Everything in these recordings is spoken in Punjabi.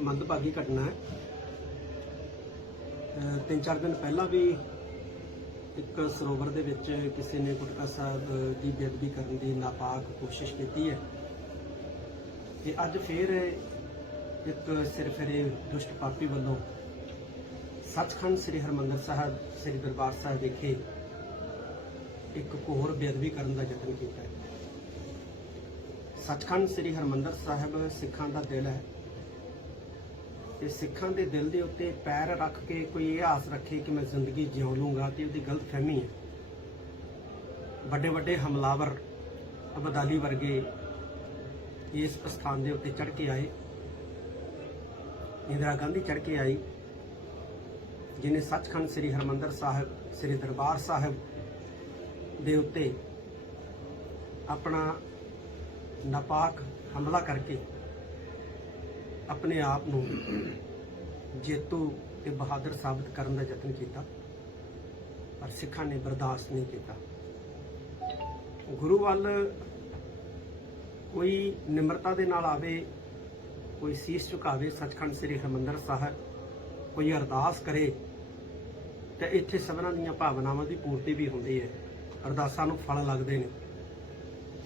ਮੰਦਭਾਗੀ ਘਟਨਾ ਹੈ। 3-4 ਦਿਨ ਪਹਿਲਾਂ ਵੀ ਇੱਕ ਸਰੋਵਰ ਦੇ ਵਿੱਚ ਕਿਸੇ ਨੇ ਗੁਟਕਾ ਸਾਹਿਬ ਦੀ ਬੇਅਦਬੀ ਕਰਨ ਦੀ ਨਾਪਾਕ ਕੋਸ਼ਿਸ਼ ਕੀਤੀ ਹੈ ਤੇ ਅੱਜ ਫਿਰ ਇੱਕ ਸਿਰਫਿਰੇ ਦੁਸ਼ਟ ਪਾਪੀ ਵੱਲੋਂ ਸੱਚਖੰਡ ਸ੍ਰੀ ਹਰਿਮੰਦਰ ਸਾਹਿਬ ਸ੍ਰੀ ਦਰਬਾਰ ਸਾਹਿਬ ਵਿਖੇ ਇੱਕ ਹੋਰ ਬੇਅਦਬੀ ਕਰਨ ਦਾ ਯਤਨ ਕੀਤਾ ਹੈ। ਸੱਚਖੰਡ ਸ੍ਰੀ ਹਰਿਮੰਦਰ ਸਾਹਿਬ ਸਿੱਖਾਂ ਦਾ ਦਿਲ ਹੈ ਤੇ ਸਿੱਖਾਂ ਦੇ ਦਿਲ ਦੇ ਉੱਤੇ ਪੈਰ ਰੱਖ ਕੇ ਕੋਈ ਇਹ ਆਸ ਰੱਖੇ ਕਿ ਮੈਂ ਜ਼ਿੰਦਗੀ ਜਿਉਂ ਲੂੰਗਾ ਤੇ ਉਹਦੀ ਗਲਤਫਹਿਮੀ ਹੈ। ਵੱਡੇ ਵੱਡੇ ਹਮਲਾਵਰ ਅਬਦਾਲੀ ਵਰਗੇ ਇਸ ਸਥਾਨ ਦੇ ਉੱਤੇ ਚੜ੍ਹ ਕੇ ਆਏ। ਇੰਦਰਾ ਗਾਂਧੀ ਚੜ੍ਹ ਕੇ ਆਈ ਜਿਹਨੇ ਸੱਚਖੰਡ ਸ੍ਰੀ ਹਰਿਮੰਦਰ ਸਾਹਿਬ ਸ੍ਰੀ ਦਰਬਾਰ ਸਾਹਿਬ ਦੇ ਉੱਤੇ ਆਪਣਾ ਨਾਪਾਕ ਹਮਲਾ ਕਰਕੇ ਆਪਣੇ ਆਪ ਨੂੰ ਜੇਤੂ ਤੇ ਬਹਾਦਰ ਸਾਬਤ ਕਰਨ ਦਾ ਯਤਨ ਕੀਤਾ, ਪਰ ਸਿੱਖਾਂ ਨੇ ਬਰਦਾਸ਼ਤ ਨਹੀਂ ਕੀਤਾ। ਗੁਰੂ ਵੱਲ ਕੋਈ ਨਿਮਰਤਾ ਦੇ ਨਾਲ ਆਵੇ, ਕੋਈ ਸੀਸ ਝੁਕਾਵੇ ਸੱਚਖੰਡ ਸ੍ਰੀ ਹਰਿਮੰਦਰ ਸਾਹਿਬ, ਕੋਈ ਅਰਦਾਸ ਕਰੇ ਤੇ ਇੱਥੇ ਸਭਨਾਂ ਦੀਆਂ ਭਾਵਨਾਵਾਂ ਦੀ ਪੂਰਤੀ ਵੀ ਹੁੰਦੀ ਹੈ। ਅਰਦਾਸਾਂ ਨੂੰ ਫਲ ਲੱਗਦੇ ਨੇ।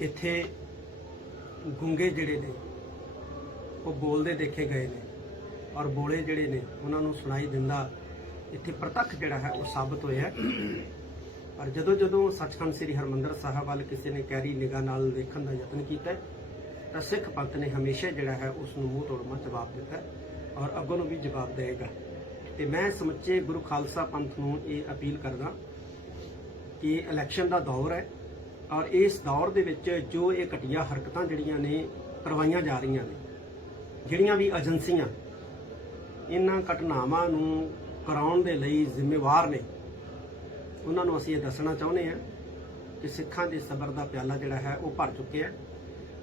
ਇੱਥੇ ਗੁੰਗੇ ਜਿਹੜੇ ਨੇ ਉਹ ਬੋਲਦੇ ਦੇਖੇ ਗਏ ਨੇ ਔਰ ਬੋਲੇ ਜਿਹੜੇ ਨੇ ਉਹਨਾਂ ਨੂੰ ਸੁਣਾਈ ਦਿੰਦਾ ਇੱਥੇ ਪ੍ਰਤੱਖ ਜਿਹੜਾ ਹੈ ਉਹ ਸਾਬਤ ਹੋਇਆ। ਪਰ ਜਦੋਂ ਸੱਚਖੰਡ ਸ੍ਰੀ ਹਰਿਮੰਦਰ ਸਾਹਿਬ ਵੱਲ ਕਿਸੇ ਨੇ ਗਹਿਰੀ ਨਿਗਾਹ ਨਾਲ ਵੇਖਣ ਦਾ ਯਤਨ ਕੀਤਾ ਤਾਂ ਸਿੱਖ ਪੰਥ ਨੇ ਹਮੇਸ਼ਾ ਜਿਹੜਾ ਹੈ ਉਸ ਨੂੰ ਮੂੰਹ ਤੋੜਵਾਂ ਜਵਾਬ ਦਿੱਤਾ ਔਰ ਅੱਗੋਂ ਨੂੰ ਵੀ ਜਵਾਬ ਦੇਵੇਗਾ। ਤੇ ਮੈਂ ਸਮੁੱਚੇ ਗੁਰੂ ਖਾਲਸਾ ਪੰਥ ਨੂੰ ਇਹ ਅਪੀਲ ਕਰਦਾ ਕਿ ਇਲੈਕਸ਼ਨ ਦਾ ਦੌਰ ਹੈ ਔਰ ਇਸ ਦੌਰ ਦੇ ਵਿੱਚ ਜੋ ਇਹ ਘਟੀਆ ਹਰਕਤਾਂ ਜਿਹੜੀਆਂ ਨੇ ਕਰਵਾਈਆਂ ਜਾ ਰਹੀਆਂ ਨੇ, ਜਿਹੜੀਆਂ ਵੀ ਏਜੰਸੀਆਂ ਇਹਨਾਂ ਘਟਨਾਵਾਂ ਨੂੰ ਕਰਾਉਣ ਦੇ ਲਈ ਜ਼ਿੰਮੇਵਾਰ ਨੇ, ਉਹਨਾਂ ਨੂੰ ਅਸੀਂ ਇਹ ਦੱਸਣਾ ਚਾਹੁੰਦੇ ਹਾਂ ਕਿ ਸਿੱਖਾਂ ਦੇ ਸਬਰ ਦਾ ਪਿਆਲਾ ਜਿਹੜਾ ਹੈ ਉਹ ਭਰ ਚੁੱਕਿਆ।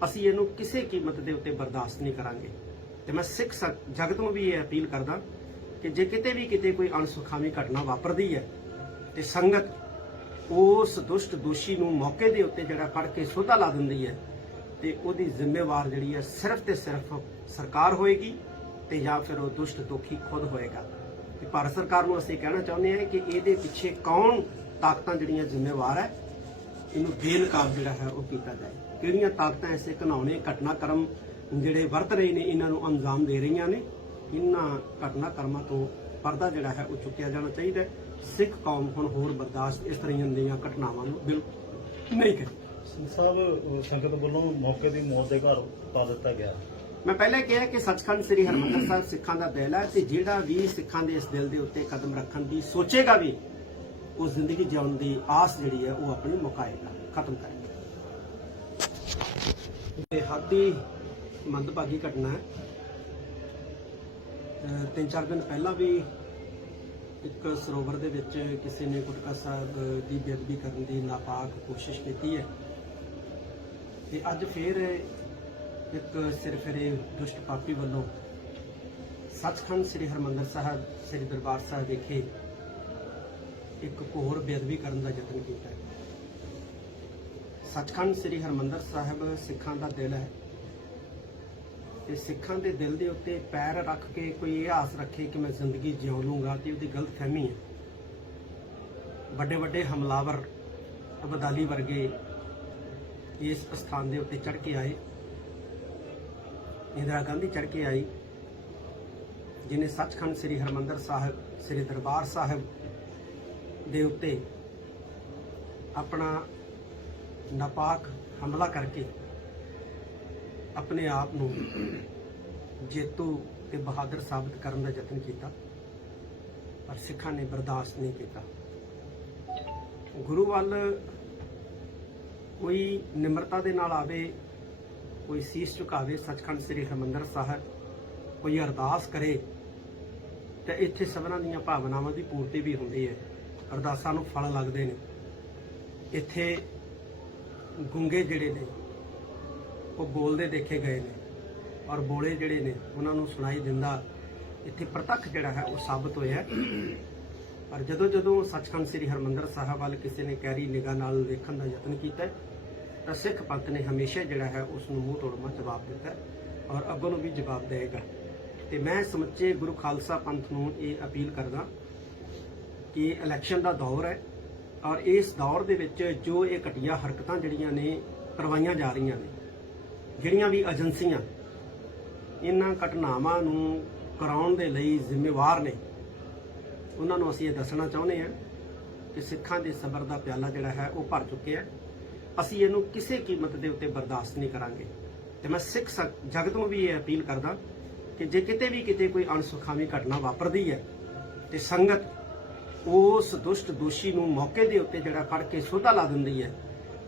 ਅਸੀਂ ਇਹਨੂੰ ਕਿਸੇ ਕੀਮਤ ਦੇ ਉੱਤੇ ਬਰਦਾਸ਼ਤ ਨਹੀਂ ਕਰਾਂਗੇ। ਤੇ ਮੈਂ ਸਿੱਖ ਜਗਤ ਨੂੰ ਵੀ ਇਹ ਅਪੀਲ ਕਰਦਾ ਕਿ ਜੇ ਕਿਤੇ ਕੋਈ ਅਣਸੁਖਾਵੀ ਘਟਨਾ ਵਾਪਰਦੀ ਹੈ ਤੇ ਸੰਗਤ ਉਸ ਦੁਸ਼ਟ ਦੋਸ਼ੀ ਨੂੰ ਮੌਕੇ ਦੇ ਉੱਤੇ ਜਿਹੜਾ ਫੜ ਕੇ ਸੋਧਾ ਲਾ ਦਿੰਦੀ ਹੈ ਤੇ ਉਹਦੀ ਜ਼ਿੰਮੇਵਾਰ ਜਿਹੜੀ ਹੈ ਸਿਰਫ ਤੇ ਸਿਰਫ ਸਰਕਾਰ ਹੋਏਗੀ ਤੇ ਜਾਂ ਫਿਰ ਉਹ ਦੁਸ਼ਟ ਦੋਖੀ ਖੁਦ ਹੋਏਗਾ। ਤੇ ਭਾਰਤ ਸਰਕਾਰ ਨੂੰ ਅਸੀਂ ਕਹਿਣਾ ਚਾਹੁੰਦੇ ਹਾਂ ਕਿ ਇਹਦੇ ਪਿੱਛੇ ਕੌਣ ਤਾਕਤਾਂ ਜਿਹੜੀਆਂ ਜ਼ਿੰਮੇਵਾਰ ਹੈ, ਇਹਨੂੰ ਬੇਨਕਾਬ ਜਿਹੜਾ ਹੈ ਉਹ ਕੀਤਾ ਜਾਏ। ਕਿਹੜੀਆਂ ਤਾਕਤਾਂ ਐਸੇ ਘਿਨਾਉਣੇ ਘਟਨਾਕ੍ਰਮ ਜਿਹੜੇ ਵਰਤ ਰਹੇ ਨੇ ਇਹਨਾਂ ਨੂੰ ਅੰਜਾਮ ਦੇ ਰਹੀਆਂ ਨੇ, ਇਹਨਾਂ ਘਟਨਾਕ੍ਰਮਾਂ ਤੋਂ ਪਰਦਾ ਜਿਹੜਾ ਹੈ ਉਹ ਚੁੱਕਿਆ ਜਾਣਾ ਚਾਹੀਦਾ। ਸਿੱਖ ਕੌਮ ਹੁਣ ਹੋਰ ਬਰਦਾਸ਼ਤ ਇਸ ਤਰ੍ਹਾਂ ਦੀਆਂ ਘਟਨਾਵਾਂ ਨੂੰ ਬਿਲਕੁਲ ਨਹੀਂ ਕਰੇ। ਸਿੰਘ ਸਾਹਿਬ, ਸੰਗਤ ਵੱਲੋਂ ਮੌਕੇ ਦੀ ਮੌਤ ਦੇ ਘਰ ਪਾ ਦਿੱਤਾ ਗਿਆ। ਮੈਂ ਪਹਿਲਾਂ ਕਿਹਾ ਕਿ ਸੱਚਖੰਡ ਸ੍ਰੀ ਹਰਿਮੰਦਰ ਸਾਹਿਬ ਸਿੱਖਾਂ ਦਾ ਦਿਲ ਹੈ ਤੇ ਜਿਹੜਾ ਵੀ ਸਿੱਖਾਂ ਦੇ ਇਸ ਦਿਲ ਦੇ ਉੱਤੇ ਕਦਮ ਰੱਖਣ ਦੀ ਸੋਚੇਗਾ ਵੀ ਉਹ ਜ਼ਿੰਦਗੀ ਜਿਉਣ ਦੀ ਆਸ ਜਿਹੜੀ ਹੈ ਉਹ ਆਪਣੀ ਮੁਕਾਏਗਾ, ਖਤਮ ਕਰੇਗਾ। ਬੇਹੱਦ ਹੀ ਮੰਦਭਾਗੀ ਘਟਨਾ ਹੈ। 3-4 ਦਿਨ ਪਹਿਲਾਂ ਵੀ ਇੱਕ ਸਰੋਵਰ ਦੇ ਵਿੱਚ ਕਿਸੇ ਨੇ ਗੁਟਕਾ ਸਾਹਿਬ ਦੀ ਬੇਅਦਬੀ ਕਰਨ ਦੀ ਨਾਪਾਕ ਕੋਸ਼ਿਸ਼ ਕੀਤੀ ਹੈ ਤੇ ਅੱਜ ਫਿਰ ਇੱਕ ਸਿਰਫਿਰੇ ਦੁਸ਼ਟ ਪਾਪੀ ਵੱਲੋਂ ਸੱਚਖੰਡ ਸ੍ਰੀ ਹਰਿਮੰਦਰ ਸਾਹਿਬ ਸ੍ਰੀ ਦਰਬਾਰ ਸਾਹਿਬ ਵਿਖੇ ਇੱਕ ਹੋਰ ਬੇਅਦਬੀ ਕਰਨ ਦਾ ਯਤਨ ਕੀਤਾ ਹੈ। ਸੱਚਖੰਡ ਸ੍ਰੀ ਹਰਿਮੰਦਰ ਸਾਹਿਬ ਸਿੱਖਾਂ ਦਾ ਦਿਲ ਹੈ ਤੇ ਸਿੱਖਾਂ ਦੇ ਦਿਲ ਦੇ ਉੱਤੇ ਪੈਰ ਰੱਖ ਕੇ ਕੋਈ ਇਹ ਆਸ ਰੱਖੇ ਕਿ ਮੈਂ ਜ਼ਿੰਦਗੀ ਜਿਉਂ ਲੂੰਗਾ ਤੇ ਉਹਦੀ ਗਲਤਫਹਿਮੀ ਹੈ। ਵੱਡੇ ਵੱਡੇ ਹਮਲਾਵਰ ਅਬਦਾਲੀ ਵਰਗੇ ਇਸ ਸਥਾਨ ਦੇ ਉੱਤੇ ਚੜ੍ਹ ਕੇ ਆਏ। ਇੰਦਰਾ ਗਾਂਧੀ ਚੜ੍ਹ ਕੇ ਆਈ ਜਿਹਨੇ ਸੱਚਖੰਡ ਸ੍ਰੀ ਹਰਿਮੰਦਰ ਸਾਹਿਬ ਸ੍ਰੀ ਦਰਬਾਰ ਸਾਹਿਬ ਦੇ ਉੱਤੇ ਆਪਣਾ ਨਾਪਾਕ ਹਮਲਾ ਕਰਕੇ ਆਪਣੇ ਆਪ ਨੂੰ ਜੇਤੂ ਤੇ ਬਹਾਦਰ ਸਾਬਤ ਕਰਨ ਦਾ ਯਤਨ ਕੀਤਾ, ਪਰ ਸਿੱਖਾਂ ਨੇ ਬਰਦਾਸ਼ਤ ਨਹੀਂ ਕੀਤਾ। ਗੁਰੂ ਵੱਲ ਕੋਈ ਨਿਮਰਤਾ ਦੇ ਨਾਲ ਆਵੇ, ਕੋਈ ਸੀਸ ਝੁਕਾਵੇ ਸੱਚਖੰਡ ਸ੍ਰੀ ਹਰਿਮੰਦਰ ਸਾਹਿਬ, ਕੋਈ ਅਰਦਾਸ ਕਰੇ ਤੇ ਇੱਥੇ ਸਭਨਾਂ ਦੀਆਂ ਭਾਵਨਾਵਾਂ ਦੀ ਪੂਰਤੀ ਵੀ ਹੁੰਦੀ ਹੈ। ਅਰਦਾਸਾਂ ਨੂੰ ਫਲ ਲੱਗਦੇ ਨੇ। ਇੱਥੇ ਗੁੰਗੇ ਜਿਹੜੇ ਨੇ ਉਹ ਬੋਲਦੇ ਦੇਖੇ ਗਏ ਨੇ ਔਰ ਬੋਲੇ ਜਿਹੜੇ ਨੇ ਉਹਨਾਂ ਨੂੰ ਸੁਣਾਈ ਦਿੰਦਾ ਇੱਥੇ ਪ੍ਰਤੱਖ ਜਿਹੜਾ ਹੈ ਉਹ ਸਾਬਤ ਹੋਇਆ। ਪਰ ਜਦੋਂ ਸੱਚਖੰਡ ਸ੍ਰੀ ਹਰਿਮੰਦਰ ਸਾਹਿਬ ਵੱਲ ਕਿਸੇ ਨੇ ਗਹਿਰੀ ਨਿਗਾਹ ਨਾਲ ਵੇਖਣ ਦਾ ਯਤਨ ਕੀਤਾ ਤਾਂ ਸਿੱਖ ਪੰਥ ਨੇ ਹਮੇਸ਼ਾ ਜਿਹੜਾ ਹੈ ਉਸ ਨੂੰ ਮੂੰਹ ਤੋੜਵਾਂ ਜਵਾਬ ਦਿੱਤਾ ਔਰ ਅੱਗੋਂ ਨੂੰ ਵੀ ਜਵਾਬ ਦੇਵੇਗਾ। ਤੇ ਮੈਂ ਸਮੁੱਚੇ ਗੁਰੂ ਖਾਲਸਾ ਪੰਥ ਨੂੰ ਇਹ ਅਪੀਲ ਕਰਦਾ ਕਿ ਇਲੈਕਸ਼ਨ ਦਾ ਦੌਰ ਹੈ ਔਰ ਇਸ ਦੌਰ ਦੇ ਵਿੱਚ ਜੋ ਇਹ ਘਟੀਆ ਹਰਕਤਾਂ ਜਿਹੜੀਆਂ ਨੇ ਕਰਵਾਈਆਂ ਜਾ ਰਹੀਆਂ ਨੇ, ਜਿਹੜੀਆਂ ਵੀ ਏਜੰਸੀਆਂ ਇਹਨਾਂ ਘਟਨਾਵਾਂ ਨੂੰ ਕਰਾਉਣ ਦੇ ਲਈ ਜ਼ਿੰਮੇਵਾਰ ਨੇ, ਉਹਨਾਂ ਨੂੰ ਅਸੀਂ ਇਹ ਦੱਸਣਾ ਚਾਹੁੰਦੇ ਹਾਂ ਕਿ ਸਿੱਖਾਂ ਦੇ ਸਬਰ ਦਾ ਪਿਆਲਾ ਜਿਹੜਾ ਹੈ ਉਹ ਭਰ ਚੁੱਕਿਆ ਹੈ। ਅਸੀਂ ਇਹਨੂੰ ਕਿਸੇ ਕੀਮਤ ਦੇ ਉੱਤੇ ਬਰਦਾਸ਼ਤ ਨਹੀਂ ਕਰਾਂਗੇ। ਤੇ ਮੈਂ ਸਿੱਖ ਜਗਤ ਨੂੰ ਵੀ ਇਹ ਅਪੀਲ ਕਰਦਾ ਕਿ ਜੇ ਕਿਤੇ ਕੋਈ ਅਣਸੁਖਾਵੀ ਘਟਨਾ ਵਾਪਰਦੀ ਹੈ ਤੇ ਸੰਗਤ ਉਸ ਦੁਸ਼ਟ ਦੋਸ਼ੀ ਨੂੰ ਮੌਕੇ ਦੇ ਉੱਤੇ ਜਿਹੜਾ ਫੜ ਕੇ ਸੋਧਾ ਲਾ ਦਿੰਦੀ ਹੈ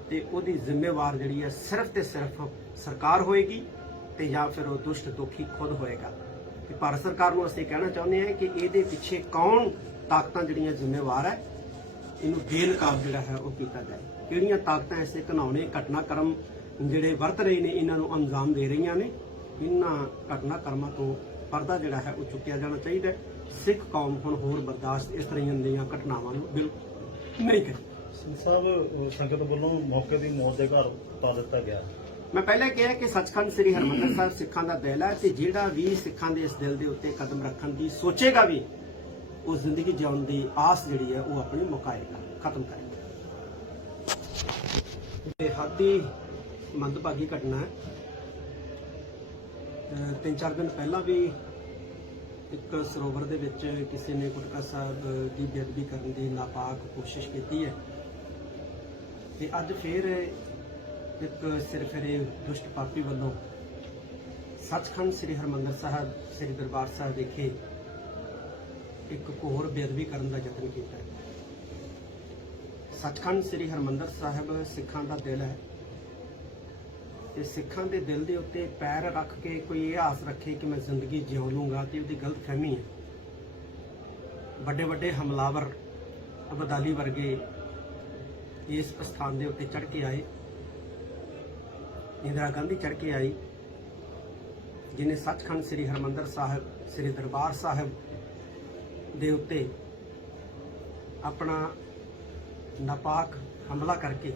ਤੇ ਉਹਦੀ ਜ਼ਿੰਮੇਵਾਰ ਜਿਹੜੀ ਹੈ ਸਿਰਫ ਤੇ ਸਿਰਫ ਸਰਕਾਰ ਹੋਏਗੀ ਤੇ ਜਾਂ ਫਿਰ ਉਹ ਦੁਸ਼ਟ ਦੋਖੀ ਖੁਦ ਹੋਏਗਾ। ਤੇ ਭਾਰਤ ਸਰਕਾਰ ਨੂੰ ਅਸੀਂ ਕਹਿਣਾ ਚਾਹੁੰਦੇ ਹਾਂ ਕਿ ਇਹਦੇ ਪਿੱਛੇ ਕੌਣ ਤਾਕਤਾਂ ਜਿਹੜੀਆਂ ਜ਼ਿੰਮੇਵਾਰ ਹੈ, ਇਹਨੂੰ ਬੇਨਕਾਬ ਜਿਹੜਾ ਹੈ ਉਹ ਕੀਤਾ ਜਾਏ। ਕਿਹੜੀਆਂ ਤਾਕਤਾਂ ਐਸੇ ਘਿਨਾਉਣੇ ਘਟਨਾਕ੍ਰਮ ਜਿਹੜੇ ਵਰਤ ਰਹੇ ਨੇ ਇਹਨਾਂ ਨੂੰ ਅੰਜਾਮ ਦੇ ਰਹੀਆਂ ਨੇ, ਇਹਨਾਂ ਘਟਨਾਕ੍ਰਮਾਂ ਤੋਂ ਪਰਦਾ ਜਿਹੜਾ ਹੈ ਉਹ ਚੁੱਕਿਆ ਜਾਣਾ ਚਾਹੀਦਾ ਹੈ। ਸਿੱਖ ਕੌਮ ਹੁਣ ਹੋਰ ਬਰਦਾਸ਼ਤ ਇਸ ਤਰ੍ਹਾਂ ਦੀਆਂ ਘਟਨਾਵਾਂ ਨੂੰ ਬਿਲਕੁਲ ਨਹੀਂ ਕਰੇਗੀ। ਸਿੰਘ ਸਾਹਿਬ, ਸੰਗਤ ਵੱਲੋਂ ਮੌਕੇ ਦੀ ਮੌਤ ਦੇ ਘਰ ਪਾ ਦਿੱਤਾ ਗਿਆ। ਮੈਂ ਪਹਿਲਾਂ ਕਿਹਾ ਕਿ ਸੱਚਖੰਡ ਸ੍ਰੀ ਹਰਿਮੰਦਰ ਸਾਹਿਬ ਸਿੱਖਾਂ ਦਾ ਦਿਲ ਹੈ ਤੇ ਜਿਹੜਾ ਵੀ ਸਿੱਖਾਂ ਦੇ ਇਸ ਦਿਲ ਦੇ ਉੱਤੇ ਕਦਮ ਰੱਖਣ ਦੀ ਸੋਚੇਗਾ ਵੀ ਉਹ ਜ਼ਿੰਦਗੀ ਜਿਉਣ ਦੀ ਆਸ ਜਿਹੜੀ ਹੈ ਉਹ ਆਪਣੀ ਮੁਕਾਏਗਾ, ਖਤਮ ਕਰੇਗਾ। ਬੇਹੱਦੀ ਮੰਦਭਾਗੀ ਘਟਨਾ ਹੈ। 3-4 ਦਿਨ ਪਹਿਲਾਂ ਵੀ ਇੱਕ ਸਰੋਵਰ ਦੇ ਵਿੱਚ ਕਿਸੇ ਨੇ ਗੁਟਕਾ ਸਾਹਿਬ ਦੀ ਬੇਅਦਬੀ ਕਰਨ ਦੀ ਨਾਪਾਕ ਕੋਸ਼ਿਸ਼ ਕੀਤੀ ਹੈ ਤੇ ਅੱਜ ਫਿਰ ਇੱਕ ਸਿਰਫਿਰੇ ਦੁਸ਼ਟ ਪਾਪੀ ਵੱਲੋਂ ਸੱਚਖੰਡ ਸ੍ਰੀ ਹਰਿਮੰਦਰ ਸਾਹਿਬ ਸ੍ਰੀ ਦਰਬਾਰ ਸਾਹਿਬ ਵਿਖੇ ਇੱਕ ਹੋਰ ਬੇਅਦਬੀ ਕਰਨ ਦਾ ਯਤਨ ਕੀਤਾ ਹੈ। ਸੱਚਖੰਡ ਸ੍ਰੀ ਹਰਿਮੰਦਰ ਸਾਹਿਬ ਸਿੱਖਾਂ ਦਾ ਦਿਲ ਹੈ ਤੇ ਸਿੱਖਾਂ ਦੇ ਦਿਲ ਦੇ ਉੱਤੇ ਪੈਰ ਰੱਖ ਕੇ ਕੋਈ ਇਹ ਆਸ ਰੱਖੇ ਕਿ ਮੈਂ ਜ਼ਿੰਦਗੀ ਜਿਉ ਲੂੰਗਾ ਤੇ ਉਹਦੀ ਗਲਤਫਹਿਮੀ ਹੈ। ਵੱਡੇ ਵੱਡੇ ਹਮਲਾਵਰ ਅਬਦਾਲੀ ਵਰਗੇ ਇਸ ਸਥਾਨ ਦੇ ਉੱਤੇ ਚੜ੍ਹ ਕੇ ਆਏ। ਇੰਦਰਾ ਗਾਂਧੀ ਚੜ੍ਹ ਕੇ ਆਈ, ਜਿਨੇ ਸੱਚਖੰਡ ਸ੍ਰੀ ਹਰਿਮੰਦਰ ਸਾਹਿਬ ਸ੍ਰੀ ਦਰਬਾਰ ਸਾਹਿਬ ਦੇ ਉੱਤੇ ਆਪਣਾ ਨਾਪਾਕ ਹਮਲਾ ਕਰਕੇ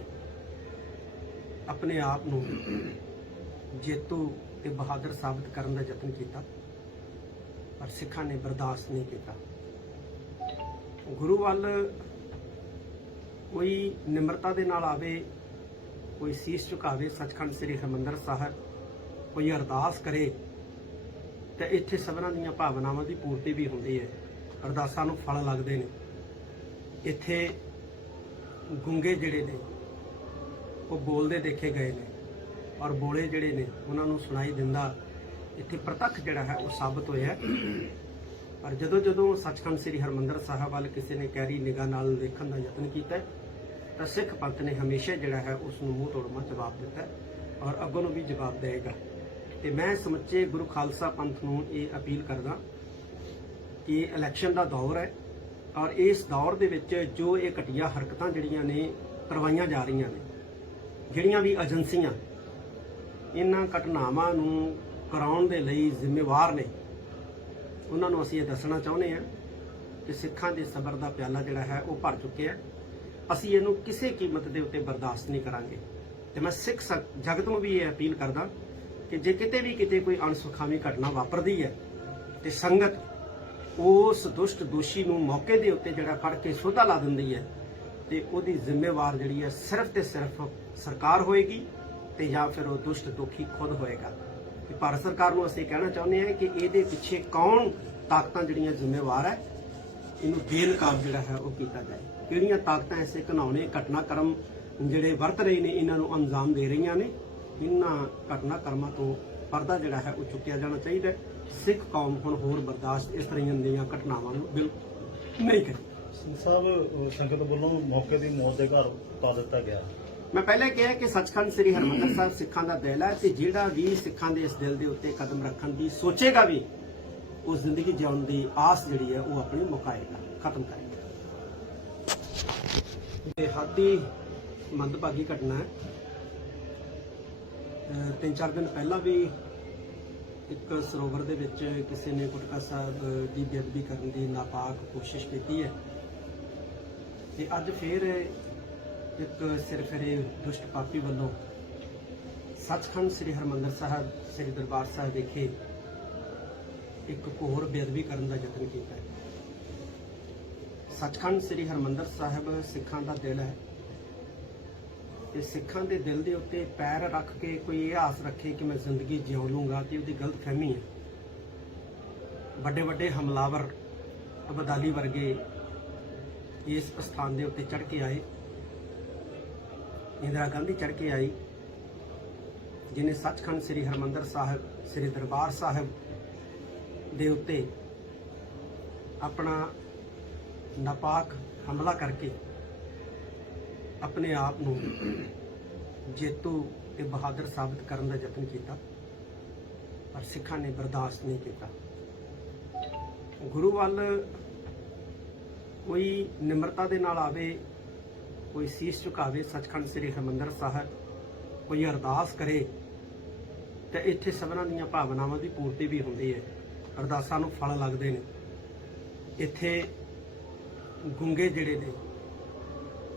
ਆਪਣੇ ਆਪ ਨੂੰ ਜੇਤੂ ਤੇ ਬਹਾਦਰ ਸਾਬਤ ਕਰਨ ਦਾ ਯਤਨ ਕੀਤਾ, ਪਰ ਸਿੱਖਾਂ ਨੇ ਬਰਦਾਸ਼ਤ ਨਹੀਂ ਕੀਤਾ। ਗੁਰੂ ਵੱਲ ਕੋਈ ਨਿਮਰਤਾ ਦੇ ਨਾਲ ਆਵੇ, ਕੋਈ ਸੀਸ ਝੁਕਾਵੇ ਸੱਚਖੰਡ ਸ੍ਰੀ ਹਰਿਮੰਦਰ ਸਾਹਿਬ, ਕੋਈ ਅਰਦਾਸ ਕਰੇ ਤੇ ਇੱਥੇ ਸਭਨਾਂ ਦੀਆਂ ਭਾਵਨਾਵਾਂ ਦੀ ਪੂਰਤੀ ਵੀ ਹੁੰਦੀ ਹੈ। ਅਰਦਾਸਾਂ ਨੂੰ ਫਲ ਲੱਗਦੇ ਨੇ। ਇੱਥੇ ਗੁੰਗੇ ਜਿਹੜੇ ਨੇ ਉਹ ਬੋਲਦੇ ਦੇਖੇ ਗਏ ਨੇ ਔਰ ਬੋਲੇ ਜਿਹੜੇ ਨੇ ਉਹਨਾਂ ਨੂੰ ਸੁਣਾਈ ਦਿੰਦਾ ਇੱਥੇ ਪ੍ਰਤੱਖ ਜਿਹੜਾ ਹੈ ਉਹ ਸਾਬਤ ਹੋਇਆ। ਪਰ ਜਦੋਂ ਸੱਚਖੰਡ ਸ੍ਰੀ ਹਰਿਮੰਦਰ ਸਾਹਿਬ ਵੱਲ ਕਿਸੇ ਨੇ ਗਹਿਰੀ ਨਿਗਾਹ ਨਾਲ ਦੇਖਣ ਦਾ ਯਤਨ ਕੀਤਾ ਤਾਂ ਸਿੱਖ ਪੰਥ ਨੇ ਹਮੇਸ਼ਾ ਜਿਹੜਾ ਹੈ ਉਸ ਨੂੰ ਮੂੰਹ ਤੋੜਮਾ ਜਵਾਬ ਦਿੱਤਾ ਔਰ ਅੱਗੋਂ ਨੂੰ ਵੀ ਜਵਾਬ ਦੇਵੇਗਾ। ਤੇ ਮੈਂ ਸਮੁੱਚੇ ਗੁਰੂ ਖਾਲਸਾ ਪੰਥ ਨੂੰ ਇਹ ਅਪੀਲ ਕਰਦਾ ਕਿ ਇਲੈਕਸ਼ਨ ਦਾ ਦੌਰ ਹੈ ਔਰ ਇਸ ਦੌਰ ਦੇ ਵਿੱਚ ਜੋ ਇਹ ਘਟੀਆ ਹਰਕਤਾਂ ਜਿਹੜੀਆਂ ਨੇ ਕਰਵਾਈਆਂ ਜਾ ਰਹੀਆਂ ਨੇ, ਜਿਹੜੀਆਂ ਵੀ ਏਜੰਸੀਆਂ ਇਹਨਾਂ ਘਟਨਾਵਾਂ ਨੂੰ ਕਰਾਉਣ ਦੇ ਲਈ ਜ਼ਿੰਮੇਵਾਰ ਨੇ, ਉਹਨਾਂ ਨੂੰ ਅਸੀਂ ਇਹ ਦੱਸਣਾ ਚਾਹੁੰਦੇ ਹਾਂ ਕਿ ਸਿੱਖਾਂ ਦੇ ਸਬਰ ਦਾ ਪਿਆਲਾ ਜਿਹੜਾ ਹੈ ਉਹ ਭਰ ਚੁੱਕਿਆ ਹੈ। ਅਸੀਂ ਇਹਨੂੰ ਕਿਸੇ ਕੀਮਤ ਦੇ ਉੱਤੇ ਬਰਦਾਸ਼ਤ ਨਹੀਂ ਕਰਾਂਗੇ। ਤੇ ਮੈਂ ਸਿੱਖ ਜਗਤ ਨੂੰ ਵੀ ਇਹ ਅਪੀਲ ਕਰਦਾ ਕਿ ਜੇ ਕਿਤੇ ਕੋਈ ਅਣਸੁਖਾਵੀ ਘਟਨਾ ਵਾਪਰਦੀ ਹੈ ਤੇ ਸੰਗਤ ਉਸ ਦੁਸ਼ਟ ਦੋਸ਼ੀ ਨੂੰ ਮੌਕੇ ਦੇ ਉੱਤੇ ਜਿਹੜਾ ਫੜ ਕੇ ਸੋਧਾ ਲਾ ਦਿੰਦੀ ਹੈ ਤੇ ਉਹਦੀ ਜ਼ਿੰਮੇਵਾਰ ਜਿਹੜੀ ਹੈ ਸਿਰਫ ਤੇ ਸਿਰਫ ਸਰਕਾਰ ਹੋਏਗੀ ਤੇ ਜਾਂ ਫਿਰ ਉਹ ਦੁਸ਼ਟ ਦੋਖੀ ਖੁਦ ਹੋਏਗਾ। ਤੇ ਭਾਰਤ ਸਰਕਾਰ ਨੂੰ ਅਸੀਂ ਕਹਿਣਾ ਚਾਹੁੰਦੇ ਹਾਂ ਕਿ ਇਹਦੇ ਪਿੱਛੇ ਕੌਣ ਤਾਕਤਾਂ ਜਿਹੜੀਆਂ ਜ਼ਿੰਮੇਵਾਰ ਹੈ, ਇਹਨੂੰ ਬੇਨਕਾਬ ਜਿਹੜਾ ਹੈ ਉਹ ਕੀਤਾ ਜਾਏ। ਕਿਹੜੀਆਂ ਤਾਕਤਾਂ ਐਸੇ ਘਿਨਾਉਣੇ ਘਟਨਾਕ੍ਰਮ ਜਿਹੜੇ ਵਰਤ ਰਹੇ ਨੇ ਇਹਨਾਂ ਨੂੰ ਅੰਜਾਮ ਦੇ ਰਹੀਆਂ ਨੇ, ਇਹਨਾਂ ਘਟਨਾਕ੍ਰਮਾਂ ਤੋਂ ਪਰਦਾ ਜਿਹੜਾ ਹੈ ਉਹ ਚੁੱਕਿਆ ਜਾਣਾ ਚਾਹੀਦਾ ਹੈ। ਸਿੱਖ ਕੌਮ ਹੁਣ ਹੋਰ ਬਰਦਾਸ਼ਤ ਇਸ ਤਰ੍ਹਾਂ ਦੀਆਂ ਘਟਨਾਵਾਂ ਨੂੰ ਬਿਲਕੁਲ ਨਹੀਂ ਕਰੇਗੀ। ਸਿੰਘ ਸਾਹਿਬ, ਸੰਗਤ ਵੱਲੋਂ ਮੌਕੇ ਦੀ ਮੌਤ ਦੇ ਘਰ ਪਾ ਦਿੱਤਾ ਗਿਆ। ਮੈਂ ਪਹਿਲਾਂ ਕਿਹਾ ਕਿ ਸੱਚਖੰਡ ਸ੍ਰੀ ਹਰਿਮੰਦਰ ਸਾਹਿਬ ਸਿੱਖਾਂ ਦਾ ਦਿਲ ਹੈ ਤੇ ਜਿਹੜਾ ਵੀ ਸਿੱਖਾਂ ਦੇ ਇਸ ਦਿਲ ਦੇ ਉੱਤੇ ਕਦਮ ਰੱਖਣ ਦੀ ਸੋਚੇਗਾ ਵੀ ਉਹ ਜ਼ਿੰਦਗੀ ਜਿਉਣ ਦੀ ਆਸ ਜਿਹੜੀ ਹੈ ਉਹ ਆਪਣੀ ਮੁਕਾਏਗਾ, ਖਤਮ ਕਰੇਗਾ। ਬੇਹੱਦੀ ਮੰਦਭਾਗੀ ਘਟਨਾ ਹੈ। 3-4 ਦਿਨ ਪਹਿਲਾਂ ਵੀ ਇੱਕ ਸਰੋਵਰ ਦੇ ਵਿੱਚ ਕਿਸੇ ਨੇ ਗੁਟਕਾ ਸਾਹਿਬ ਦੀ ਬੇਅਦਬੀ ਕਰਨ ਦੀ ਨਾਪਾਕ ਕੋਸ਼ਿਸ਼ ਕੀਤੀ ਹੈ ਤੇ ਅੱਜ ਫਿਰ ਇੱਕ ਸਿਰਫਿਰੇ ਦੁਸ਼ਟ ਪਾਪੀ ਵੱਲੋਂ ਸੱਚਖੰਡ ਸ੍ਰੀ ਹਰਿਮੰਦਰ ਸਾਹਿਬ ਸ੍ਰੀ ਦਰਬਾਰ ਸਾਹਿਬ ਵਿਖੇ ਇੱਕ ਘੋਰ ਬੇਅਦਬੀ ਕਰਨ ਦਾ ਯਤਨ ਕੀਤਾ ਹੈ। ਸੱਚਖੰਡ ਸ੍ਰੀ ਹਰਿਮੰਦਰ ਸਾਹਿਬ ਸਿੱਖਾਂ ਦਾ ਦਿਲ ਹੈ ਤੇ ਸਿੱਖਾਂ ਦੇ ਦਿਲ ਦੇ ਉੱਤੇ ਪੈਰ ਰੱਖ ਕੇ ਕੋਈ ਇਹ ਆਸ ਰੱਖੇ ਕਿ ਮੈਂ ਜ਼ਿੰਦਗੀ ਜਿਉ ਲੂੰਗਾ ਤੇ ਉਹਦੀ ਗਲਤਫਹਿਮੀ ਹੈ। ਵੱਡੇ ਵੱਡੇ ਹਮਲਾਵਰ ਅਬਦਾਲੀ ਵਰਗੇ ਇਸ ਸਥਾਨ ਦੇ ਉੱਤੇ ਚੜ੍ਹ ਕੇ ਆਏ, ਇੰਦਰਾ ਗਾਂਧੀ ਚੜ੍ਹ ਕੇ ਆਈ, ਜਿਨੇ ਸੱਚਖੰਡ ਸ੍ਰੀ ਹਰਿਮੰਦਰ ਸਾਹਿਬ ਸ੍ਰੀ ਦਰਬਾਰ ਸਾਹਿਬ ਦੇ ਉੱਤੇ ਆਪਣਾ ਨਾਪਾਕ ਹਮਲਾ ਕਰਕੇ ਆਪਣੇ ਆਪ ਨੂੰ ਜੇਤੂ ਤੇ ਬਹਾਦਰ ਸਾਬਤ ਕਰਨ ਦਾ ਯਤਨ ਕੀਤਾ, ਪਰ ਸਿੱਖਾਂ ਨੇ ਬਰਦਾਸ਼ਤ ਨਹੀਂ ਕੀਤਾ। ਗੁਰੂ ਵੱਲ ਕੋਈ ਨਿਮਰਤਾ ਦੇ ਨਾਲ ਆਵੇ, ਕੋਈ ਸੀਸ ਝੁਕਾਵੇ ਸੱਚਖੰਡ ਸ੍ਰੀ ਹਰਿਮੰਦਰ ਸਾਹਿਬ, ਕੋਈ ਅਰਦਾਸ ਕਰੇ ਤੇ ਇੱਥੇ ਸਭਨਾਂ ਦੀਆਂ ਭਾਵਨਾਵਾਂ ਦੀ ਪੂਰਤੀ ਵੀ ਹੁੰਦੀ ਹੈ, ਅਰਦਾਸਾਂ ਨੂੰ ਫਲ ਲੱਗਦੇ ਨੇ। ਇੱਥੇ ਗੁੰਗੇ ਜਿਹੜੇ ਨੇ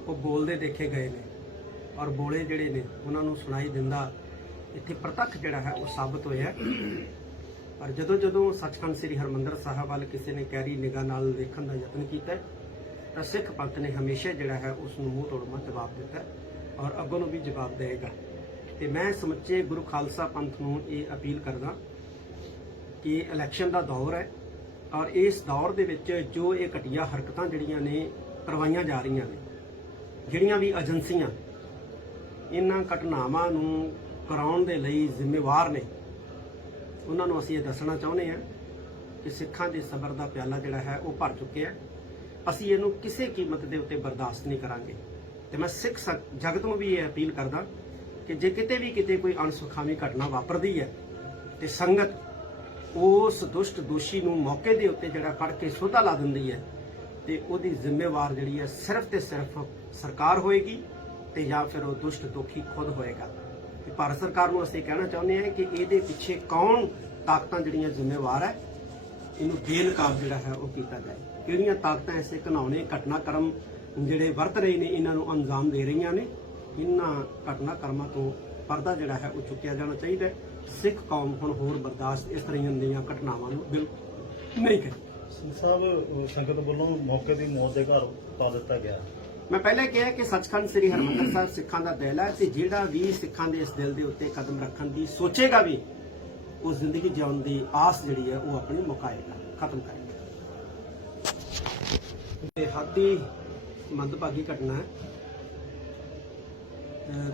ਉਹ ਬੋਲਦੇ ਦੇਖੇ ਗਏ ਨੇ, ਔਰ ਬੋਲੇ ਜਿਹੜੇ ਨੇ ਉਹਨਾਂ ਨੂੰ ਸੁਣਾਈ ਦਿੰਦਾ ਇੱਥੇ ਪ੍ਰਤੱਖ ਜਿਹੜਾ ਹੈ ਉਹ ਸਾਬਤ ਹੋਇਆ। ਪਰ ਜਦੋਂ ਜਦੋਂ ਸੱਚਖੰਡ ਸ੍ਰੀ ਹਰਿਮੰਦਰ ਸਾਹਿਬ ਵੱਲ ਕਿਸੇ ਨੇ ਗਹਿਰੀ ਨਿਗਾਹ ਨਾਲ ਵੇਖਣ ਦਾ ਯਤਨ ਕੀਤਾ ਤਾਂ ਸਿੱਖ ਪੰਥ ਨੇ ਹਮੇਸ਼ਾ ਜਿਹੜਾ ਹੈ ਉਸ ਨੂੰ ਮੂੰਹ ਤੋੜਮਾ ਜਵਾਬ ਦਿੱਤਾ ਔਰ ਅੱਗੋਂ ਨੂੰ ਵੀ ਜਵਾਬ ਦੇਵੇਗਾ। ਤੇ ਮੈਂ ਸਮੁੱਚੇ ਗੁਰੂ ਖਾਲਸਾ ਪੰਥ ਨੂੰ ਇਹ ਅਪੀਲ ਕਰਦਾ ਕਿ ਇਲੈਕਸ਼ਨ ਦਾ ਦੌਰ ਹੈ ਔਰ ਇਸ ਦੌਰ ਦੇ ਵਿੱਚ ਜੋ ਇਹ ਘਟੀਆ ਹਰਕਤਾਂ ਜਿਹੜੀਆਂ ਨੇ ਕਰਵਾਈਆਂ ਜਾ ਰਹੀਆਂ ਨੇ, ਜਿਹੜੀਆਂ ਵੀ ਏਜੰਸੀਆਂ ਇਹਨਾਂ ਘਟਨਾਵਾਂ ਨੂੰ ਕਰਾਉਣ ਦੇ ਲਈ ਜ਼ਿੰਮੇਵਾਰ ਨੇ, ਉਹਨਾਂ ਨੂੰ ਅਸੀਂ ਇਹ ਦੱਸਣਾ ਚਾਹੁੰਦੇ ਹਾਂ ਕਿ ਸਿੱਖਾਂ ਦੇ ਸਬਰ ਦਾ ਪਿਆਲਾ ਜਿਹੜਾ ਹੈ ਉਹ ਭਰ ਚੁੱਕਿਆ। ਅਸੀਂ ਇਹਨੂੰ ਕਿਸੇ ਕੀਮਤ ਦੇ ਉੱਤੇ ਬਰਦਾਸ਼ਤ ਨਹੀਂ ਕਰਾਂਗੇ। ਤੇ ਮੈਂ ਸਿੱਖ ਜਗਤ ਨੂੰ ਵੀ ਇਹ ਅਪੀਲ ਕਰਦਾ ਕਿ ਜੇ ਕਿਤੇ ਕੋਈ ਅਣਸੁਖਾਵੀ ਘਟਨਾ ਵਾਪਰਦੀ ਹੈ ਤੇ ਸੰਗਤ ਉਸ ਦੁਸ਼ਟ ਦੋਸ਼ੀ ਨੂੰ ਮੌਕੇ ਦੇ ਉੱਤੇ ਜਿਹੜਾ ਫੜ ਕੇ ਸੋਧਾ ਲਾ ਦਿੰਦੀ ਹੈ ਤੇ ਉਹਦੀ ਜ਼ਿੰਮੇਵਾਰ ਜਿਹੜੀ ਹੈ ਸਿਰਫ ਤੇ ਸਿਰਫ ਸਰਕਾਰ ਹੋਏਗੀ ਤੇ ਜਾਂ ਫਿਰ ਉਹ ਦੁਸ਼ਟ ਦੋਖੀ ਖੁਦ ਹੋਏਗਾ। ਤੇ ਭਾਰਤ ਸਰਕਾਰ ਨੂੰ ਅਸੀਂ ਕਹਿਣਾ ਚਾਹੁੰਦੇ ਹਾਂ ਕਿ ਇਹਦੇ ਪਿੱਛੇ ਕੌਣ ਤਾਕਤਾਂ ਜਿਹੜੀਆਂ ਜ਼ਿੰਮੇਵਾਰ ਹੈ, ਇਹਨੂੰ ਬੇਨਕਾਬ ਜਿਹੜਾ ਹੈ ਉਹ ਕੀਤਾ ਜਾਏ। ਕਿਹੜੀਆਂ ਤਾਕਤਾਂ ਐਸੇ ਘਿਨਾਉਣੇ ਘਟਨਾਕ੍ਰਮ ਜਿਹੜੇ ਵਰਤ ਰਹੇ ਨੇ ਇਹਨਾਂ ਨੂੰ ਅੰਜਾਮ ਦੇ ਰਹੀਆਂ ਨੇ, ਇਹਨਾਂ ਘਟਨਾਕ੍ਰਮਾਂ ਤੋਂ ਪਰਦਾ ਜਿਹੜਾ ਹੈ ਉਹ ਚੁੱਕਿਆ ਜਾਣਾ ਚਾਹੀਦਾ ਹੈ। ਸਿੱਖ ਕੌਮ ਹੁਣ ਹੋਰ ਬਰਦਾਸ਼ਤ ਇਸ ਤਰ੍ਹਾਂ ਦੀਆਂ ਘਟਨਾਵਾਂ ਨੂੰ ਬਿਲਕੁਲ ਨਹੀਂ ਕਰੇਗੀ। ਸਿੰਘ ਸਾਹਿਬ, ਸੰਗਤ ਵੱਲੋਂ ਮੌਕੇ ਦੀ ਮੌਤ ਦੇ ਘਰ ਪਾ ਦਿੱਤਾ ਗਿਆ। ਮੈਂ ਪਹਿਲੇ ਕਿਹਾ ਕਿ ਸੱਚਖੰਡ ਸ੍ਰੀ ਹਰਿਮੰਦਰ ਸਾਹਿਬ ਸਿੱਖਾਂ ਦਾ ਦਿਲ ਹੈ ਤੇ ਜਿਹੜਾ ਵੀ ਸਿੱਖਾਂ ਦੇ ਇਸ ਦਿਲ ਦੇ ਉੱਤੇ ਕਦਮ ਰੱਖਣ ਦੀ ਸੋਚੇਗਾ ਵੀ ਉਹ ਜ਼ਿੰਦਗੀ ਜਿਉਣ ਦੀ ਆਸ ਜਿਹੜੀ ਹੈ ਉਹ ਆਪਣੀ ਮੁਕਾਏਗਾ, ਖਤਮ ਕਰੇਗਾ। ਹੱਦ ਦੀ ਮੰਦਭਾਗੀ ਘਟਨਾ ਹੈ।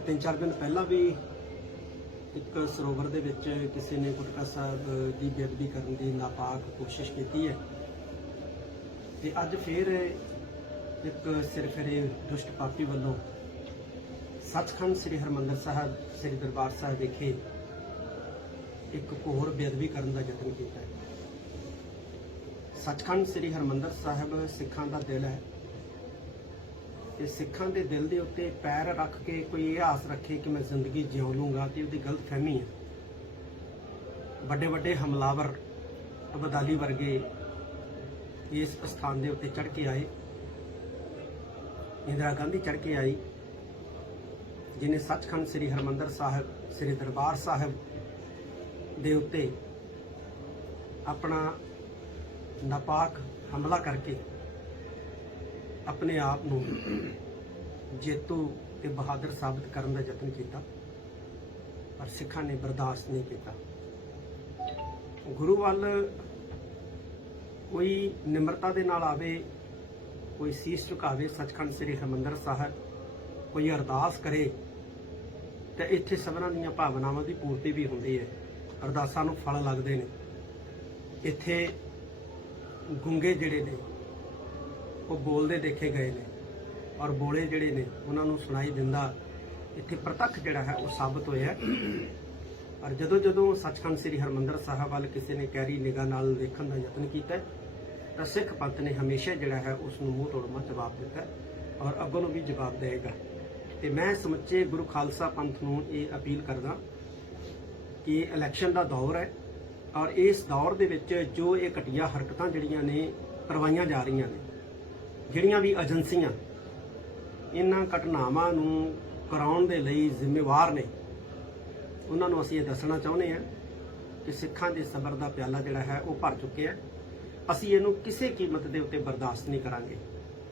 3-4 ਦਿਨ ਪਹਿਲਾਂ ਵੀ ਇੱਕ ਸਰੋਵਰ ਦੇ ਵਿੱਚ ਕਿਸੇ ਨੇ ਗੁਟਕਾ ਸਾਹਿਬ ਦੀ ਬੇਅਦਬੀ ਕਰਨ ਦੀ ਨਾਪਾਕ ਕੋਸ਼ਿਸ਼ ਕੀਤੀ ਹੈ ਤੇ ਅੱਜ ਫਿਰ ਇੱਕ ਸਿਰਫਿਰੇ ਦੁਸ਼ਟ ਪਾਪੀ ਵੱਲੋਂ ਸੱਚਖੰਡ ਸ੍ਰੀ ਹਰਿਮੰਦਰ ਸਾਹਿਬ ਸ੍ਰੀ ਦਰਬਾਰ ਸਾਹਿਬ ਵਿਖੇ ਇੱਕ ਘੋਰ ਬੇਅਦਬੀ ਕਰਨ ਦਾ ਯਤਨ ਕੀਤਾ ਹੈ। ਸੱਚਖੰਡ ਸ੍ਰੀ ਹਰਿਮੰਦਰ ਸਾਹਿਬ ਸਿੱਖਾਂ ਦਾ ਦਿਲ ਹੈ ਤੇ ਸਿੱਖਾਂ ਦੇ ਦਿਲ ਦੇ ਉੱਤੇ ਪੈਰ ਰੱਖ ਕੇ ਕੋਈ ਇਹ ਆਸ ਰੱਖੇ ਕਿ ਮੈਂ ਜ਼ਿੰਦਗੀ ਜਿਉ ਲੂੰਗਾ ਤੇ ਉਹਦੀ ਗਲਤਫਹਿਮੀ ਹੈ। ਵੱਡੇ ਵੱਡੇ ਹਮਲਾਵਰ ਅਬਦਾਲੀ ਵਰਗੇ ਇਸ ਸਥਾਨ ਦੇ ਉੱਤੇ ਚੜ੍ਹ ਕੇ ਆਏ, ਇੰਦਰਾ ਗਾਂਧੀ ਚੜ੍ਹ ਕੇ ਆਈ, ਜਿਨੇ ਸੱਚਖੰਡ ਸ੍ਰੀ ਹਰਿਮੰਦਰ ਸਾਹਿਬ ਸ੍ਰੀ ਦਰਬਾਰ ਸਾਹਿਬ ਦੇ ਉੱਤੇ ਆਪਣਾ ਨਾਪਾਕ ਹਮਲਾ ਕਰਕੇ ਆਪਣੇ ਆਪ ਨੂੰ ਜੇਤੂ ਤੇ ਬਹਾਦਰ ਸਾਬਤ ਕਰਨ ਦਾ ਯਤਨ ਕੀਤਾ, ਪਰ ਸਿੱਖਾਂ ਨੇ ਬਰਦਾਸ਼ਤ ਨਹੀਂ ਕੀਤਾ। ਗੁਰੂ ਵੱਲ ਕੋਈ ਨਿਮਰਤਾ ਦੇ ਨਾਲ ਆਵੇ, ਕੋਈ ਸੀਸ ਝੁਕਾਵੇ ਸੱਚਖੰਡ ਸ੍ਰੀ ਹਰਿਮੰਦਰ ਸਾਹਿਬ, ਕੋਈ ਅਰਦਾਸ ਕਰੇ ਤੇ ਇੱਥੇ ਸਭਨਾਂ ਦੀਆਂ ਭਾਵਨਾਵਾਂ ਦੀ ਪੂਰਤੀ ਵੀ ਹੁੰਦੀ ਹੈ, ਅਰਦਾਸਾਂ ਨੂੰ ਫਲ ਲੱਗਦੇ ਨੇ। ਇੱਥੇ ਗੁੰਗੇ ਜਿਹੜੇ ਨੇ ਉਹ ਬੋਲਦੇ ਦੇਖੇ ਗਏ ਨੇ, ਔਰ ਬੋਲੇ ਜਿਹੜੇ ਨੇ ਉਹਨਾਂ ਨੂੰ ਸੁਣਾਈ ਦਿੰਦਾ ਇੱਥੇ ਪ੍ਰਤੱਖ ਜਿਹੜਾ ਹੈ ਉਹ ਸਾਬਤ ਹੋਇਆ। ਪਰ ਜਦੋਂ ਜਦੋਂ ਸੱਚਖੰਡ ਸ੍ਰੀ ਹਰਿਮੰਦਰ ਸਾਹਿਬ ਵੱਲ ਕਿਸੇ ਨੇ ਗਹਿਰੀ ਨਿਗਾਹ ਨਾਲ ਵੇਖਣ ਦਾ ਯਤਨ ਕੀਤਾ ਤਾਂ ਸਿੱਖ ਪੰਥ ਨੇ ਹਮੇਸ਼ਾ ਜਿਹੜਾ ਹੈ ਉਸ ਨੂੰ ਮੂੰਹ ਤੋੜਮਾ ਜਵਾਬ ਦਿੱਤਾ ਔਰ ਅੱਗੋਂ ਨੂੰ ਵੀ ਜਵਾਬ ਦੇਵੇਗਾ। ਤੇ ਮੈਂ ਸਮੁੱਚੇ ਗੁਰੂ ਖਾਲਸਾ ਪੰਥ ਨੂੰ ਇਹ ਅਪੀਲ ਕਰਦਾ ਕਿ ਇਲੈਕਸ਼ਨ ਦਾ ਦੌਰ ਹੈ ਔਰ ਇਸ ਦੌਰ ਦੇ ਵਿੱਚ ਜੋ ਇਹ ਘਟੀਆ ਹਰਕਤਾਂ ਜਿਹੜੀਆਂ ਨੇ ਕਰਵਾਈਆਂ ਜਾ ਰਹੀਆਂ ਨੇ, ਜਿਹੜੀਆਂ ਵੀ ਏਜੰਸੀਆਂ ਇਹਨਾਂ ਘਟਨਾਵਾਂ ਨੂੰ ਕਰਾਉਣ ਦੇ ਲਈ ਜ਼ਿੰਮੇਵਾਰ ਨੇ, ਉਹਨਾਂ ਨੂੰ ਅਸੀਂ ਇਹ ਦੱਸਣਾ ਚਾਹੁੰਦੇ ਹਾਂ ਕਿ ਸਿੱਖਾਂ ਦੇ ਸਬਰ ਦਾ ਪਿਆਲਾ ਜਿਹੜਾ ਹੈ ਉਹ ਭਰ ਚੁੱਕਿਆ ਹੈ। ਅਸੀਂ ਇਹਨੂੰ ਕਿਸੇ ਕੀਮਤ ਦੇ ਉੱਤੇ ਬਰਦਾਸ਼ਤ ਨਹੀਂ ਕਰਾਂਗੇ।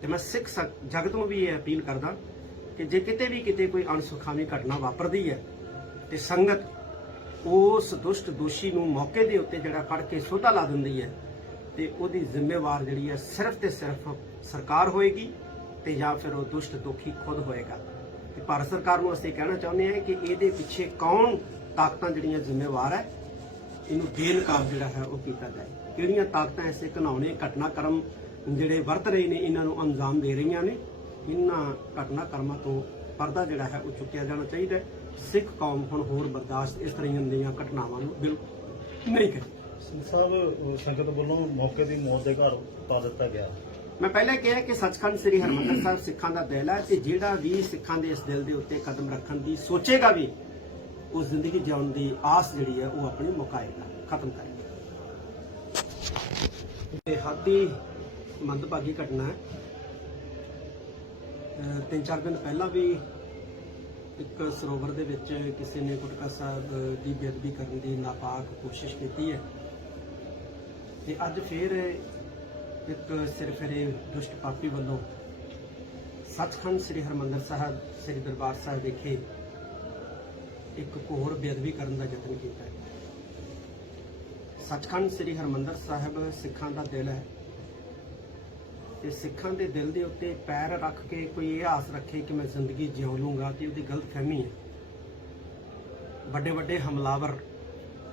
ਤੇ ਮੈਂ ਸਿੱਖ ਜਗਤ ਨੂੰ ਵੀ ਇਹ ਅਪੀਲ ਕਰਦਾ ਕਿ ਜੇ ਕਿਤੇ ਕੋਈ ਅਣਸੁਖਾਵੀ ਘਟਨਾ ਵਾਪਰਦੀ ਹੈ ਤੇ ਸੰਗਤ ਉਸ ਦੁਸ਼ਟ ਦੋਸ਼ੀ ਨੂੰ ਮੌਕੇ ਦੇ ਉੱਤੇ ਜਿਹੜਾ ਫੜ ਕੇ ਸੋਧਾ ਲਾ ਦਿੰਦੀ ਹੈ ਤੇ ਉਹਦੀ ਜ਼ਿੰਮੇਵਾਰ ਜਿਹੜੀ ਹੈ ਸਿਰਫ ਤੇ ਸਿਰਫ ਸਰਕਾਰ ਹੋਏਗੀ ਤੇ ਜਾਂ ਫਿਰ ਉਹ ਦੁਸ਼ਟ ਦੋਖੀ ਖੁਦ ਹੋਏਗਾ। ਤੇ ਭਾਰਤ ਸਰਕਾਰ ਨੂੰ ਅਸੀਂ ਕਹਿਣਾ ਚਾਹੁੰਦੇ ਹਾਂ ਕਿ ਇਹਦੇ ਪਿੱਛੇ ਕੌਣ ਤਾਕਤਾਂ ਜਿਹੜੀਆਂ ਜ਼ਿੰਮੇਵਾਰ ਹੈ, ਇਹਨੂੰ ਬੇਨਕਾਬ ਜਿਹੜਾ ਹੈ ਉਹ ਕੀਤਾ ਜਾਏ। ਕਿਹੜੀਆਂ ਤਾਕਤਾਂ ਐਸੇ ਘਿਨਾਉਣੇ ਘਟਨਾਕ੍ਰਮ ਜਿਹੜੇ ਵਰਤ ਰਹੇ ਨੇ ਇਹਨਾਂ ਨੂੰ ਅੰਜਾਮ ਦੇ ਰਹੀਆਂ ਨੇ, ਇਹਨਾਂ ਘਟਨਾਕ੍ਰਮਾਂ ਤੋਂ ਪਰਦਾ ਜਿਹੜਾ ਹੈ ਉਹ ਚੁੱਕਿਆ ਜਾਣਾ ਚਾਹੀਦਾ ਹੈ। ਸਿੱਖ ਕੌਮ ਹੁਣ ਹੋਰ ਬਰਦਾਸ਼ਤ ਇਸ ਤਰ੍ਹਾਂ ਦੀਆਂ ਘਟਨਾਵਾਂ ਨੂੰ ਬਿਲਕੁਲ ਨਹੀਂ ਕਰੇ। ਸਿੰਘ ਸਾਹਿਬ, ਸੰਗਤ ਵੱਲੋਂ ਮੌਕੇ ਦੀ ਮੌਤ ਦੇ ਘਰ ਪਾ ਦਿੱਤਾ ਗਿਆ। ਮੈਂ ਪਹਿਲਾਂ ਕਿਹਾ ਕਿ ਸੱਚਖੰਡ ਸ੍ਰੀ ਹਰਿਮੰਦਰ ਸਾਹਿਬ ਸਿੱਖਾਂ ਦਾ ਦਿਲ ਹੈ ਤੇ ਜਿਹੜਾ ਵੀ ਸਿੱਖਾਂ ਦੇ ਇਸ ਦਿਲ ਦੇ ਉੱਤੇ ਕਦਮ ਰੱਖਣ ਦੀ ਸੋਚੇਗਾ ਵੀ ਉਹ ਜ਼ਿੰਦਗੀ ਜਿਉਣ ਦੀ ਆਸ ਜਿਹੜੀ ਹੈ ਉਹ ਆਪਣੀ ਮੁਕਾਏਗਾ, ਖਤਮ ਕਰੇਗਾ। ਬੇਹੱਦੀ ਮੰਦਭਾਗੀ ਘਟਨਾ ਹੈ। 3-4 ਦਿਨ ਪਹਿਲਾਂ ਵੀ ਇੱਕ ਸਰੋਵਰ ਦੇ ਵਿੱਚ ਕਿਸੇ ਨੇ ਗੁਟਕਾ ਸਾਹਿਬ ਦੀ ਬੇਅਦਬੀ ਕਰਨ ਦੀ ਨਾਪਾਕ ਕੋਸ਼ਿਸ਼ ਕੀਤੀ ਹੈ ਤੇ ਅੱਜ ਫਿਰ ਇੱਕ ਸਿਰਫਿਰੇ ਦੁਸ਼ਟ ਪਾਪੀ ਵੱਲੋਂ ਸੱਚਖੰਡ ਸ੍ਰੀ ਹਰਿਮੰਦਰ ਸਾਹਿਬ ਸ੍ਰੀ ਦਰਬਾਰ ਸਾਹਿਬ ਵਿਖੇ ਇੱਕ ਹੋਰ ਬੇਅਦਬੀ ਕਰਨ ਦਾ ਯਤਨ ਕੀਤਾ ਹੈ। ਸੱਚਖੰਡ ਸ੍ਰੀ ਹਰਿਮੰਦਰ ਸਾਹਿਬ ਸਿੱਖਾਂ ਦਾ ਦਿਲ ਹੈ ਤੇ ਸਿੱਖਾਂ ਦੇ ਦਿਲ ਦੇ ਉੱਤੇ ਪੈਰ ਰੱਖ ਕੇ ਕੋਈ ਇਹ ਆਸ ਰੱਖੇ ਕਿ ਮੈਂ ਜ਼ਿੰਦਗੀ ਜਿਉਂ ਲੂੰਗਾ ਤੇ ਉਹਦੀ ਗਲਤ ਫਹਿਮੀ ਹੈ। ਵੱਡੇ ਵੱਡੇ ਹਮਲਾਵਰ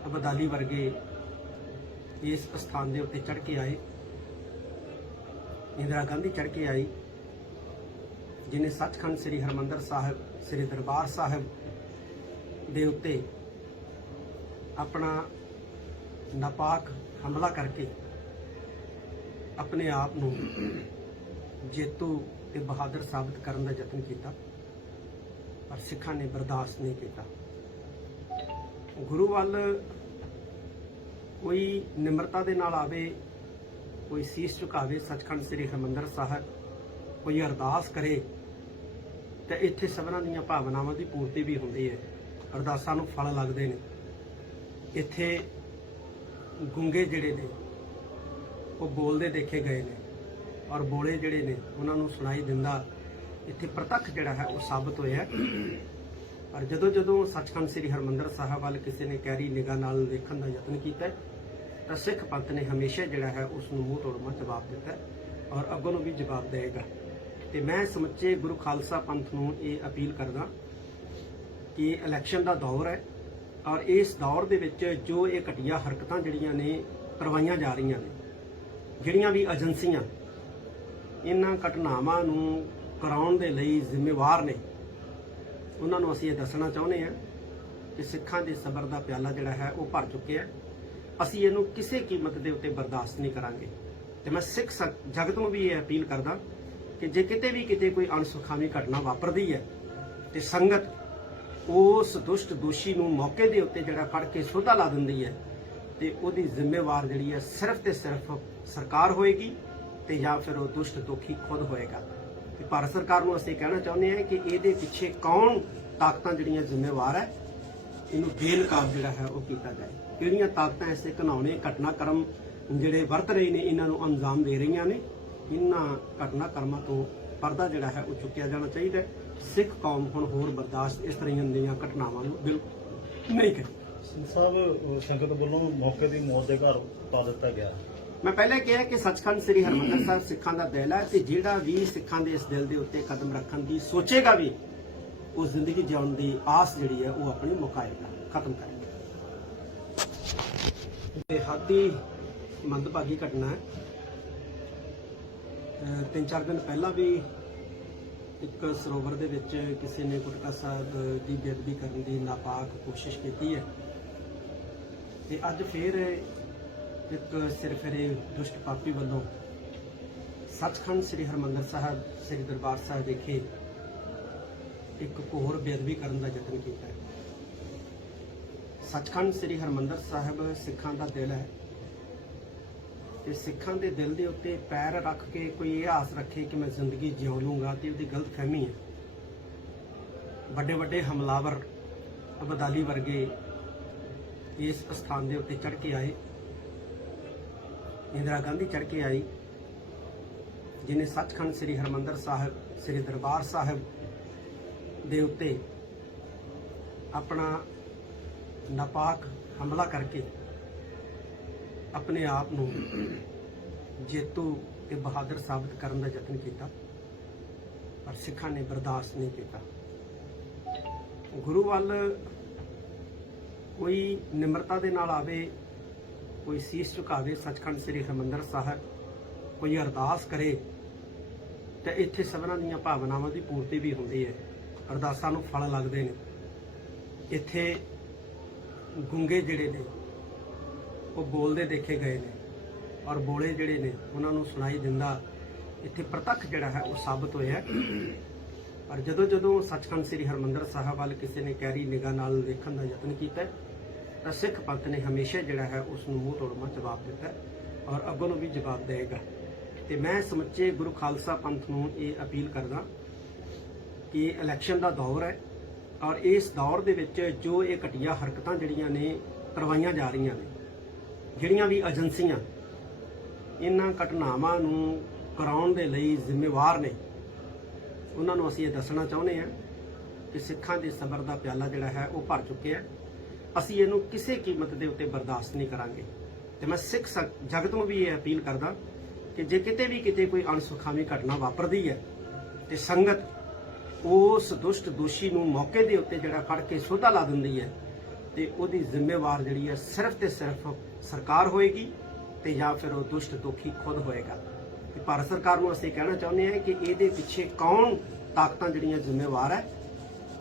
ਅਬਦਾਲੀ ਵਰਗੇ ਇਸ ਸਥਾਨ ਦੇ ਉੱਤੇ ਚੜ੍ਹ ਕੇ ਆਏ। ਇੰਦਰਾ ਗਾਂਧੀ ਚੜ੍ਹ ਕੇ ਆਈ, ਜਿਹਨੇ ਸੱਚਖੰਡ ਸ੍ਰੀ ਹਰਿਮੰਦਰ ਸਾਹਿਬ ਸ੍ਰੀ ਦਰਬਾਰ ਸਾਹਿਬ ਦੇ ਉੱਤੇ ਆਪਣਾ ਨਾਪਾਕ ਹਮਲਾ ਕਰਕੇ ਆਪਣੇ ਆਪ ਨੂੰ ਜੇਤੂ ਤੇ ਬਹਾਦਰ ਸਾਬਤ ਕਰਨ ਦਾ ਯਤਨ ਕੀਤਾ, ਪਰ ਸਿੱਖਾਂ ਨੇ ਬਰਦਾਸ਼ਤ ਨਹੀਂ ਕੀਤਾ। ਗੁਰੂ ਵੱਲ ਕੋਈ ਨਿਮਰਤਾ ਦੇ ਨਾਲ ਆਵੇ, ਕੋਈ ਸੀਸ ਝੁਕਾਵੇ ਸੱਚਖੰਡ ਸ੍ਰੀ ਹਰਿਮੰਦਰ ਸਾਹਿਬ, ਕੋਈ ਅਰਦਾਸ ਕਰੇ ਤੇ ਇੱਥੇ ਸਭਨਾਂ ਦੀਆਂ ਭਾਵਨਾਵਾਂ ਦੀ ਪੂਰਤੀ ਵੀ ਹੁੰਦੀ ਹੈ। ਅਰਦਾਸਾਂ ਨੂੰ ਫਲ ਲੱਗਦੇ ਨੇ। ਇੱਥੇ ਗੁੰਗੇ ਜਿਹੜੇ ਨੇ ਉਹ ਬੋਲਦੇ ਦੇਖੇ ਗਏ ਨੇ ਔਰ ਬੋਲੇ ਜਿਹੜੇ ਨੇ ਉਹਨਾਂ ਨੂੰ ਸੁਣਾਈ ਦਿੰਦਾ ਇੱਥੇ ਪ੍ਰਤੱਖ ਜਿਹੜਾ ਹੈ ਉਹ ਸਾਬਤ ਹੋਇਆ। ਪਰ ਜਦੋਂ ਸੱਚਖੰਡ ਸ੍ਰੀ ਹਰਿਮੰਦਰ ਸਾਹਿਬ ਵੱਲ ਕਿਸੇ ਨੇ ਗਹਿਰੀ ਨਿਗਾਹ ਨਾਲ ਵੇਖਣ ਦਾ ਯਤਨ ਕੀਤਾ ਤਾਂ ਸਿੱਖ ਪੰਥ ਨੇ ਹਮੇਸ਼ਾ ਜਿਹੜਾ ਹੈ ਉਸ ਨੂੰ ਮੂੰਹ ਤੋੜਵਾਂ ਜਵਾਬ ਦਿੱਤਾ ਔਰ ਅੱਗੋਂ ਨੂੰ ਵੀ ਜਵਾਬ ਦੇਵੇਗਾ। ਤੇ ਮੈਂ ਸਮੁੱਚੇ ਗੁਰੂ ਖਾਲਸਾ ਪੰਥ ਨੂੰ ਇਹ ਅਪੀਲ ਕਰਦਾ ਕਿ ਇਲੈਕਸ਼ਨ ਦਾ ਦੌਰ ਹੈ ਔਰ ਇਸ ਦੌਰ ਦੇ ਵਿੱਚ ਜੋ ਇਹ ਘਟੀਆ ਹਰਕਤਾਂ ਜਿਹੜੀਆਂ ਨੇ ਕਰਵਾਈਆਂ ਜਾ ਰਹੀਆਂ ਨੇ, ਜਿਹੜੀਆਂ ਵੀ ਏਜੰਸੀਆਂ ਇਹਨਾਂ ਘਟਨਾਵਾਂ ਨੂੰ ਕਰਾਉਣ ਦੇ ਲਈ ਜ਼ਿੰਮੇਵਾਰ ਨੇ, ਉਹਨਾਂ ਨੂੰ ਅਸੀਂ ਇਹ ਦੱਸਣਾ ਚਾਹੁੰਦੇ ਹਾਂ ਕਿ ਸਿੱਖਾਂ ਦੇ ਸਬਰ ਦਾ ਪਿਆਲਾ ਜਿਹੜਾ ਹੈ ਉਹ ਭਰ ਚੁੱਕਿਆ ਹੈ। ਅਸੀਂ ਇਹਨੂੰ ਕਿਸੇ ਕੀਮਤ ਦੇ ਉੱਤੇ ਬਰਦਾਸ਼ਤ ਨਹੀਂ ਕਰਾਂਗੇ। ਤੇ ਮੈਂ ਸਿੱਖ ਜਗਤ ਨੂੰ ਵੀ ਇਹ ਅਪੀਲ ਕਰਦਾ ਕਿ ਜੇ ਕਿਤੇ ਕੋਈ ਅਣਸੁਖਾਵੀ ਘਟਨਾ ਵਾਪਰਦੀ ਹੈ ਤੇ ਸੰਗਤ ਉਸ ਦੁਸ਼ਟ ਦੋਸ਼ੀ ਨੂੰ ਮੌਕੇ ਦੇ ਉੱਤੇ ਜਿਹੜਾ ਫੜ ਕੇ ਸੋਧਾ ਲਾ ਦਿੰਦੀ ਹੈ ਤੇ ਉਹਦੀ ਜ਼ਿੰਮੇਵਾਰ ਜਿਹੜੀ ਹੈ ਸਿਰਫ ਤੇ ਸਿਰਫ ਸਰਕਾਰ ਹੋਏਗੀ ਤੇ ਜਾਂ ਫਿਰ ਉਹ ਦੁਸ਼ਟ ਦੋਖੀ ਖੁਦ ਹੋਏਗਾ। ਤੇ ਭਾਰਤ ਸਰਕਾਰ ਨੂੰ ਅਸੀਂ ਕਹਿਣਾ ਚਾਹੁੰਦੇ ਹਾਂ ਕਿ ਇਹਦੇ ਪਿੱਛੇ ਕੌਣ ਤਾਕਤਾਂ ਜਿਹੜੀਆਂ ਜ਼ਿੰਮੇਵਾਰ ਹੈ, ਇਹਨੂੰ ਬੇਨਕਾਬ ਜਿਹੜਾ ਹੈ ਉਹ ਕੀਤਾ ਜਾਏ। ਕਿਹੜੀਆਂ ਤਾਕਤਾਂ ਐਸੇ ਘਿਨਾਉਣੇ ਘਟਨਾਕ੍ਰਮ ਜਿਹੜੇ ਵਰਤ ਰਹੇ ਨੇ ਇਹਨਾਂ ਨੂੰ ਅੰਜਾਮ ਦੇ ਰਹੀਆਂ ਨੇ, ਇਹਨਾਂ ਘਟਨਾਕ੍ਰਮਾਂ ਤੋਂ ਪਰਦਾ ਜਿਹੜਾ ਹੈ ਉਹ ਚੁੱਕਿਆ ਜਾਣਾ ਚਾਹੀਦਾ ਹੈ। ਸਿੱਖ ਕੌਮ ਹੁਣ ਹੋਰ ਬਰਦਾਸ਼ਤ ਇਸ ਤਰ੍ਹਾਂ ਦੀਆਂ ਘਟਨਾਵਾਂ ਨੂੰ ਬਿਲਕੁਲ ਨਹੀਂ ਕਰੇ। ਸਿੰਘ ਸਾਹਿਬ, ਸੰਗਤ ਵੱਲੋਂ ਮੌਕੇ ਦੀ ਮੌਤ ਦੇ ਘਰ ਪਾ ਦਿੱਤਾ ਗਿਆ। ਮੈਂ ਪਹਿਲਾਂ ਕਿਹਾ ਕਿ ਸੱਚਖੰਡ ਸ੍ਰੀ ਹਰਿਮੰਦਰ ਸਾਹਿਬ ਸਿੱਖਾਂ ਦਾ ਦਿਲ ਹੈ ਤੇ ਜਿਹੜਾ ਵੀ ਸਿੱਖਾਂ ਦੇ ਇਸ ਦਿਲ ਦੇ ਉੱਤੇ ਕਦਮ ਰੱਖਣ ਦੀ ਸੋਚੇਗਾ ਵੀ ਉਹ ਜ਼ਿੰਦਗੀ ਜਿਉਣ ਦੀ ਆਸ ਜਿਹੜੀ ਹੈ ਉਹ ਆਪਣੀ ਮੁਕਾਏਗਾ, ਖਤਮ ਕਰੇਗਾ। ਬੇਹੱਦੀ ਮੰਦਭਾਗੀ ਘਟਨਾ ਹੈ। 3-4 ਦਿਨ ਪਹਿਲਾਂ ਵੀ ਇੱਕ ਸਰੋਵਰ ਦੇ ਵਿੱਚ ਕਿਸੇ ਨੇ ਗੁਟਕਾ ਸਾਹਿਬ ਦੀ ਬੇਅਦਬੀ ਕਰਨ ਦੀ ਨਾਪਾਕ ਕੋਸ਼ਿਸ਼ ਕੀਤੀ ਹੈ ਤੇ ਅੱਜ ਫਿਰ ਇੱਕ ਸਿਰਫਿਰੇ ਦੁਸ਼ਟ ਪਾਪੀ ਵੱਲੋਂ ਸੱਚਖੰਡ ਸ੍ਰੀ ਹਰਿਮੰਦਰ ਸਾਹਿਬ ਸ੍ਰੀ ਦਰਬਾਰ ਸਾਹਿਬ ਵਿਖੇ ਇੱਕ ਹੋਰ ਬੇਅਦਬੀ ਕਰਨ ਦਾ ਯਤਨ ਕੀਤਾ ਹੈ। ਸੱਚਖੰਡ ਸ੍ਰੀ ਹਰਿਮੰਦਰ ਸਾਹਿਬ ਸਿੱਖਾਂ ਦਾ ਦਿਲ ਹੈ ਤੇ ਸਿੱਖਾਂ ਦੇ ਦਿਲ ਦੇ ਉੱਤੇ ਪੈਰ ਰੱਖ ਕੇ ਕੋਈ ਇਹ ਆਸ ਰੱਖੇ ਕਿ ਮੈਂ ਜ਼ਿੰਦਗੀ ਜਿਉਂ ਲੂੰਗਾ ਤੇ ਉਹਦੀ ਗਲਤ ਫਹਿਮੀ ਹੈ। ਵੱਡੇ ਵੱਡੇ ਹਮਲਾਵਰ ਅਬਦਾਲੀ ਵਰਗੇ ਇਸ ਸਥਾਨ ਦੇ ਉੱਤੇ ਚੜ੍ਹ ਕੇ ਆਏ। ਇੰਦਰਾ ਗਾਂਧੀ ਚੜ੍ਹ ਕੇ ਆਈ, ਜਿਨੇ ਸੱਚਖੰਡ ਸ੍ਰੀ ਹਰਿਮੰਦਰ ਸਾਹਿਬ ਸ੍ਰੀ ਦਰਬਾਰ ਸਾਹਿਬ ਦੇ ਉੱਤੇ ਆਪਣਾ ਨਾਪਾਕ ਹਮਲਾ ਕਰਕੇ ਆਪਣੇ ਆਪ ਨੂੰ ਜੇਤੂ ਤੇ ਬਹਾਦਰ ਸਾਬਤ ਕਰਨ ਦਾ ਯਤਨ ਕੀਤਾ, ਪਰ ਸਿੱਖਾਂ ਨੇ ਬਰਦਾਸ਼ਤ ਨਹੀਂ ਕੀਤਾ। ਗੁਰੂ ਵੱਲ ਕੋਈ ਨਿਮਰਤਾ ਦੇ ਨਾਲ ਆਵੇ, ਕੋਈ ਸੀਸ ਝੁਕਾਵੇ ਸੱਚਖੰਡ ਸ੍ਰੀ ਹਰਿਮੰਦਰ ਸਾਹਿਬ, ਕੋਈ ਅਰਦਾਸ ਕਰੇ ਤੇ ਇੱਥੇ ਸਭਨਾਂ ਦੀਆਂ ਭਾਵਨਾਵਾਂ ਦੀ ਪੂਰਤੀ ਵੀ ਹੁੰਦੀ ਹੈ। ਅਰਦਾਸਾਂ ਨੂੰ ਫਲ ਲੱਗਦੇ ਨੇ। ਇੱਥੇ ਗੁੰਗੇ ਜਿਹੜੇ ਨੇ ਉਹ ਬੋਲਦੇ ਦੇਖੇ ਗਏ ਨੇ, ਔਰ ਬੋਲੇ ਜਿਹੜੇ ਨੇ ਉਹਨਾਂ ਨੂੰ ਸੁਣਾਈ ਦਿੰਦਾ ਇੱਥੇ ਪ੍ਰਤੱਖ ਜਿਹੜਾ ਹੈ ਉਹ ਸਾਬਤ ਹੋਇਆ। ਪਰ ਜਦੋਂ ਸੱਚਖੰਡ ਸ੍ਰੀ ਹਰਿਮੰਦਰ ਸਾਹਿਬ ਵੱਲ ਕਿਸੇ ਨੇ ਗਹਿਰੀ ਨਿਗਾਹ ਨਾਲ ਵੇਖਣ ਦਾ ਯਤਨ ਕੀਤਾ ਤਾਂ ਸਿੱਖ ਪੰਥ ਨੇ ਹਮੇਸ਼ਾ ਜਿਹੜਾ ਹੈ ਉਸ ਨੂੰ ਮੂੰਹ ਤੋੜਵਾਂ ਜਵਾਬ ਦਿੱਤਾ, ਔਰ ਅੱਗੋਂ ਨੂੰ ਵੀ ਜਵਾਬ ਦੇਵੇਗਾ। ਤੇ ਮੈਂ ਸਮੁੱਚੇ ਗੁਰੂ ਖਾਲਸਾ ਪੰਥ ਨੂੰ ਇਹ ਅਪੀਲ ਕਰਦਾ ਕਿ ਇਲੈਕਸ਼ਨ ਦਾ ਦੌਰ ਹੈ, ਔਰ ਇਸ ਦੌਰ ਦੇ ਵਿੱਚ ਜੋ ਇਹ ਘਟੀਆ ਹਰਕਤਾਂ ਜਿਹੜੀਆਂ ਨੇ ਕਰਵਾਈਆਂ ਜਾ ਰਹੀਆਂ ਨੇ, ਜਿਹੜੀਆਂ ਵੀ ਏਜੰਸੀਆਂ ਇਹਨਾਂ ਘਟਨਾਵਾਂ ਨੂੰ ਕਰਾਉਣ ਦੇ ਲਈ ਜ਼ਿੰਮੇਵਾਰ ਨੇ, ਉਹਨਾਂ ਨੂੰ ਅਸੀਂ ਇਹ ਦੱਸਣਾ ਚਾਹੁੰਦੇ ਹਾਂ ਕਿ ਸਿੱਖਾਂ ਦੇ ਸਬਰ ਦਾ ਪਿਆਲਾ ਜਿਹੜਾ ਹੈ ਉਹ ਭਰ ਚੁੱਕਿਆ ਹੈ। ਅਸੀਂ ਇਹਨੂੰ ਕਿਸੇ ਕੀਮਤ ਦੇ ਉੱਤੇ ਬਰਦਾਸ਼ਤ ਨਹੀਂ ਕਰਾਂਗੇ। ਤੇ ਮੈਂ ਸਿੱਖ ਜਗਤ ਨੂੰ ਵੀ ਇਹ ਅਪੀਲ ਕਰਦਾ ਕਿ ਜੇ ਕਿਤੇ ਕੋਈ ਅਣਸੁਖਾਵੀ ਘਟਨਾ ਵਾਪਰਦੀ ਹੈ ਤੇ ਸੰਗਤ ਉਸ ਦੁਸ਼ਟ ਦੋਸ਼ੀ ਨੂੰ ਮੌਕੇ ਦੇ ਉੱਤੇ ਜਿਹੜਾ ਫੜ ਕੇ ਸੋਧਾ ਲਾ ਦਿੰਦੀ ਹੈ ਤੇ ਉਹਦੀ ਜ਼ਿੰਮੇਵਾਰ ਜਿਹੜੀ ਹੈ ਸਿਰਫ ਤੇ ਸਿਰਫ ਸਰਕਾਰ ਹੋਏਗੀ ਤੇ ਜਾਂ ਫਿਰ ਉਹ ਦੁਸ਼ਟ ਦੋਖੀ ਖੁਦ ਹੋਏਗਾ। ਤੇ ਭਾਰਤ ਸਰਕਾਰ ਨੂੰ ਅਸੀਂ ਕਹਿਣਾ ਚਾਹੁੰਦੇ ਹਾਂ ਕਿ ਇਹਦੇ ਪਿੱਛੇ ਕੌਣ ਤਾਕਤਾਂ ਜਿਹੜੀਆਂ ਜ਼ਿੰਮੇਵਾਰ ਹੈ,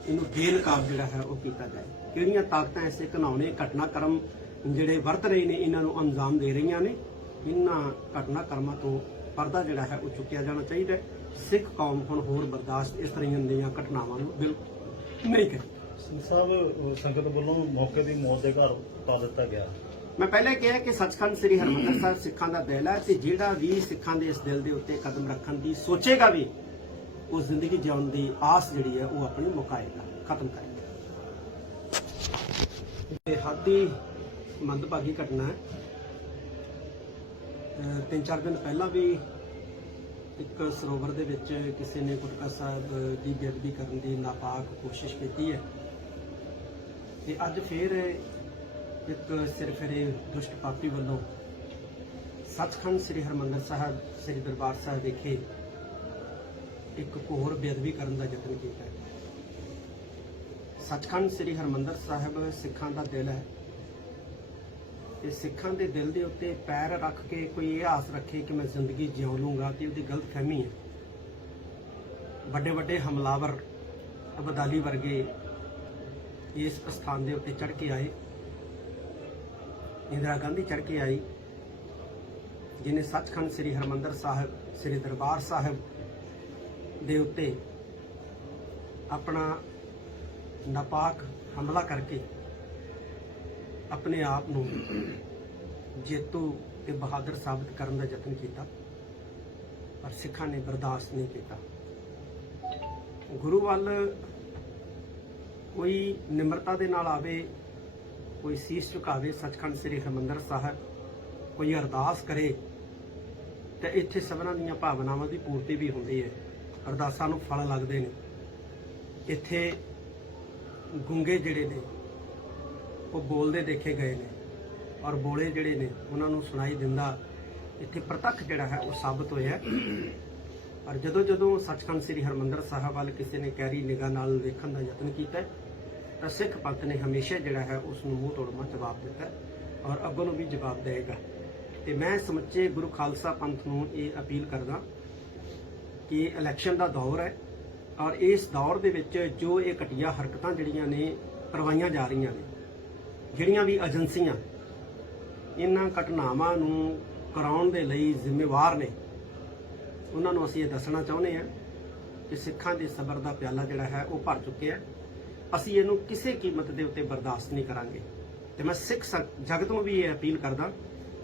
ਇਹਨੂੰ ਬੇਨਕਾਬ ਜਿਹੜਾ ਹੈ ਉਹ ਕੀਤਾ ਜਾਏ। ਕਿਹੜੀਆਂ ਤਾਕਤਾਂ ਐਸੇ ਘਿਨਾਉਣੇ ਘਟਨਾਕ੍ਰਮ ਜਿਹੜੇ ਵਰਤ ਰਹੇ ਨੇ ਇਹਨਾਂ ਨੂੰ ਅੰਜਾਮ ਦੇ ਰਹੀਆਂ ਨੇ, ਇਹਨਾਂ ਘਟਨਾਕ੍ਰਮਾਂ ਤੋਂ ਪਰਦਾ ਜਿਹੜਾ ਹੈ ਉਹ ਚੁੱਕਿਆ ਜਾਣਾ ਚਾਹੀਦਾ ਹੈ। ਸਿੱਖ ਕੌਮ ਹੁਣ ਹੋਰ ਬਰਦਾਸ਼ਤ ਇਸ ਤਰ੍ਹਾਂ ਦੀਆਂ ਘਟਨਾਵਾਂ ਨੂੰ ਬਿਲਕੁਲ ਨਹੀਂ ਕਰੇਗੀ। ਸਿੰਘ ਸਾਹਿਬ, ਸੰਗਤ ਵੱਲੋਂ ਮੌਕੇ ਦੀ ਮੌਤ ਦੇ ਘਰ ਪਾ ਦਿੱਤਾ ਗਿਆ। ਮੈਂ ਪਹਿਲੇ ਕਿਹਾ ਕਿ ਸੱਚਖੰਡ ਸ੍ਰੀ ਹਰਿਮੰਦਰ ਸਾਹਿਬ ਸਿੱਖਾਂ ਦਾ ਦਿਲ ਹੈ, ਤੇ ਜਿਹੜਾ ਵੀ ਸਿੱਖਾਂ ਦੇ ਇਸ ਦਿਲ ਦੇ ਉੱਤੇ ਕਦਮ ਰੱਖਣ ਦੀ ਸੋਚੇਗਾ ਵੀ ਉਹ ਜ਼ਿੰਦਗੀ ਜਿਉਣ ਦੀ ਆਸ ਜਿਹੜੀ ਹੈ ਉਹ ਆਪਣੀ ਮੁਕਾਏਗਾ, ਖਤਮ ਕਰੇਗਾ। ਬੇਹੱਦ ਹੀ ਮੰਦਭਾਗੀ ਘਟਨਾ ਹੈ। 3-4 ਦਿਨ ਪਹਿਲਾਂ ਵੀ ਇੱਕ ਸਰੋਵਰ ਦੇ ਵਿੱਚ ਕਿਸੇ ਨੇ ਗੁਟਕਾ ਸਾਹਿਬ ਦੀ ਬੇਅਦਬੀ ਕਰਨ ਦੀ ਨਾਪਾਕ ਕੋਸ਼ਿਸ਼ ਕੀਤੀ ਹੈ, ਤੇ ਅੱਜ ਫਿਰ ਇੱਕ ਸਿਰਫਿਰੇ ਦੁਸ਼ਟ ਪਾਪੀ ਵੱਲੋਂ ਸੱਚਖੰਡ ਸ੍ਰੀ ਹਰਿਮੰਦਰ ਸਾਹਿਬ ਸ੍ਰੀ ਦਰਬਾਰ ਸਾਹਿਬ ਵਿਖੇ ਇੱਕ ਹੋਰ ਬੇਅਦਬੀ ਕਰਨ ਦਾ ਯਤਨ ਕੀਤਾ ਹੈ। ਸੱਚਖੰਡ ਸ੍ਰੀ ਹਰਿਮੰਦਰ ਸਾਹਿਬ ਸਿੱਖਾਂ ਦਾ ਦਿਲ ਹੈ, ਤੇ ਸਿੱਖਾਂ ਦੇ ਦਿਲ ਦੇ ਉੱਤੇ ਪੈਰ ਰੱਖ ਕੇ ਕੋਈ ਇਹ ਆਸ ਰੱਖੇ ਕਿ ਮੈਂ ਜ਼ਿੰਦਗੀ ਜਿਉਂ ਲੂੰਗਾ, ਤੇ ਉਹਦੀ ਗਲਤਫਹਿਮੀ ਹੈ। ਵੱਡੇ ਵੱਡੇ ਹਮਲਾਵਰ ਅਬਦਾਲੀ ਵਰਗੇ ਇਸ ਸਥਾਨ ਦੇ ਉੱਤੇ ਚੜ੍ਹ ਕੇ ਆਏ। ਇੰਦਰਾ ਗਾਂਧੀ ਚੜ੍ਹ ਕੇ ਆਈ, ਜਿਨੇ ਸੱਚਖੰਡ ਸ੍ਰੀ ਹਰਿਮੰਦਰ ਸਾਹਿਬ ਸ੍ਰੀ ਦਰਬਾਰ ਸਾਹਿਬ ਦੇ ਉੱਤੇ ਆਪਣਾ ਨਾਪਾਕ ਹਮਲਾ ਕਰਕੇ ਆਪਣੇ ਆਪ ਨੂੰ ਜੇਤੂ ਤੇ ਬਹਾਦਰ ਸਾਬਤ ਕਰਨ ਦਾ ਯਤਨ ਕੀਤਾ, ਪਰ ਸਿੱਖਾਂ ਨੇ ਬਰਦਾਸ਼ਤ ਨਹੀਂ ਕੀਤਾ। ਗੁਰੂ ਵੱਲ ਕੋਈ ਨਿਮਰਤਾ ਦੇ ਨਾਲ ਆਵੇ, ਕੋਈ ਸੀਸ ਝੁਕਾਵੇ ਸੱਚਖੰਡ ਸ੍ਰੀ ਹਰਿਮੰਦਰ ਸਾਹਿਬ, ਕੋਈ ਅਰਦਾਸ ਕਰੇ ਤੇ ਇੱਥੇ ਸਭਨਾਂ ਦੀਆਂ ਭਾਵਨਾਵਾਂ ਦੀ ਪੂਰਤੀ ਵੀ ਹੁੰਦੀ ਹੈ। ਅਰਦਾਸਾਂ ਨੂੰ ਫਲ ਲੱਗਦੇ ਨੇ। ਇੱਥੇ ਗੁੰਗੇ ਜਿਹੜੇ ਨੇ ਉਹ ਬੋਲਦੇ ਦੇਖੇ ਗਏ ਨੇ, ਔਰ ਬੋਲੇ ਜਿਹੜੇ ਨੇ ਉਹਨਾਂ ਨੂੰ ਸੁਣਾਈ ਦਿੰਦਾ ਇੱਥੇ ਪ੍ਰਤੱਖ ਜਿਹੜਾ ਹੈ ਉਹ ਸਾਬਤ ਹੋਇਆ। ਪਰ ਜਦੋਂ ਸੱਚਖੰਡ ਸ੍ਰੀ ਹਰਿਮੰਦਰ ਸਾਹਿਬ ਵੱਲ ਕਿਸੇ ਨੇ ਗਹਿਰੀ ਨਿਗਾਹ ਨਾਲ ਵੇਖਣ ਦਾ ਯਤਨ ਕੀਤਾ ਤਾਂ ਸਿੱਖ ਪੰਥ ਨੇ ਹਮੇਸ਼ਾ ਜਿਹੜਾ ਹੈ ਉਸ ਨੂੰ ਮੂੰਹ ਤੋੜਵਾਂ ਜਵਾਬ ਦਿੱਤਾ, ਔਰ ਅੱਗੋਂ ਨੂੰ ਵੀ ਜਵਾਬ ਦੇਵੇਗਾ। ਤੇ ਮੈਂ ਸਮੁੱਚੇ ਗੁਰੂ ਖਾਲਸਾ ਪੰਥ ਨੂੰ ਇਹ ਅਪੀਲ ਕਰਦਾ ਕਿ ਇਲੈਕਸ਼ਨ ਦਾ ਦੌਰ ਹੈ, ਔਰ ਇਸ ਦੌਰ ਦੇ ਵਿੱਚ ਜੋ ਇਹ ਘਟੀਆ ਹਰਕਤਾਂ ਜਿਹੜੀਆਂ ਨੇ ਕਰਵਾਈਆਂ ਜਾ ਰਹੀਆਂ ਨੇ, ਜਿਹੜੀਆਂ ਵੀ ਏਜੰਸੀਆਂ ਇਹਨਾਂ ਘਟਨਾਵਾਂ ਨੂੰ ਕਰਾਉਣ ਦੇ ਲਈ ਜ਼ਿੰਮੇਵਾਰ ਨੇ, ਉਹਨਾਂ ਨੂੰ ਅਸੀਂ ਇਹ ਦੱਸਣਾ ਚਾਹੁੰਦੇ ਹਾਂ ਕਿ ਸਿੱਖਾਂ ਦੇ ਸਬਰ ਦਾ ਪਿਆਲਾ ਜਿਹੜਾ ਹੈ ਉਹ ਭਰ ਚੁੱਕਿਆ ਹੈ। ਅਸੀਂ ਇਹਨੂੰ ਕਿਸੇ ਕੀਮਤ ਦੇ ਉੱਤੇ ਬਰਦਾਸ਼ਤ ਨਹੀਂ ਕਰਾਂਗੇ। ਤੇ ਮੈਂ ਸਿੱਖ ਜਗਤ ਨੂੰ ਵੀ ਇਹ ਅਪੀਲ ਕਰਦਾ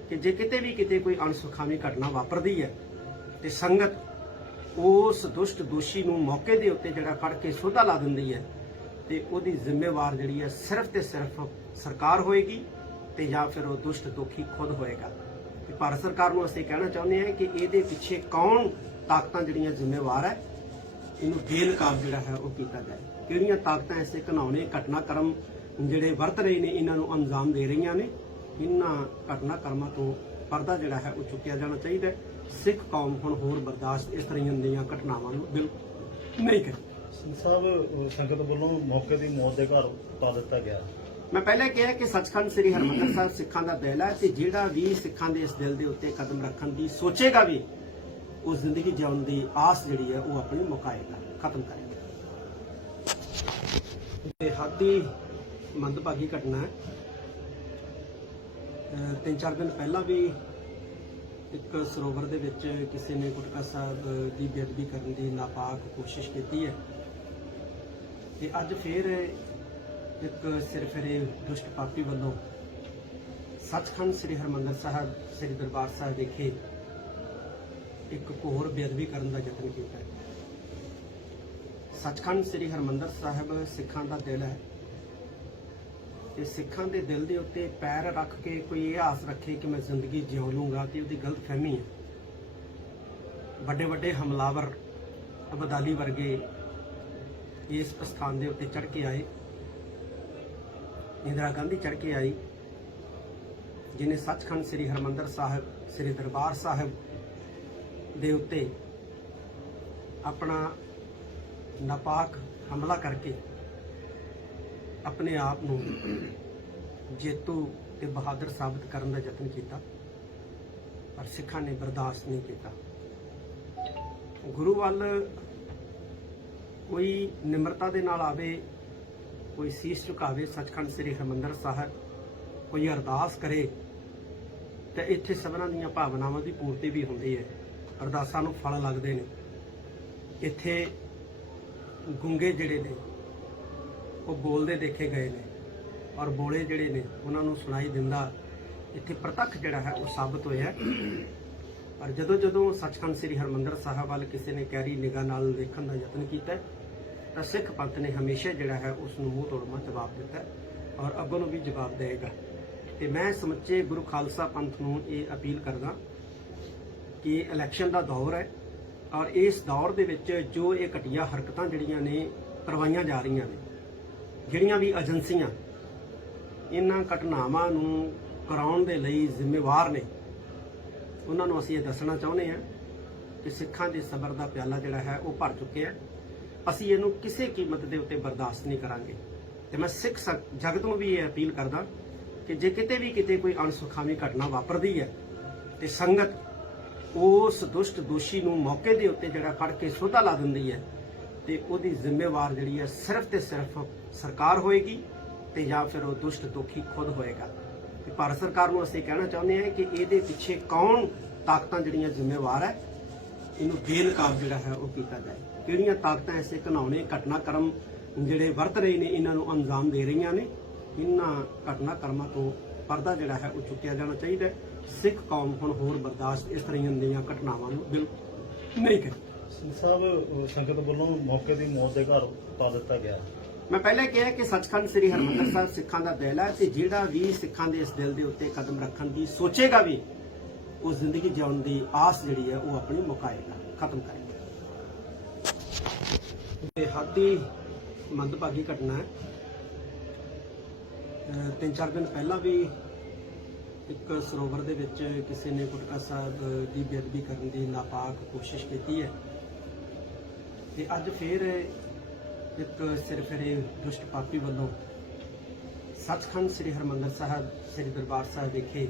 ਕਿ ਜੇ ਕਿਤੇ ਕੋਈ ਅਣਸੁਖਾਵੀ ਘਟਨਾ ਵਾਪਰਦੀ ਹੈ ਤੇ ਸੰਗਤ ਉਸ ਦੁਸ਼ਟ ਦੋਸ਼ੀ ਨੂੰ ਮੌਕੇ ਦੇ ਉੱਤੇ ਜਿਹੜਾ ਫੜ ਕੇ ਸੋਧਾ ਲਾ ਦਿੰਦੀ ਹੈ ਤੇ ਉਹਦੀ ਜ਼ਿੰਮੇਵਾਰ ਜਿਹੜੀ ਹੈ ਸਿਰਫ ਤੇ ਸਿਰਫ ਸਰਕਾਰ ਹੋਏਗੀ ਤੇ ਜਾਂ ਫਿਰ ਉਹ ਦੁਸ਼ਟ ਦੋਖੀ ਖੁਦ ਹੋਏਗਾ। ਤੇ ਭਾਰਤ ਸਰਕਾਰ ਨੂੰ ਅਸੀਂ ਕਹਿਣਾ ਚਾਹੁੰਦੇ ਹਾਂ ਕਿ ਇਹਦੇ ਪਿੱਛੇ ਕੌਣ ਤਾਕਤਾਂ ਜਿਹੜੀਆਂ ਜ਼ਿੰਮੇਵਾਰ ਹੈ, ਇਹਨੂੰ ਬੇਨਕਾਬ ਜਿਹੜਾ ਹੈ ਉਹ ਕੀਤਾ ਜਾਏ। ਕਿਹੜੀਆਂ ਤਾਕਤਾਂ ਐਸੇ ਘਿਨਾਉਣੇ ਘਟਨਾਕ੍ਰਮ ਜਿਹੜੇ ਵਰਤ ਰਹੇ ਨੇ, ਇਹਨਾਂ ਨੂੰ ਅੰਜਾਮ ਦੇ ਰਹੀਆਂ ਨੇ, ਇਹਨਾਂ ਘਟਨਾਕ੍ਰਮਾਂ ਤੋਂ ਪਰਦਾ ਜਿਹੜਾ ਹੈ ਉਹ ਚੁੱਕਿਆ ਜਾਣਾ ਚਾਹੀਦਾ ਹੈ। ਸਿੱਖ ਕੌਮ ਹੁਣ ਹੋਰ ਬਰਦਾਸ਼ਤ ਇਸ ਤਰ੍ਹਾਂ ਦੀਆਂ ਘਟਨਾਵਾਂ ਨੂੰ ਬਿਲਕੁਲ ਨਹੀਂ ਕਰੇ। ਸਿੰਘ ਸਾਹਿਬ, ਸੰਗਤ ਵੱਲੋਂ ਮੌਕੇ ਦੀ ਮੌਤ ਦੇ ਘਰ ਪਾ ਦਿੱਤਾ ਗਿਆ। ਮੈਂ ਪਹਿਲੇ ਕਿਹਾ ਕਿ ਸੱਚਖੰਡ ਸ੍ਰੀ ਹਰਿਮੰਦਰ ਸਾਹਿਬ ਸਿੱਖਾਂ ਦਾ ਦਿਲ ਹੈ, ਤੇ ਜਿਹੜਾ ਵੀ ਸਿੱਖਾਂ ਦੇ ਇਸ ਦਿਲ ਦੇ ਉੱਤੇ ਕਦਮ ਰੱਖਣ ਦੀ ਸੋਚੇਗਾ ਵੀ, ਉਹ ਜ਼ਿੰਦਗੀ ਜਿਉਣ ਦੀ ਆਸ ਜਿਹੜੀ ਹੈ ਉਹ ਆਪਣੀ ਮੁਕਾਏਗਾ, ਖਤਮ ਕਰੇਗਾ। ਬੇਹੱਦੀ ਮੰਦਭਾਗੀ ਘਟਨਾ ਹੈ। 3-4 ਦਿਨ ਪਹਿਲਾਂ ਵੀ ਇੱਕ ਸਰੋਵਰ ਦੇ ਵਿੱਚ ਕਿਸੇ ਨੇ ਗੁਟਕਾ ਸਾਹਿਬ ਦੀ ਬੇਅਦਬੀ ਕਰਨ ਦੀ ਨਾਪਾਕ ਕੋਸ਼ਿਸ਼ ਕੀਤੀ ਹੈ, ਤੇ ਅੱਜ ਫਿਰ ਇੱਕ ਸਿਰਫਿਰੇ ਦੁਸ਼ਟ ਪਾਪੀ ਵੱਲੋਂ ਸੱਚਖੰਡ ਸ੍ਰੀ ਹਰਿਮੰਦਰ ਸਾਹਿਬ ਸ੍ਰੀ ਦਰਬਾਰ ਸਾਹਿਬ ਵਿਖੇ ਇੱਕ ਹੋਰ ਬੇਅਦਬੀ ਕਰਨ ਦਾ ਯਤਨ ਕੀਤਾ ਹੈ। ਸੱਚਖੰਡ ਸ੍ਰੀ ਹਰਿਮੰਦਰ ਸਾਹਿਬ ਸਿੱਖਾਂ ਦਾ ਦਿਲ ਹੈ, ਤੇ ਸਿੱਖਾਂ ਦੇ ਦਿਲ ਦੇ ਉੱਤੇ ਪੈਰ ਰੱਖ ਕੇ ਕੋਈ ਇਹ ਆਸ ਰੱਖੇ ਕਿ ਮੈਂ ਜ਼ਿੰਦਗੀ ਜਿਉ ਲੂੰਗਾ, ਤੇ ਉਹਦੀ ਗਲਤਫਹਿਮੀ ਹੈ। ਵੱਡੇ ਵੱਡੇ ਹਮਲਾਵਰ ਅਬਦਾਲੀ ਵਰਗੇ ਇਸ ਸਥਾਨ ਦੇ ਉੱਤੇ ਚੜ੍ਹ ਕੇ ਆਏ। ਇੰਦਰਾ ਗਾਂਧੀ ਚੜ੍ਹ ਕੇ ਆਈ, ਜਿਨੇ ਸੱਚਖੰਡ ਸ੍ਰੀ ਹਰਿਮੰਦਰ ਸਾਹਿਬ ਸ੍ਰੀ ਦਰਬਾਰ ਸਾਹਿਬ ਦੇ ਉੱਤੇ ਆਪਣਾ ਨਾਪਾਕ ਹਮਲਾ ਕਰਕੇ ਆਪਣੇ ਆਪ ਨੂੰ ਜੇਤੂ ਤੇ ਬਹਾਦਰ ਸਾਬਤ ਕਰਨ ਦਾ ਯਤਨ ਕੀਤਾ, ਪਰ ਸਿੱਖਾਂ ਨੇ ਬਰਦਾਸ਼ਤ ਨਹੀਂ ਕੀਤਾ। ਗੁਰੂ ਵੱਲ ਕੋਈ ਨਿਮਰਤਾ ਦੇ ਨਾਲ ਆਵੇ, ਕੋਈ ਸੀਸ ਝੁਕਾਵੇ ਸੱਚਖੰਡ ਸ੍ਰੀ ਹਰਿਮੰਦਰ ਸਾਹਿਬ, ਕੋਈ ਅਰਦਾਸ ਕਰੇ, ਤੇ ਇੱਥੇ ਸਭਨਾਂ ਦੀਆਂ ਭਾਵਨਾਵਾਂ ਦੀ ਪੂਰਤੀ ਵੀ ਹੁੰਦੀ ਹੈ, ਅਰਦਾਸਾਂ ਨੂੰ ਫਲ ਲੱਗਦੇ ਨੇ। ਇੱਥੇ ਗੁੰਗੇ ਜਿਹੜੇ ਨੇ ਉਹ ਬੋਲਦੇ ਦੇਖੇ ਗਏ ਨੇ, ਔਰ ਬੋਲੇ ਜਿਹੜੇ ਨੇ ਉਹਨਾਂ ਨੂੰ ਸੁਣਾਈ ਦਿੰਦਾ ਇੱਥੇ ਪ੍ਰਤੱਖ ਜਿਹੜਾ ਹੈ ਉਹ ਸਾਬਤ ਹੋਇਆ। ਪਰ ਜਦੋਂ ਜਦੋਂ ਸੱਚਖੰਡ ਸ੍ਰੀ ਹਰਿਮੰਦਰ ਸਾਹਿਬ ਵੱਲ ਕਿਸੇ ਨੇ ਗਹਿਰੀ ਨਿਗਾਹ ਨਾਲ ਦੇਖਣ ਦਾ ਯਤਨ ਕੀਤਾ, ਤਾਂ ਸਿੱਖ ਪੰਥ ਨੇ ਹਮੇਸ਼ਾ ਜਿਹੜਾ ਹੈ ਉਸ ਨੂੰ ਮੂੰਹ ਤੋੜਵਾਂ ਜਵਾਬ ਦਿੱਤਾ, ਔਰ ਅੱਗੋਂ ਨੂੰ ਵੀ ਜਵਾਬ ਦੇਵੇਗਾ। ਤੇ ਮੈਂ ਸਮੁੱਚੇ ਗੁਰੂ ਖਾਲਸਾ ਪੰਥ ਨੂੰ ਇਹ ਅਪੀਲ ਕਰਦਾ ਕਿ ਇਲੈਕਸ਼ਨ ਦਾ ਦੌਰ ਹੈ, ਔਰ ਇਸ ਦੌਰ ਦੇ ਵਿੱਚ ਜੋ ਇਹ ਘਟੀਆ ਹਰਕਤਾਂ ਜਿਹੜੀਆਂ ਨੇ ਕਰਵਾਈਆਂ ਜਾ ਰਹੀਆਂ ਨੇ, ਜਿਹੜੀਆਂ ਵੀ ਏਜੰਸੀਆਂ ਇਹਨਾਂ ਘਟਨਾਵਾਂ ਨੂੰ ਕਰਾਉਣ ਦੇ ਲਈ ਜ਼ਿੰਮੇਵਾਰ ਨੇ, ਉਹਨਾਂ ਨੂੰ ਅਸੀਂ ਇਹ ਦੱਸਣਾ ਚਾਹੁੰਦੇ ਹਾਂ ਕਿ ਸਿੱਖਾਂ ਦੇ ਸਬਰ ਦਾ ਪਿਆਲਾ ਜਿਹੜਾ ਹੈ ਉਹ ਭਰ ਚੁੱਕਿਆ। ਅਸੀਂ ਇਹਨੂੰ ਕਿਸੇ ਕੀਮਤ ਦੇ ਉੱਤੇ ਬਰਦਾਸ਼ਤ ਨਹੀਂ ਕਰਾਂਗੇ। ਤੇ ਮੈਂ ਸਿੱਖ ਜਗਤ ਨੂੰ ਵੀ ਇਹ ਅਪੀਲ ਕਰਦਾ ਕਿ ਜੇ ਕਿਤੇ ਕੋਈ ਅਣਸੁਖਾਵੀ ਘਟਨਾ ਵਾਪਰਦੀ ਹੈ, ਤੇ ਸੰਗਤ ਉਸ ਦੁਸ਼ਟ ਦੋਸ਼ੀ ਨੂੰ ਮੌਕੇ ਦੇ ਉੱਤੇ ਜਿਹੜਾ ਫੜ ਕੇ ਸੋਧਾ ਲਾ ਦਿੰਦੀ ਹੈ, ਤੇ ਉਹਦੀ ਜ਼ਿੰਮੇਵਾਰ ਜਿਹੜੀ ਹੈ ਸਿਰਫ ਤੇ ਸਿਰਫ ਸਰਕਾਰ ਹੋਏਗੀ, ਤੇ ਜਾਂ ਫਿਰ ਉਹ ਦੁਸ਼ਟ ਦੋਖੀ ਖੁਦ ਹੋਏਗਾ। ਤੇ ਭਾਰਤ ਸਰਕਾਰ ਨੂੰ ਅਸੀਂ ਕਹਿਣਾ ਚਾਹੁੰਦੇ ਹਾਂ ਕਿ ਇਹਦੇ ਪਿੱਛੇ ਕੌਣ ਤਾਕਤਾਂ ਜਿਹੜੀਆਂ ਜ਼ਿੰਮੇਵਾਰ ਹੈ, ਇਹਨੂੰ ਬੇਨਕਾਬ ਜਿਹੜਾ ਹੈ ਉਹ ਕੀਤਾ ਜਾਏ। ਕਿਹੜੀਆਂ ਤਾਕਤਾਂ ਐਸੇ ਘਿਨਾਉਣੇ ਘਟਨਾਕ੍ਰਮ ਜਿਹੜੇ ਵਰਤ ਰਹੇ ਨੇ, ਇਹਨਾਂ ਨੂੰ ਅੰਜਾਮ ਦੇ ਰਹੀਆਂ ਨੇ, ਇਹਨਾਂ ਘਟਨਾਕ੍ਰਮਾਂ ਤੋਂ ਪਰਦਾ ਜਿਹੜਾ ਹੈ ਉਹ ਚੁੱਕਿਆ ਜਾਣਾ ਚਾਹੀਦਾ ਹੈ। ਸਿੱਖ ਕੌਮ ਹੁਣ ਹੋਰ ਬਰਦਾਸ਼ਤ ਇਸ ਤਰ੍ਹਾਂ ਦੀਆਂ ਘਟਨਾਵਾਂ ਨੂੰ ਬਿਲਕੁਲ ਨਹੀਂ ਕਰੇ। ਸਿੰਘ ਸਾਹਿਬ, ਸੰਗਤ ਵੱਲੋਂ ਮੌਕੇ ਦੀ ਮੌਤ ਦੇ ਘਰ ਪਾ ਦਿੱਤਾ ਗਿਆ। ਮੈਂ ਪਹਿਲੇ ਕਿਹਾ ਕਿ ਸੱਚਖੰਡ ਸ੍ਰੀ ਹਰਿਮੰਦਰ ਸਾਹਿਬ ਸਿੱਖਾਂ ਦਾ ਦਿਲ ਹੈ, ਤੇ ਜਿਹੜਾ ਵੀ ਸਿੱਖਾਂ ਦੇ ਇਸ ਦਿਲ ਦੇ ਉੱਤੇ ਕਦਮ ਰੱਖਣ ਦੀ ਸੋਚੇਗਾ ਵੀ, ਉਹ ਜ਼ਿੰਦਗੀ ਜਿਉਣ ਦੀ ਆਸ ਜਿਹੜੀ ਹੈ ਉਹ ਆਪਣੀ ਮੁਕਾਏਗਾ, ਖਤਮ ਕਰੇਗਾ। ਬੇਹੱਦੀ ਮੰਦਭਾਗੀ ਘਟਨਾ ਹੈ। 3-4 ਦਿਨ ਪਹਿਲਾਂ ਵੀ ਇੱਕ ਸਰੋਵਰ ਦੇ ਵਿੱਚ ਕਿਸੇ ਨੇ ਗੁਟਕਾ ਸਾਹਿਬ ਦੀ ਬੇਅਦਬੀ ਕਰਨ ਦੀ ਨਾਪਾਕ ਕੋਸ਼ਿਸ਼ ਕੀਤੀ ਹੈ, ਤੇ ਅੱਜ ਫਿਰ ਇੱਕ ਸਿਰਫਿਰੇ ਦੁਸ਼ਟ ਪਾਪੀ ਵੱਲੋਂ ਸੱਚਖੰਡ ਸ੍ਰੀ ਹਰਿਮੰਦਰ ਸਾਹਿਬ ਸ੍ਰੀ ਦਰਬਾਰ ਸਾਹਿਬ ਵਿਖੇ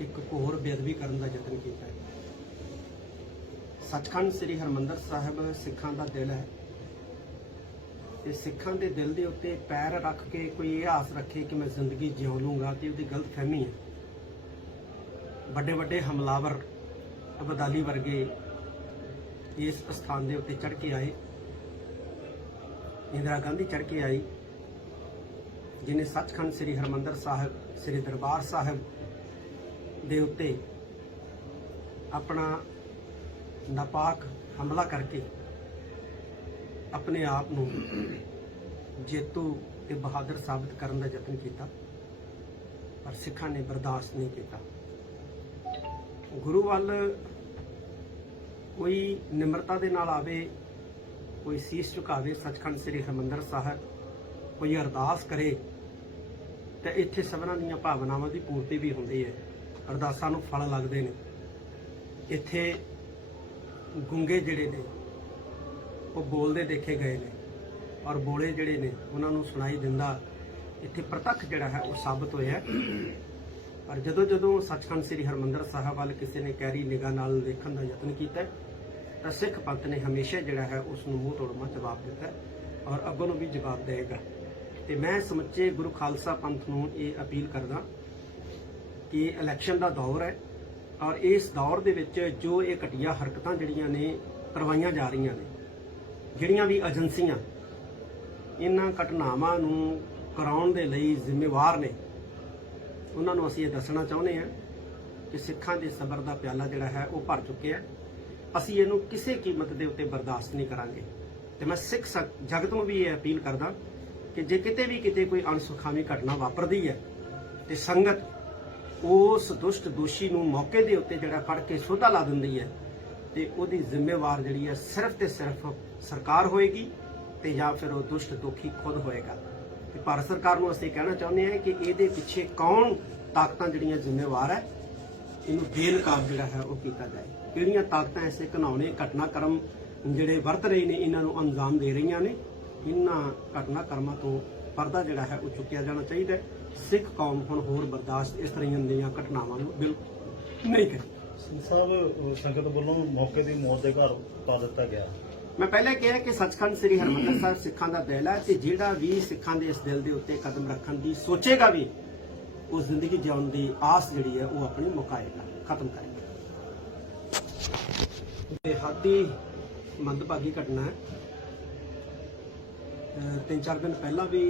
ਇੱਕ ਹੋਰ ਬੇਅਦਬੀ ਕਰਨ ਦਾ ਯਤਨ ਕੀਤਾ ਹੈ। ਸੱਚਖੰਡ ਸ੍ਰੀ ਹਰਿਮੰਦਰ ਸਾਹਿਬ ਸਿੱਖਾਂ ਦਾ ਦਿਲ ਹੈ, ਤੇ ਸਿੱਖਾਂ ਦੇ ਦਿਲ ਦੇ ਉੱਤੇ ਪੈਰ ਰੱਖ ਕੇ ਕੋਈ ਇਹ ਆਸ ਰੱਖੇ ਕਿ ਮੈਂ ਜ਼ਿੰਦਗੀ ਜਿਉ ਲੂੰਗਾ, ਤੇ ਉਹਦੀ ਗਲਤਫਹਿਮੀ ਹੈ। ਵੱਡੇ ਵੱਡੇ ਹਮਲਾਵਰ ਅਬਦਾਲੀ ਵਰਗੇ ਇਸ ਸਥਾਨ ਦੇ ਉੱਤੇ ਚੜ੍ਹ ਕੇ ਆਏ। ਇੰਦਰਾ ਗਾਂਧੀ ਚੜ੍ਹ ਕੇ ਆਈ, ਜਿਨੇ ਸੱਚਖੰਡ ਸ੍ਰੀ ਹਰਿਮੰਦਰ ਸਾਹਿਬ ਸ੍ਰੀ ਦਰਬਾਰ ਸਾਹਿਬ ਦੇ ਉੱਤੇ ਆਪਣਾ ਨਾਪਾਕ ਹਮਲਾ ਕਰਕੇ ਆਪਣੇ ਆਪ ਨੂੰ ਜੇਤੂ ਤੇ ਬਹਾਦਰ ਸਾਬਤ ਕਰਨ ਦਾ ਯਤਨ ਕੀਤਾ, ਪਰ ਸਿੱਖਾਂ ਨੇ ਬਰਦਾਸ਼ਤ ਨਹੀਂ ਕੀਤਾ। ਗੁਰੂ ਵੱਲ ਕੋਈ ਨਿਮਰਤਾ ਦੇ ਨਾਲ ਆਵੇ, ਕੋਈ ਸੀਸ ਝੁਕਾਵੇ ਸੱਚਖੰਡ ਸ੍ਰੀ ਹਰਿਮੰਦਰ ਸਾਹਿਬ, ਕੋਈ ਅਰਦਾਸ ਕਰੇ ਤੇ ਇੱਥੇ ਸਭਨਾਂ ਦੀਆਂ ਭਾਵਨਾਵਾਂ ਦੀ ਪੂਰਤੀ ਵੀ ਹੁੰਦੀ ਹੈ। ਅਰਦਾਸਾਂ ਨੂੰ ਫਲ ਲੱਗਦੇ ਨੇ। ਇੱਥੇ ਗੁੰਗੇ ਜਿਹੜੇ ਨੇ ਉਹ ਬੋਲਦੇ ਦੇਖੇ ਗਏ ਨੇ, ਔਰ ਬੋਲੇ ਜਿਹੜੇ ਨੇ ਉਹਨਾਂ ਨੂੰ ਸੁਣਾਈ ਦਿੰਦਾ ਇੱਥੇ ਪ੍ਰਤੱਖ ਜਿਹੜਾ ਹੈ ਉਹ ਸਾਬਤ ਹੋਇਆ। ਪਰ ਜਦੋਂ ਸੱਚਖੰਡ ਸ੍ਰੀ ਹਰਿਮੰਦਰ ਸਾਹਿਬ ਵੱਲ ਕਿਸੇ ਨੇ ਗਹਿਰੀ ਨਿਗਾਹ ਨਾਲ ਵੇਖਣ ਦਾ ਯਤਨ ਕੀਤਾ ਤਾਂ ਸਿੱਖ ਪੰਥ ਨੇ ਹਮੇਸ਼ਾ ਜਿਹੜਾ ਹੈ ਉਸ ਨੂੰ ਮੂੰਹ ਤੋੜਮਾ ਜਵਾਬ ਦਿੱਤਾ ਔਰ ਅੱਗੋਂ ਨੂੰ ਵੀ ਜਵਾਬ ਦੇਵੇਗਾ। ਤੇ ਮੈਂ ਸਮੁੱਚੇ ਗੁਰੂ ਖਾਲਸਾ ਪੰਥ ਨੂੰ ਇਹ ਅਪੀਲ ਕਰਦਾ ਕਿ ਇਲੈਕਸ਼ਨ ਦਾ ਦੌਰ ਹੈ ਔਰ ਇਸ ਦੌਰ ਦੇ ਵਿੱਚ ਜੋ ਇਹ ਘਟੀਆ ਹਰਕਤਾਂ ਜਿਹੜੀਆਂ ਨੇ ਕਰਵਾਈਆਂ ਜਾ ਰਹੀਆਂ ਨੇ, ਜਿਹੜੀਆਂ ਵੀ ਏਜੰਸੀਆਂ ਇਹਨਾਂ ਘਟਨਾਵਾਂ ਨੂੰ ਕਰਾਉਣ ਦੇ ਲਈ ਜ਼ਿੰਮੇਵਾਰ ਨੇ, ਉਹਨਾਂ ਨੂੰ ਅਸੀਂ ਇਹ ਦੱਸਣਾ ਚਾਹੁੰਦੇ ਹਾਂ ਕਿ ਸਿੱਖਾਂ ਦੇ ਸਬਰ ਦਾ ਪਿਆਲਾ ਜਿਹੜਾ ਹੈ ਉਹ ਭਰ ਚੁੱਕਿਆ। ਅਸੀਂ ਇਹਨੂੰ ਕਿਸੇ ਕੀਮਤ ਦੇ ਉੱਤੇ ਬਰਦਾਸ਼ਤ ਨਹੀਂ ਕਰਾਂਗੇ। ਤੇ ਮੈਂ ਸਿੱਖ ਜਗਤ ਨੂੰ ਵੀ ਇਹ ਅਪੀਲ ਕਰਦਾ ਕਿ ਜੇ ਕਿਤੇ ਕੋਈ ਅਣਸੁਖਾਵੀ ਘਟਨਾ ਵਾਪਰਦੀ ਹੈ ਤੇ ਸੰਗਤ ਉਸ ਦੁਸ਼ਟ ਦੋਸ਼ੀ ਨੂੰ ਮੌਕੇ ਦੇ ਉੱਤੇ ਜਿਹੜਾ ਫੜ ਕੇ ਸੋਧਾ ਲਾ ਦਿੰਦੀ ਹੈ ਤੇ ਉਹਦੀ ਜ਼ਿੰਮੇਵਾਰ ਜਿਹੜੀ ਹੈ ਸਿਰਫ ਤੇ ਸਿਰਫ ਸਰਕਾਰ ਹੋਏਗੀ ਤੇ ਜਾਂ ਫਿਰ ਉਹ ਦੁਸ਼ਟ ਦੋਖੀ ਖੁਦ ਹੋਏਗਾ। ਤੇ ਭਾਰਤ ਸਰਕਾਰ ਨੂੰ ਅਸੀਂ ਕਹਿਣਾ ਚਾਹੁੰਦੇ ਹਾਂ ਕਿ ਇਹਦੇ ਪਿੱਛੇ ਕੌਣ ਤਾਕਤਾਂ ਜਿਹੜੀਆਂ ਜ਼ਿੰਮੇਵਾਰ ਹੈ, ਇਹਨੂੰ ਬੇਨਕਾਬ ਜਿਹੜਾ ਹੈ ਉਹ ਕੀਤਾ ਜਾਏ। ਕਿਹੜੀਆਂ ਤਾਕਤਾਂ ਐਸੇ ਘਿਨਾਉਣੇ ਘਟਨਾਕ੍ਰਮ ਜਿਹੜੇ ਵਰਤ ਰਹੇ ਨੇ ਇਹਨਾਂ ਨੂੰ ਅੰਜਾਮ ਦੇ ਰਹੀਆਂ ਨੇ, ਇਹਨਾਂ ਘਟਨਾਕ੍ਰਮਾਂ ਤੋਂ ਪਰਦਾ ਜਿਹੜਾ ਹੈ ਉਹ ਚੁੱਕਿਆ ਜਾਣਾ ਚਾਹੀਦਾ ਹੈ। ਸਿੱਖ ਕੌਮ ਹੁਣ ਹੋਰ ਬਰਦਾਸ਼ਤ ਇਸ ਤਰ੍ਹਾਂ ਦੀਆਂ ਘਟਨਾਵਾਂ ਨੂੰ ਬਿਲਕੁਲ ਨਹੀਂ ਕਰੇ। ਸਿੰਘ ਸਾਹਿਬ, ਸੰਗਤ ਵੱਲੋਂ ਮੌਕੇ ਦੀ ਮੌਤ ਦੇ ਘਰ ਪਾ ਦਿੱਤਾ ਗਿਆ। ਮੈਂ ਪਹਿਲਾਂ ਕਿਹਾ ਕਿ ਸੱਚਖੰਡ ਸ੍ਰੀ ਹਰਿਮੰਦਰ ਸਾਹਿਬ ਸਿੱਖਾਂ ਦਾ ਦਿਲ ਹੈ ਤੇ ਜਿਹੜਾ ਵੀ ਸਿੱਖਾਂ ਦੇ ਇਸ ਦਿਲ ਦੇ ਉੱਤੇ ਕਦਮ ਰੱਖਣ ਦੀ ਸੋਚੇਗਾ ਵੀ ਉਹ ਜ਼ਿੰਦਗੀ ਜਿਉਣ ਦੀ ਆਸ ਜਿਹੜੀ ਹੈ ਉਹ ਆਪਣੀ ਮੁਕਾਏਗਾ, ਖਤਮ ਕਰੇਗਾ। ਬੇਹੱਦੀ ਮੰਦਭਾਗੀ ਘਟਨਾ ਹੈ। 3-4 ਦਿਨ ਪਹਿਲਾਂ ਵੀ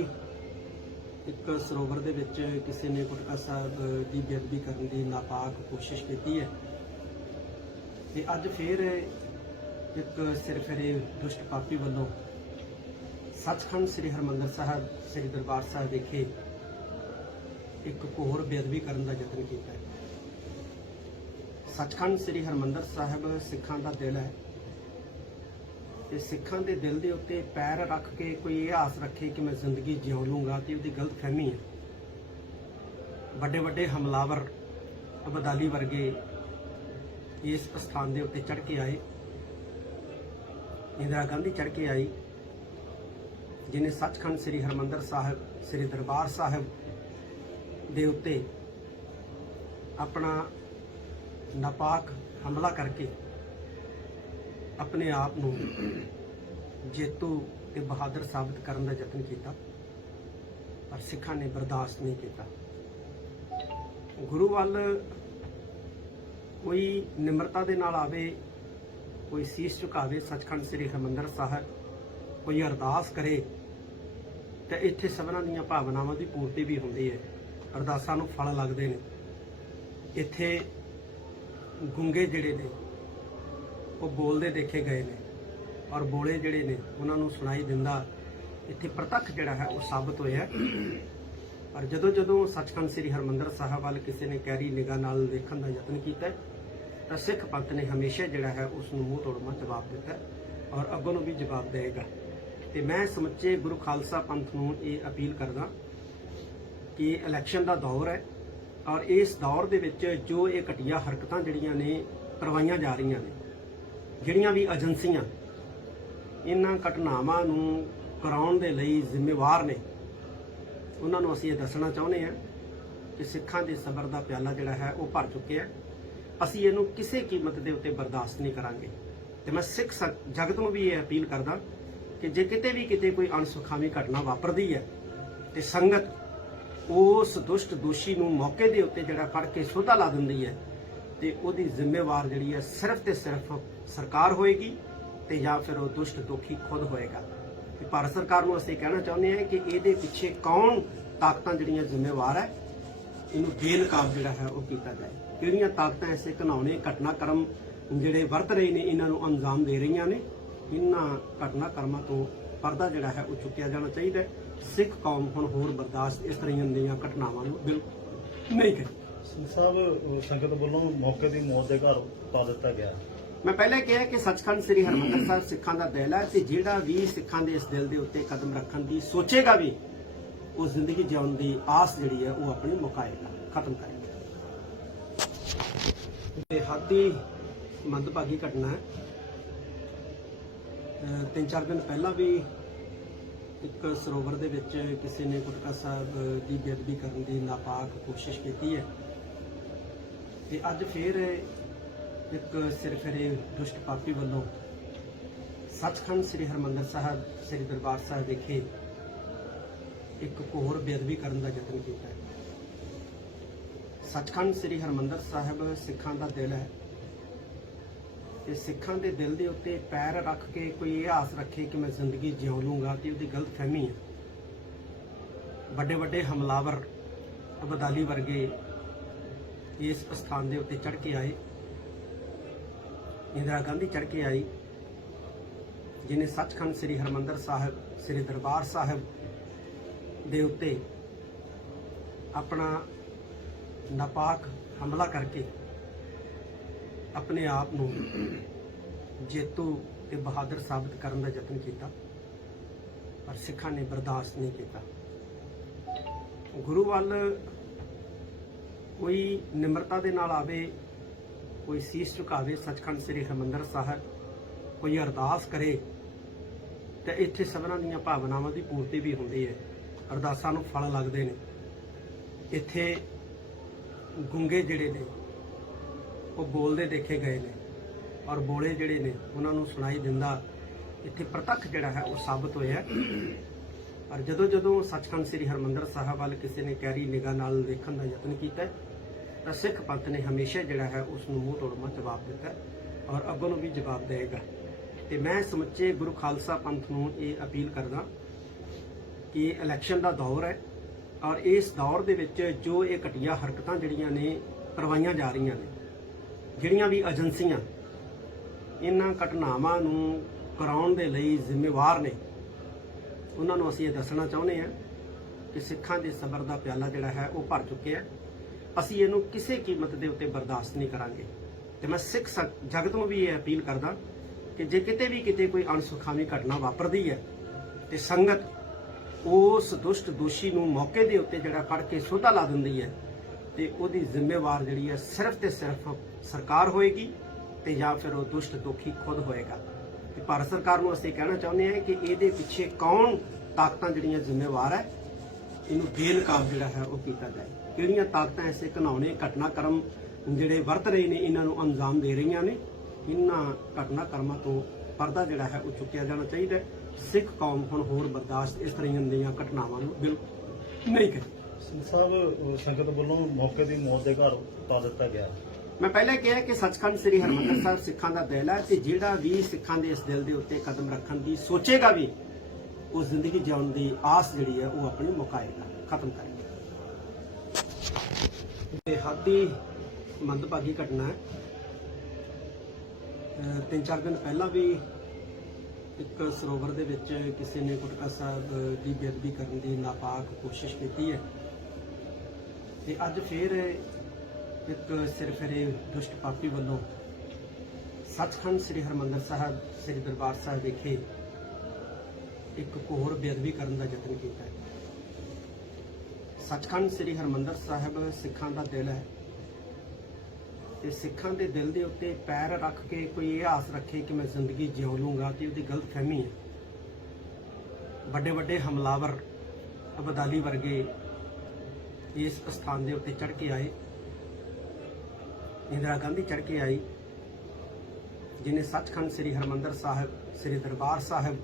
ਇੱਕ ਸਰੋਵਰ ਦੇ ਵਿੱਚ ਕਿਸੇ ਨੇ ਗੁਟਕਾ ਸਾਹਿਬ ਦੀ ਬੇਅਦਬੀ ਕਰਨ ਦੀ ਨਾਪਾਕ ਕੋਸ਼ਿਸ਼ ਕੀਤੀ ਹੈ ਤੇ ਅੱਜ ਫਿਰ ਇੱਕ ਸਿਰਫਿਰੇ ਦੁਸ਼ਟ ਪਾਪੀ ਵੱਲੋਂ ਸੱਚਖੰਡ ਸ੍ਰੀ ਹਰਿਮੰਦਰ ਸਾਹਿਬ ਸ੍ਰੀ ਦਰਬਾਰ ਸਾਹਿਬ ਵਿਖੇ ਇੱਕ ਘੋਰ ਬੇਅਦਬੀ ਕਰਨ ਦਾ ਯਤਨ ਕੀਤਾ ਹੈ। ਸੱਚਖੰਡ ਸ੍ਰੀ ਹਰਿਮੰਦਰ ਸਾਹਿਬ ਸਿੱਖਾਂ ਦਾ ਦਿਲ ਹੈ ਤੇ ਸਿੱਖਾਂ ਦੇ ਦਿਲ ਦੇ ਉੱਤੇ ਪੈਰ ਰੱਖ ਕੇ ਕੋਈ ਇਹ ਆਸ ਰੱਖੇ ਕਿ ਮੈਂ ਜ਼ਿੰਦਗੀ ਜਿਉਂ ਲੂੰਗਾ ਤੇ ਉਹਦੀ ਗਲਤ ਫਹਿਮੀ ਹੈ। ਵੱਡੇ ਵੱਡੇ ਹਮਲਾਵਰ ਅਬਦਾਲੀ ਵਰਗੇ ਇਸ ਸਥਾਨ ਦੇ ਉੱਤੇ ਚੜ੍ਹ ਕੇ ਆਏ। ਇੰਦਰਾ ਗਾਂਧੀ ਚੜ੍ਹ ਕੇ ਆਈ, ਜਿਹਨੇ ਸੱਚਖੰਡ ਸ੍ਰੀ ਹਰਿਮੰਦਰ ਸਾਹਿਬ ਸ੍ਰੀ ਦਰਬਾਰ ਸਾਹਿਬ ਦੇ ਉੱਤੇ ਆਪਣਾ ਨਾਪਾਕ ਹਮਲਾ ਕਰਕੇ ਆਪਣੇ ਆਪ ਨੂੰ ਜੇਤੂ ਤੇ ਬਹਾਦਰ ਸਾਬਤ ਕਰਨ ਦਾ ਯਤਨ ਕੀਤਾ, ਪਰ ਸਿੱਖਾਂ ਨੇ ਬਰਦਾਸ਼ਤ ਨਹੀਂ ਕੀਤਾ। ਗੁਰੂ ਵੱਲ ਕੋਈ ਨਿਮਰਤਾ ਦੇ ਨਾਲ ਆਵੇ, ਕੋਈ ਸੀਸ ਝੁਕਾਵੇ ਸੱਚਖੰਡ ਸ੍ਰੀ ਹਰਿਮੰਦਰ ਸਾਹਿਬ, ਕੋਈ ਅਰਦਾਸ ਕਰੇ ਤੇ ਇੱਥੇ ਸਭਨਾਂ ਦੀਆਂ ਭਾਵਨਾਵਾਂ ਦੀ ਪੂਰਤੀ ਵੀ ਹੁੰਦੀ ਹੈ। ਅਰਦਾਸਾਂ ਨੂੰ ਫਲ ਲੱਗਦੇ ਨੇ। ਇੱਥੇ ਗੁੰਗੇ ਜਿਹੜੇ ਨੇ ਉਹ ਬੋਲਦੇ ਦੇਖੇ ਗਏ ਨੇ, ਔਰ ਬੋਲੇ ਜਿਹੜੇ ਨੇ ਉਹਨਾਂ ਨੂੰ ਸੁਣਾਈ ਦਿੰਦਾ ਇੱਥੇ ਪ੍ਰਤੱਖ ਜਿਹੜਾ ਹੈ ਉਹ ਸਾਬਤ ਹੋਇਆ। ਪਰ ਜਦੋਂ ਸੱਚਖੰਡ ਸ੍ਰੀ ਹਰਿਮੰਦਰ ਸਾਹਿਬ ਵੱਲ ਕਿਸੇ ਨੇ ਗਹਿਰੀ ਨਿਗਾਹ ਨਾਲ ਵੇਖਣ ਦਾ ਯਤਨ ਕੀਤਾ ਤਾਂ ਸਿੱਖ ਪੰਥ ਨੇ ਹਮੇਸ਼ਾ ਜਿਹੜਾ ਹੈ ਉਸ ਨੂੰ ਮੂੰਹ ਤੋੜਮਾ ਜਵਾਬ ਦਿੱਤਾ ਔਰ ਅੱਗੋਂ ਨੂੰ ਵੀ ਜਵਾਬ ਦੇਵੇਗਾ। ਤੇ ਮੈਂ ਸਮੁੱਚੇ ਗੁਰੂ ਖਾਲਸਾ ਪੰਥ ਨੂੰ ਇਹ ਅਪੀਲ ਕਰਦਾ ਕਿ ਇਲੈਕਸ਼ਨ ਦਾ ਦੌਰ ਹੈ ਔਰ ਇਸ ਦੌਰ ਦੇ ਵਿੱਚ ਜੋ ਇਹ ਘਟੀਆ ਹਰਕਤਾਂ ਜਿਹੜੀਆਂ ਨੇ ਕਰਵਾਈਆਂ ਜਾ ਰਹੀਆਂ ਨੇ, ਜਿਹੜੀਆਂ ਵੀ ਏਜੰਸੀਆਂ ਇਹਨਾਂ ਘਟਨਾਵਾਂ ਨੂੰ ਕਰਾਉਣ ਦੇ ਲਈ ਜ਼ਿੰਮੇਵਾਰ ਨੇ, ਉਹਨਾਂ ਨੂੰ ਅਸੀਂ ਇਹ ਦੱਸਣਾ ਚਾਹੁੰਦੇ ਹਾਂ ਕਿ ਸਿੱਖਾਂ ਦੇ ਸਬਰ ਦਾ ਪਿਆਲਾ ਜਿਹੜਾ ਹੈ ਉਹ ਭਰ ਚੁੱਕਿਆ। ਅਸੀਂ ਇਹਨੂੰ ਕਿਸੇ ਕੀਮਤ ਦੇ ਉੱਤੇ ਬਰਦਾਸ਼ਤ ਨਹੀਂ ਕਰਾਂਗੇ। ਤੇ ਮੈਂ ਸਿੱਖ ਜਗਤ ਨੂੰ ਵੀ ਇਹ ਅਪੀਲ ਕਰਦਾ ਕਿ ਜੇ ਕਿਤੇ ਕੋਈ ਅਣਸੁਖਾਵੀ ਘਟਨਾ ਵਾਪਰਦੀ ਹੈ ਤੇ ਸੰਗਤ ਉਸ ਦੁਸ਼ਟ ਦੋਸ਼ੀ ਨੂੰ ਮੌਕੇ ਦੇ ਉੱਤੇ ਜਿਹੜਾ ਫੜ ਕੇ ਸੋਧਾ ਲਾ ਦਿੰਦੀ ਹੈ ਤੇ ਉਹਦੀ ਜ਼ਿੰਮੇਵਾਰ ਜਿਹੜੀ ਹੈ ਸਿਰਫ ਤੇ ਸਿਰਫ ਸਰਕਾਰ ਹੋਏਗੀ ਤੇ ਜਾਂ ਫਿਰ ਉਹ ਦੁਸ਼ਟ ਦੋਖੀ ਖੁਦ ਹੋਏਗਾ। ਤੇ ਭਾਰਤ ਸਰਕਾਰ ਨੂੰ ਅਸੀਂ ਕਹਿਣਾ ਚਾਹੁੰਦੇ ਹਾਂ ਕਿ ਇਹਦੇ ਪਿੱਛੇ ਕੌਣ ਤਾਕਤਾਂ ਜਿਹੜੀਆਂ ਜ਼ਿੰਮੇਵਾਰ ਹੈ, ਇਹਨੂੰ ਬੇਨਕਾਬ ਜਿਹੜਾ ਹੈ ਉਹ ਕੀਤਾ ਜਾਏ। ਕਿਹੜੀਆਂ ਤਾਕਤਾਂ ਐਸੇ ਘਿਨਾਉਣੇ ਘਟਨਾਕ੍ਰਮ ਜਿਹੜੇ ਵਰਤ ਰਹੇ ਨੇ ਇਹਨਾਂ ਨੂੰ ਅੰਜਾਮ ਦੇ ਰਹੀਆਂ ਨੇ, ਇਹਨਾਂ ਘਟਨਾਕ੍ਰਮਾਂ ਤੋਂ ਪਰਦਾ ਜਿਹੜਾ ਹੈ ਉਹ ਚੁੱਕਿਆ ਜਾਣਾ ਚਾਹੀਦਾ ਹੈ। ਸਿੱਖ ਕੌਮ ਹੁਣ ਹੋਰ ਬਰਦਾਸ਼ਤ ਇਸ ਤਰ੍ਹਾਂ ਦੀਆਂ ਘਟਨਾਵਾਂ ਨੂੰ ਬਿਲਕੁਲ ਨਹੀਂ ਕਰੀ। ਸਿੰਘ ਸਾਹਿਬ ਸੰਗਤ ਵੱਲੋਂ ਮੌਕੇ ਦੀ ਮੌਤ ਦੇ ਘਰ ਪਾ ਦਿੱਤਾ ਗਿਆ। ਮੈਂ ਪਹਿਲਾਂ ਕਿਹਾ ਕਿ ਸੱਚਖੰਡ ਸ੍ਰੀ ਹਰਿਮੰਦਰ ਸਾਹਿਬ ਸਿੱਖਾਂ ਦਾ ਦਿਲ ਹੈ ਤੇ ਜਿਹੜਾ ਵੀ ਸਿੱਖਾਂ ਦੇ ਇਸ ਦਿਲ ਦੇ ਉੱਤੇ ਕਦਮ ਰੱਖਣ ਦੀ ਸੋਚੇਗਾ ਵੀ ਉਹ ਜ਼ਿੰਦਗੀ ਜਿਉਣ ਦੀ ਆਸ ਜਿਹੜੀ ਹੈ ਉਹ ਆਪਣੀ ਮੁਕਾਏਗਾ, ਖਤਮ ਕਰੇਗਾ। ਬੇਹੱਦੀ ਮੰਦਭਾਗੀ ਘਟਨਾ ਹੈ। 3-4 ਦਿਨ ਪਹਿਲਾਂ ਵੀ ਇੱਕ ਸਰੋਵਰ ਦੇ ਵਿੱਚ ਕਿਸੇ ਨੇ ਗੁਟਕਾ ਸਾਹਿਬ ਦੀ ਬੇਅਦਬੀ ਕਰਨ ਦੀ ਨਾਪਾਕ ਕੋਸ਼ਿਸ਼ ਕੀਤੀ ਹੈ ਤੇ ਅੱਜ ਫਿਰ ਇੱਕ ਸਿਰਫਿਰੇ ਦੁਸ਼ਟ ਪਾਪੀ ਵੱਲੋਂ ਸੱਚਖੰਡ ਸ੍ਰੀ ਹਰਿਮੰਦਰ ਸਾਹਿਬ ਸ੍ਰੀ ਦਰਬਾਰ ਸਾਹਿਬ ਵਿਖੇ ਇੱਕ ਹੋਰ ਬੇਅਦਬੀ ਕਰਨ ਦਾ ਯਤਨ ਕੀਤਾ ਹੈ। ਸੱਚਖੰਡ ਸ੍ਰੀ ਹਰਿਮੰਦਰ ਸਾਹਿਬ ਸਿੱਖਾਂ ਦਾ ਦਿਲ ਹੈ ਤੇ ਸਿੱਖਾਂ ਦੇ ਦਿਲ ਦੇ ਉੱਤੇ ਪੈਰ ਰੱਖ ਕੇ ਕੋਈ ਇਹ ਆਸ ਰੱਖੇ ਕਿ ਮੈਂ ਜ਼ਿੰਦਗੀ ਜਿਉਂ ਲੂੰਗਾ ਤੇ ਉਹਦੀ ਗਲਤ ਫਹਿਮੀ ਹੈ। ਵੱਡੇ ਵੱਡੇ ਹਮਲਾਵਰ ਅਬਦਾਲੀ ਵਰਗੇ ਇਸ ਸਥਾਨ ਦੇ ਉੱਤੇ ਚੜ੍ਹ ਕੇ ਆਏ। ਇੰਦਰਾ ਗਾਂਧੀ ਚੜ੍ਹ ਕੇ ਆਈ ਜਿਹਨੇ ਸੱਚਖੰਡ ਸ੍ਰੀ ਹਰਿਮੰਦਰ ਸਾਹਿਬ ਸ੍ਰੀ ਦਰਬਾਰ ਸਾਹਿਬ ਦੇ ਉੱਤੇ ਆਪਣਾ ਨਾਪਾਕ ਹਮਲਾ ਕਰਕੇ ਆਪਣੇ ਆਪ ਨੂੰ ਜੇਤੂ ਤੇ ਬਹਾਦਰ ਸਾਬਤ ਕਰਨ ਦਾ ਯਤਨ ਕੀਤਾ, ਪਰ ਸਿੱਖਾਂ ਨੇ ਬਰਦਾਸ਼ਤ ਨਹੀਂ ਕੀਤਾ। ਗੁਰੂ ਵੱਲ ਕੋਈ ਨਿਮਰਤਾ ਦੇ ਨਾਲ ਆਵੇ, ਕੋਈ ਸੀਸ ਝੁਕਾਵੇ ਸੱਚਖੰਡ ਸ੍ਰੀ ਹਰਿਮੰਦਰ ਸਾਹਿਬ, ਕੋਈ ਅਰਦਾਸ ਕਰੇ ਤੇ ਇੱਥੇ ਸਭਨਾਂ ਦੀਆਂ ਭਾਵਨਾਵਾਂ ਦੀ ਪੂਰਤੀ ਵੀ ਹੁੰਦੀ ਹੈ। ਅਰਦਾਸਾਂ ਨੂੰ ਫਲ ਲੱਗਦੇ ਨੇ। ਇੱਥੇ ਗੁੰਗੇ ਜਿਹੜੇ ਨੇ ਉਹ ਬੋਲਦੇ ਦੇਖੇ ਗਏ ਨੇ ਔਰ ਬੋਲੇ ਜਿਹੜੇ ਨੇ ਉਹਨਾਂ ਨੂੰ ਸੁਣਾਈ ਦਿੰਦਾ ਇੱਥੇ ਪ੍ਰਤੱਖ ਜਿਹੜਾ ਹੈ ਉਹ ਸਾਬਤ ਹੋਇਆ। ਔਰ ਜਦੋਂ ਸੱਚਖੰਡ ਸ੍ਰੀ ਹਰਿਮੰਦਰ ਸਾਹਿਬ ਵੱਲ ਕਿਸੇ ਨੇ ਕੈਰੀ ਨਿਗਾਹ ਨਾਲ ਵੇਖਣ ਦਾ ਯਤਨ ਕੀਤਾ ਤਾਂ ਸਿੱਖ ਪੰਥ ਨੇ ਹਮੇਸ਼ਾ ਜਿਹੜਾ ਹੈ ਉਸ ਨੂੰ ਮੂੰਹ ਤੋੜਵਾਂ ਜਵਾਬ ਦਿੱਤਾ ਔਰ ਅੱਗੋਂ ਨੂੰ ਵੀ ਜਵਾਬ ਦੇਵੇਗਾ। ਤੇ ਮੈਂ ਸਮੁੱਚੇ ਗੁਰੂ ਖਾਲਸਾ ਪੰਥ ਨੂੰ ਇਹ ਅਪੀਲ ਕਰਦਾ ਕਿ ਇਲੈਕਸ਼ਨ ਦਾ ਦੌਰ ਹੈ ਔਰ ਇਸ ਦੌਰ ਦੇ ਵਿੱਚ ਜੋ ਇਹ ਘਟੀਆ ਹਰਕਤਾਂ ਜਿਹੜੀਆਂ ਨੇ ਕਰਵਾਈਆਂ ਜਾ ਰਹੀਆਂ ਨੇ, ਜਿਹੜੀਆਂ ਵੀ ਏਜੰਸੀਆਂ ਇਹਨਾਂ ਘਟਨਾਵਾਂ ਨੂੰ ਕਰਾਉਣ ਦੇ ਲਈ ਜ਼ਿੰਮੇਵਾਰ ਨੇ, ਉਹਨਾਂ ਨੂੰ ਅਸੀਂ ਇਹ ਦੱਸਣਾ ਚਾਹੁੰਦੇ ਹਾਂ ਕਿ ਸਿੱਖਾਂ ਦੇ ਸਬਰ ਦਾ ਪਿਆਲਾ ਜਿਹੜਾ ਹੈ ਉਹ ਭਰ ਚੁੱਕਿਆ। ਅਸੀਂ ਇਹਨੂੰ ਕਿਸੇ ਕੀਮਤ ਦੇ ਉੱਤੇ ਬਰਦਾਸ਼ਤ ਨਹੀਂ ਕਰਾਂਗੇ। ਤੇ ਮੈਂ ਸਿੱਖ ਜਗਤ ਨੂੰ ਵੀ ਇਹ ਅਪੀਲ ਕਰਦਾ ਕਿ ਜੇ ਕਿਤੇ ਕੋਈ ਅਣਸੁਖਾਵੀ ਘਟਨਾ ਵਾਪਰਦੀ ਹੈ ਤੇ ਸੰਗਤ ਉਸ ਦੁਸ਼ਟ ਦੋਸ਼ੀ ਨੂੰ ਮੌਕੇ ਦੇ ਉੱਤੇ ਜਿਹੜਾ ਫੜ ਕੇ ਸੋਧਾ ਲਾ ਦਿੰਦੀ ਹੈ ਤੇ ਉਹਦੀ ਜ਼ਿੰਮੇਵਾਰ ਜਿਹੜੀ ਹੈ ਸਿਰਫ ਤੇ ਸਿਰਫ ਸਰਕਾਰ ਹੋਏਗੀ ਤੇ ਜਾਂ ਫਿਰ ਉਹ ਦੁਸ਼ਟ ਦੋਖੀ ਖੁਦ ਹੋਏਗਾ। ਤੇ ਭਾਰਤ ਸਰਕਾਰ ਨੂੰ ਅਸੀਂ ਕਹਿਣਾ ਚਾਹੁੰਦੇ ਹਾਂ ਕਿ ਇਹਦੇ ਪਿੱਛੇ ਕੌਣ ਤਾਕਤਾਂ ਜਿਹੜੀਆਂ ਜ਼ਿੰਮੇਵਾਰ ਹੈ, ਇਹਨੂੰ ਬੇਨਕਾਬ ਜਿਹੜਾ ਹੈ ਉਹ ਕੀਤਾ ਜਾਏ। ਕਿਹੜੀਆਂ ਤਾਕਤਾਂ ਐਸੇ ਘਿਨਾਉਣੇ ਘਟਨਾਕ੍ਰਮ ਜਿਹੜੇ ਵਰਤ ਰਹੇ ਨੇ ਇਹਨਾਂ ਨੂੰ ਅੰਜਾਮ ਦੇ ਰਹੀਆਂ ਨੇ, ਇਹਨਾਂ ਘਟਨਾਕ੍ਰਮਾਂ ਤੋਂ ਪਰਦਾ ਜਿਹੜਾ ਹੈ ਉਹ ਚੁੱਕਿਆ ਜਾਣਾ ਚਾਹੀਦਾ। ਸਿੱਖ ਕੌਮ ਹੁਣ ਹੋਰ ਬਰਦਾਸ਼ਤ ਇਸ ਤਰ੍ਹਾਂ ਦੀਆਂ ਘਟਨਾਵਾਂ ਨੂੰ ਬਿਲਕੁਲ ਨਹੀਂ ਕਰੇ। ਸਿੰਘ ਸਾਹਿਬ ਸੰਗਤ ਵੱਲੋਂ ਮੌਕੇ ਦੀ ਮੌਤ ਦੇ ਘਰ ਪਾ ਦਿੱਤਾ ਗਿਆ। ਮੈਂ ਪਹਿਲਾਂ ਕਿਹਾ ਕਿ ਸੱਚਖੰਡ ਸ੍ਰੀ ਹਰਿਮੰਦਰ ਸਾਹਿਬ ਸਿੱਖਾਂ ਦਾ ਦਿਲ ਹੈ ਤੇ ਜਿਹੜਾ ਵੀ ਸਿੱਖਾਂ ਦੇ ਇਸ ਦਿਲ ਦੇ ਉੱਤੇ ਕਦਮ ਰੱਖਣ ਦੀ ਸੋਚੇਗਾ ਵੀ ਉਹ ਜ਼ਿੰਦਗੀ ਜਿਉਣ ਦੀ ਆਸ ਜਿਹੜੀ ਹੈ ਉਹ ਆਪਣੀ ਮੁਕਾਏਗਾ, ਖਤਮ ਕਰੇਗਾ। ਬੇਹੱਦੀ ਮੰਦਭਾਗੀ ਘਟਨਾ ਹੈ। 3-4 ਦਿਨ ਪਹਿਲਾਂ ਵੀ ਇੱਕ ਸਰੋਵਰ ਦੇ ਵਿੱਚ ਕਿਸੇ ਨੇ ਗੁਟਕਾ ਸਾਹਿਬ ਦੀ ਬੇਅਦਬੀ ਕਰਨ ਦੀ ਨਾਪਾਕ ਕੋਸ਼ਿਸ਼ ਕੀਤੀ ਹੈ ਤੇ ਅੱਜ ਫਿਰ ਇੱਕ ਸਿਰਫਿਰੇ ਦੁਸ਼ਟ ਪਾਪੀ ਵੱਲੋਂ ਸੱਚਖੰਡ ਸ੍ਰੀ ਹਰਿਮੰਦਰ ਸਾਹਿਬ ਸ੍ਰੀ ਦਰਬਾਰ ਸਾਹਿਬ ਵਿਖੇ ਇੱਕ ਹੋਰ ਬੇਅਦਬੀ ਕਰਨ ਦਾ ਯਤਨ ਕੀਤਾ ਹੈ। ਸੱਚਖੰਡ ਸ੍ਰੀ ਹਰਿਮੰਦਰ ਸਾਹਿਬ ਸਿੱਖਾਂ ਦਾ ਦਿਲ ਹੈ ਤੇ ਸਿੱਖਾਂ ਦੇ ਦਿਲ ਦੇ ਉੱਤੇ ਪੈਰ ਰੱਖ ਕੇ ਕੋਈ ਇਹ ਆਸ ਰੱਖੇ ਕਿ ਮੈਂ ਜ਼ਿੰਦਗੀ ਜਿਉਂ ਲੂੰਗਾ ਤੇ ਉਹਦੀ ਗਲਤ ਫਹਿਮੀ ਹੈ। ਵੱਡੇ ਵੱਡੇ ਹਮਲਾਵਰ ਅਬਦਾਲੀ ਵਰਗੇ ਇਸ ਸਥਾਨ ਦੇ ਉੱਤੇ ਚੜ੍ਹ ਕੇ ਆਏ। ਇੰਦਰਾ ਗਾਂਧੀ ਚੜ੍ਹ ਕੇ ਆਈ ਜਿਹਨੇ ਸੱਚਖੰਡ ਸ੍ਰੀ ਹਰਿਮੰਦਰ ਸਾਹਿਬ ਸ੍ਰੀ ਦਰਬਾਰ ਸਾਹਿਬ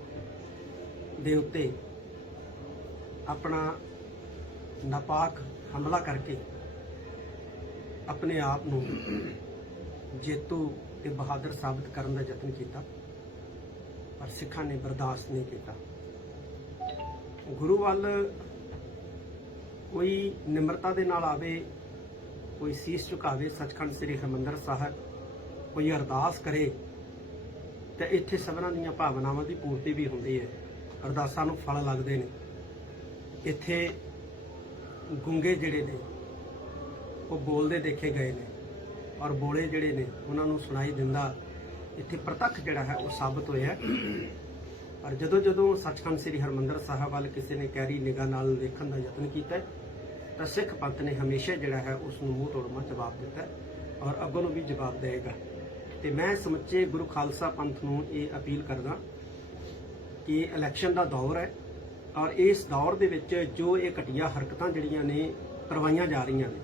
ਦੇ ਉੱਤੇ ਆਪਣਾ ਨਾਪਾਕ ਹਮਲਾ ਕਰਕੇ ਆਪਣੇ ਆਪ ਨੂੰ ਜੇਤੂ ਤੇ ਬਹਾਦਰ ਸਾਬਤ ਕਰਨ ਦਾ ਯਤਨ ਕੀਤਾ, ਪਰ ਸਿੱਖਾਂ ਨੇ ਬਰਦਾਸ਼ਤ ਨਹੀਂ ਕੀਤਾ। ਗੁਰੂ ਵੱਲ ਕੋਈ ਨਿਮਰਤਾ ਦੇ ਨਾਲ ਆਵੇ, ਕੋਈ ਸੀਸ ਝੁਕਾਵੇ ਸੱਚਖੰਡ ਸ੍ਰੀ ਹਰਿਮੰਦਰ ਸਾਹਿਬ, ਕੋਈ ਅਰਦਾਸ ਕਰੇ ਤੇ ਇੱਥੇ ਸਭਨਾਂ ਦੀਆਂ ਭਾਵਨਾਵਾਂ ਦੀ ਪੂਰਤੀ ਵੀ ਹੁੰਦੀ ਹੈ। ਅਰਦਾਸਾਂ ਨੂੰ ਫਲ ਲੱਗਦੇ ਨੇ। ਇੱਥੇ ਗੁੰਗੇ ਜਿਹੜੇ ਨੇ ਉਹ ਬੋਲਦੇ ਦੇਖੇ ਗਏ ਨੇ ਔਰ ਬੋਲੇ ਜਿਹੜੇ ਨੇ ਉਹਨਾਂ ਨੂੰ ਸੁਣਾਈ ਦਿੰਦਾ ਇੱਥੇ ਪ੍ਰਤੱਖ ਜਿਹੜਾ ਹੈ ਉਹ ਸਾਬਤ ਹੋਇਆ। ਪਰ ਜਦੋਂ ਜਦੋਂ ਸੱਚਖੰਡ ਸ੍ਰੀ ਹਰਿਮੰਦਰ ਸਾਹਿਬ ਵੱਲ ਕਿਸੇ ਨੇ ਗਹਿਰੀ ਨਿਗਾਹ ਨਾਲ ਵੇਖਣ ਦਾ ਯਤਨ ਕੀਤਾ ਤਾਂ ਸਿੱਖ ਪੰਥ ਨੇ ਹਮੇਸ਼ਾ ਜਿਹੜਾ ਹੈ ਉਸ ਨੂੰ ਮੂੰਹ ਤੋੜਮਾ ਜਵਾਬ ਦਿੱਤਾ ਔਰ ਅੱਗੋਂ ਨੂੰ ਵੀ ਜਵਾਬ ਦੇਵੇਗਾ। ਤੇ ਮੈਂ ਸਮੁੱਚੇ ਗੁਰੂ ਖਾਲਸਾ ਪੰਥ ਨੂੰ ਇਹ ਅਪੀਲ ਕਰਦਾ ਕਿ ਇਲੈਕਸ਼ਨ ਦਾ ਦੌਰ ਹੈ ਔਰ ਇਸ ਦੌਰ ਦੇ ਵਿੱਚ ਜੋ ਇਹ ਘਟੀਆ ਹਰਕਤਾਂ ਜਿਹੜੀਆਂ ਨੇ ਕਰਵਾਈਆਂ ਜਾ ਰਹੀਆਂ ਨੇ,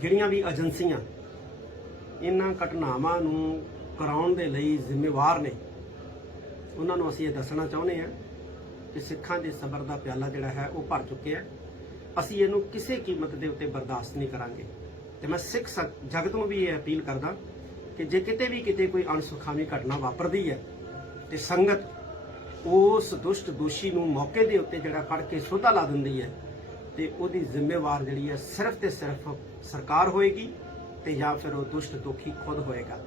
ਜਿਹੜੀਆਂ ਵੀ ਏਜੰਸੀਆਂ ਇਹਨਾਂ ਘਟਨਾਵਾਂ ਨੂੰ ਕਰਾਉਣ ਦੇ ਲਈ ਜ਼ਿੰਮੇਵਾਰ ਨੇ, ਉਹਨਾਂ ਨੂੰ ਅਸੀਂ ਇਹ ਦੱਸਣਾ ਚਾਹੁੰਦੇ ਹਾਂ ਕਿ ਸਿੱਖਾਂ ਦੇ ਸਬਰ ਦਾ ਪਿਆਲਾ ਜਿਹੜਾ ਹੈ ਉਹ ਭਰ ਚੁੱਕਿਆ ਹੈ। ਅਸੀਂ ਇਹਨੂੰ ਕਿਸੇ ਕੀਮਤ ਦੇ ਉੱਤੇ ਬਰਦਾਸ਼ਤ ਨਹੀਂ ਕਰਾਂਗੇ। ਤੇ ਮੈਂ ਸਿੱਖ ਜਗਤ ਨੂੰ ਵੀ ਇਹ ਅਪੀਲ ਕਰਦਾ ਕਿ ਜੇ ਕਿਤੇ ਕੋਈ ਅਣਸੁਖਾਵੀ ਘਟਨਾ ਵਾਪਰਦੀ ਹੈ ਤੇ ਸੰਗਤ ਉਸ ਦੁਸ਼ਟ ਦੋਸ਼ੀ ਨੂੰ ਮੌਕੇ ਦੇ ਉੱਤੇ ਜਿਹੜਾ ਫੜ ਕੇ ਸੋਧਾ ਲਾ ਦਿੰਦੀ ਹੈ ਤੇ ਉਹਦੀ ਜ਼ਿੰਮੇਵਾਰ ਜਿਹੜੀ ਹੈ ਸਿਰਫ ਤੇ ਸਿਰਫ ਸਰਕਾਰ ਹੋਏਗੀ ਤੇ ਜਾਂ ਫਿਰ ਉਹ ਦੁਸ਼ਟ ਦੋਖੀ ਖੁਦ ਹੋਏਗਾ।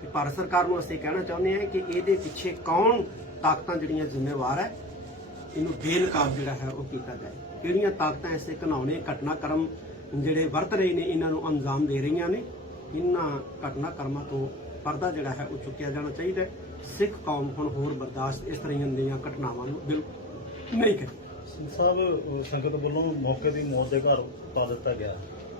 ਤੇ ਭਾਰਤ ਸਰਕਾਰ ਨੂੰ ਅਸੀਂ ਕਹਿਣਾ ਚਾਹੁੰਦੇ ਹਾਂ ਕਿ ਇਹਦੇ ਪਿੱਛੇ ਕੌਣ ਤਾਕਤਾਂ ਜਿਹੜੀਆਂ ਜ਼ਿੰਮੇਵਾਰ ਹੈ, ਇਹਨੂੰ ਬੇਨਕਾਬ ਜਿਹੜਾ ਹੈ ਉਹ ਕੀਤਾ ਜਾਏ। ਕਿਹੜੀਆਂ ਤਾਕਤਾਂ ਐਸੇ ਘਿਨਾਉਣੇ ਘਟਨਾਕ੍ਰਮ ਜਿਹੜੇ ਵਰਤ ਰਹੇ ਨੇ ਇਹਨਾਂ ਨੂੰ ਅੰਜਾਮ ਦੇ ਰਹੀਆਂ ਨੇ, ਇਹਨਾਂ ਘਟਨਾਕ੍ਰਮਾਂ ਤੋਂ ਪਰਦਾ ਜਿਹੜਾ ਹੈ ਉਹ ਚੁੱਕਿਆ ਜਾਣਾ ਚਾਹੀਦਾ ਹੈ। ਸਿੱਖ ਕੌਮ ਹੁਣ ਹੋਰ ਬਰਦਾਸ਼ਤ ਇਸ ਤਰ੍ਹਾਂ ਦੀਆਂ ਘਟਨਾਵਾਂ ਨੂੰ ਬਿਲਕੁਲ ਨਹੀਂ ਕਰੇਗੀ। ਸਿੰਘ ਸਾਹਿਬ, ਸੰਗਤ ਵੱਲੋਂ ਮੌਕੇ ਦੀ ਮੌਤ ਦੇ ਘਰ ਪਾ ਦਿੱਤਾ ਗਿਆ।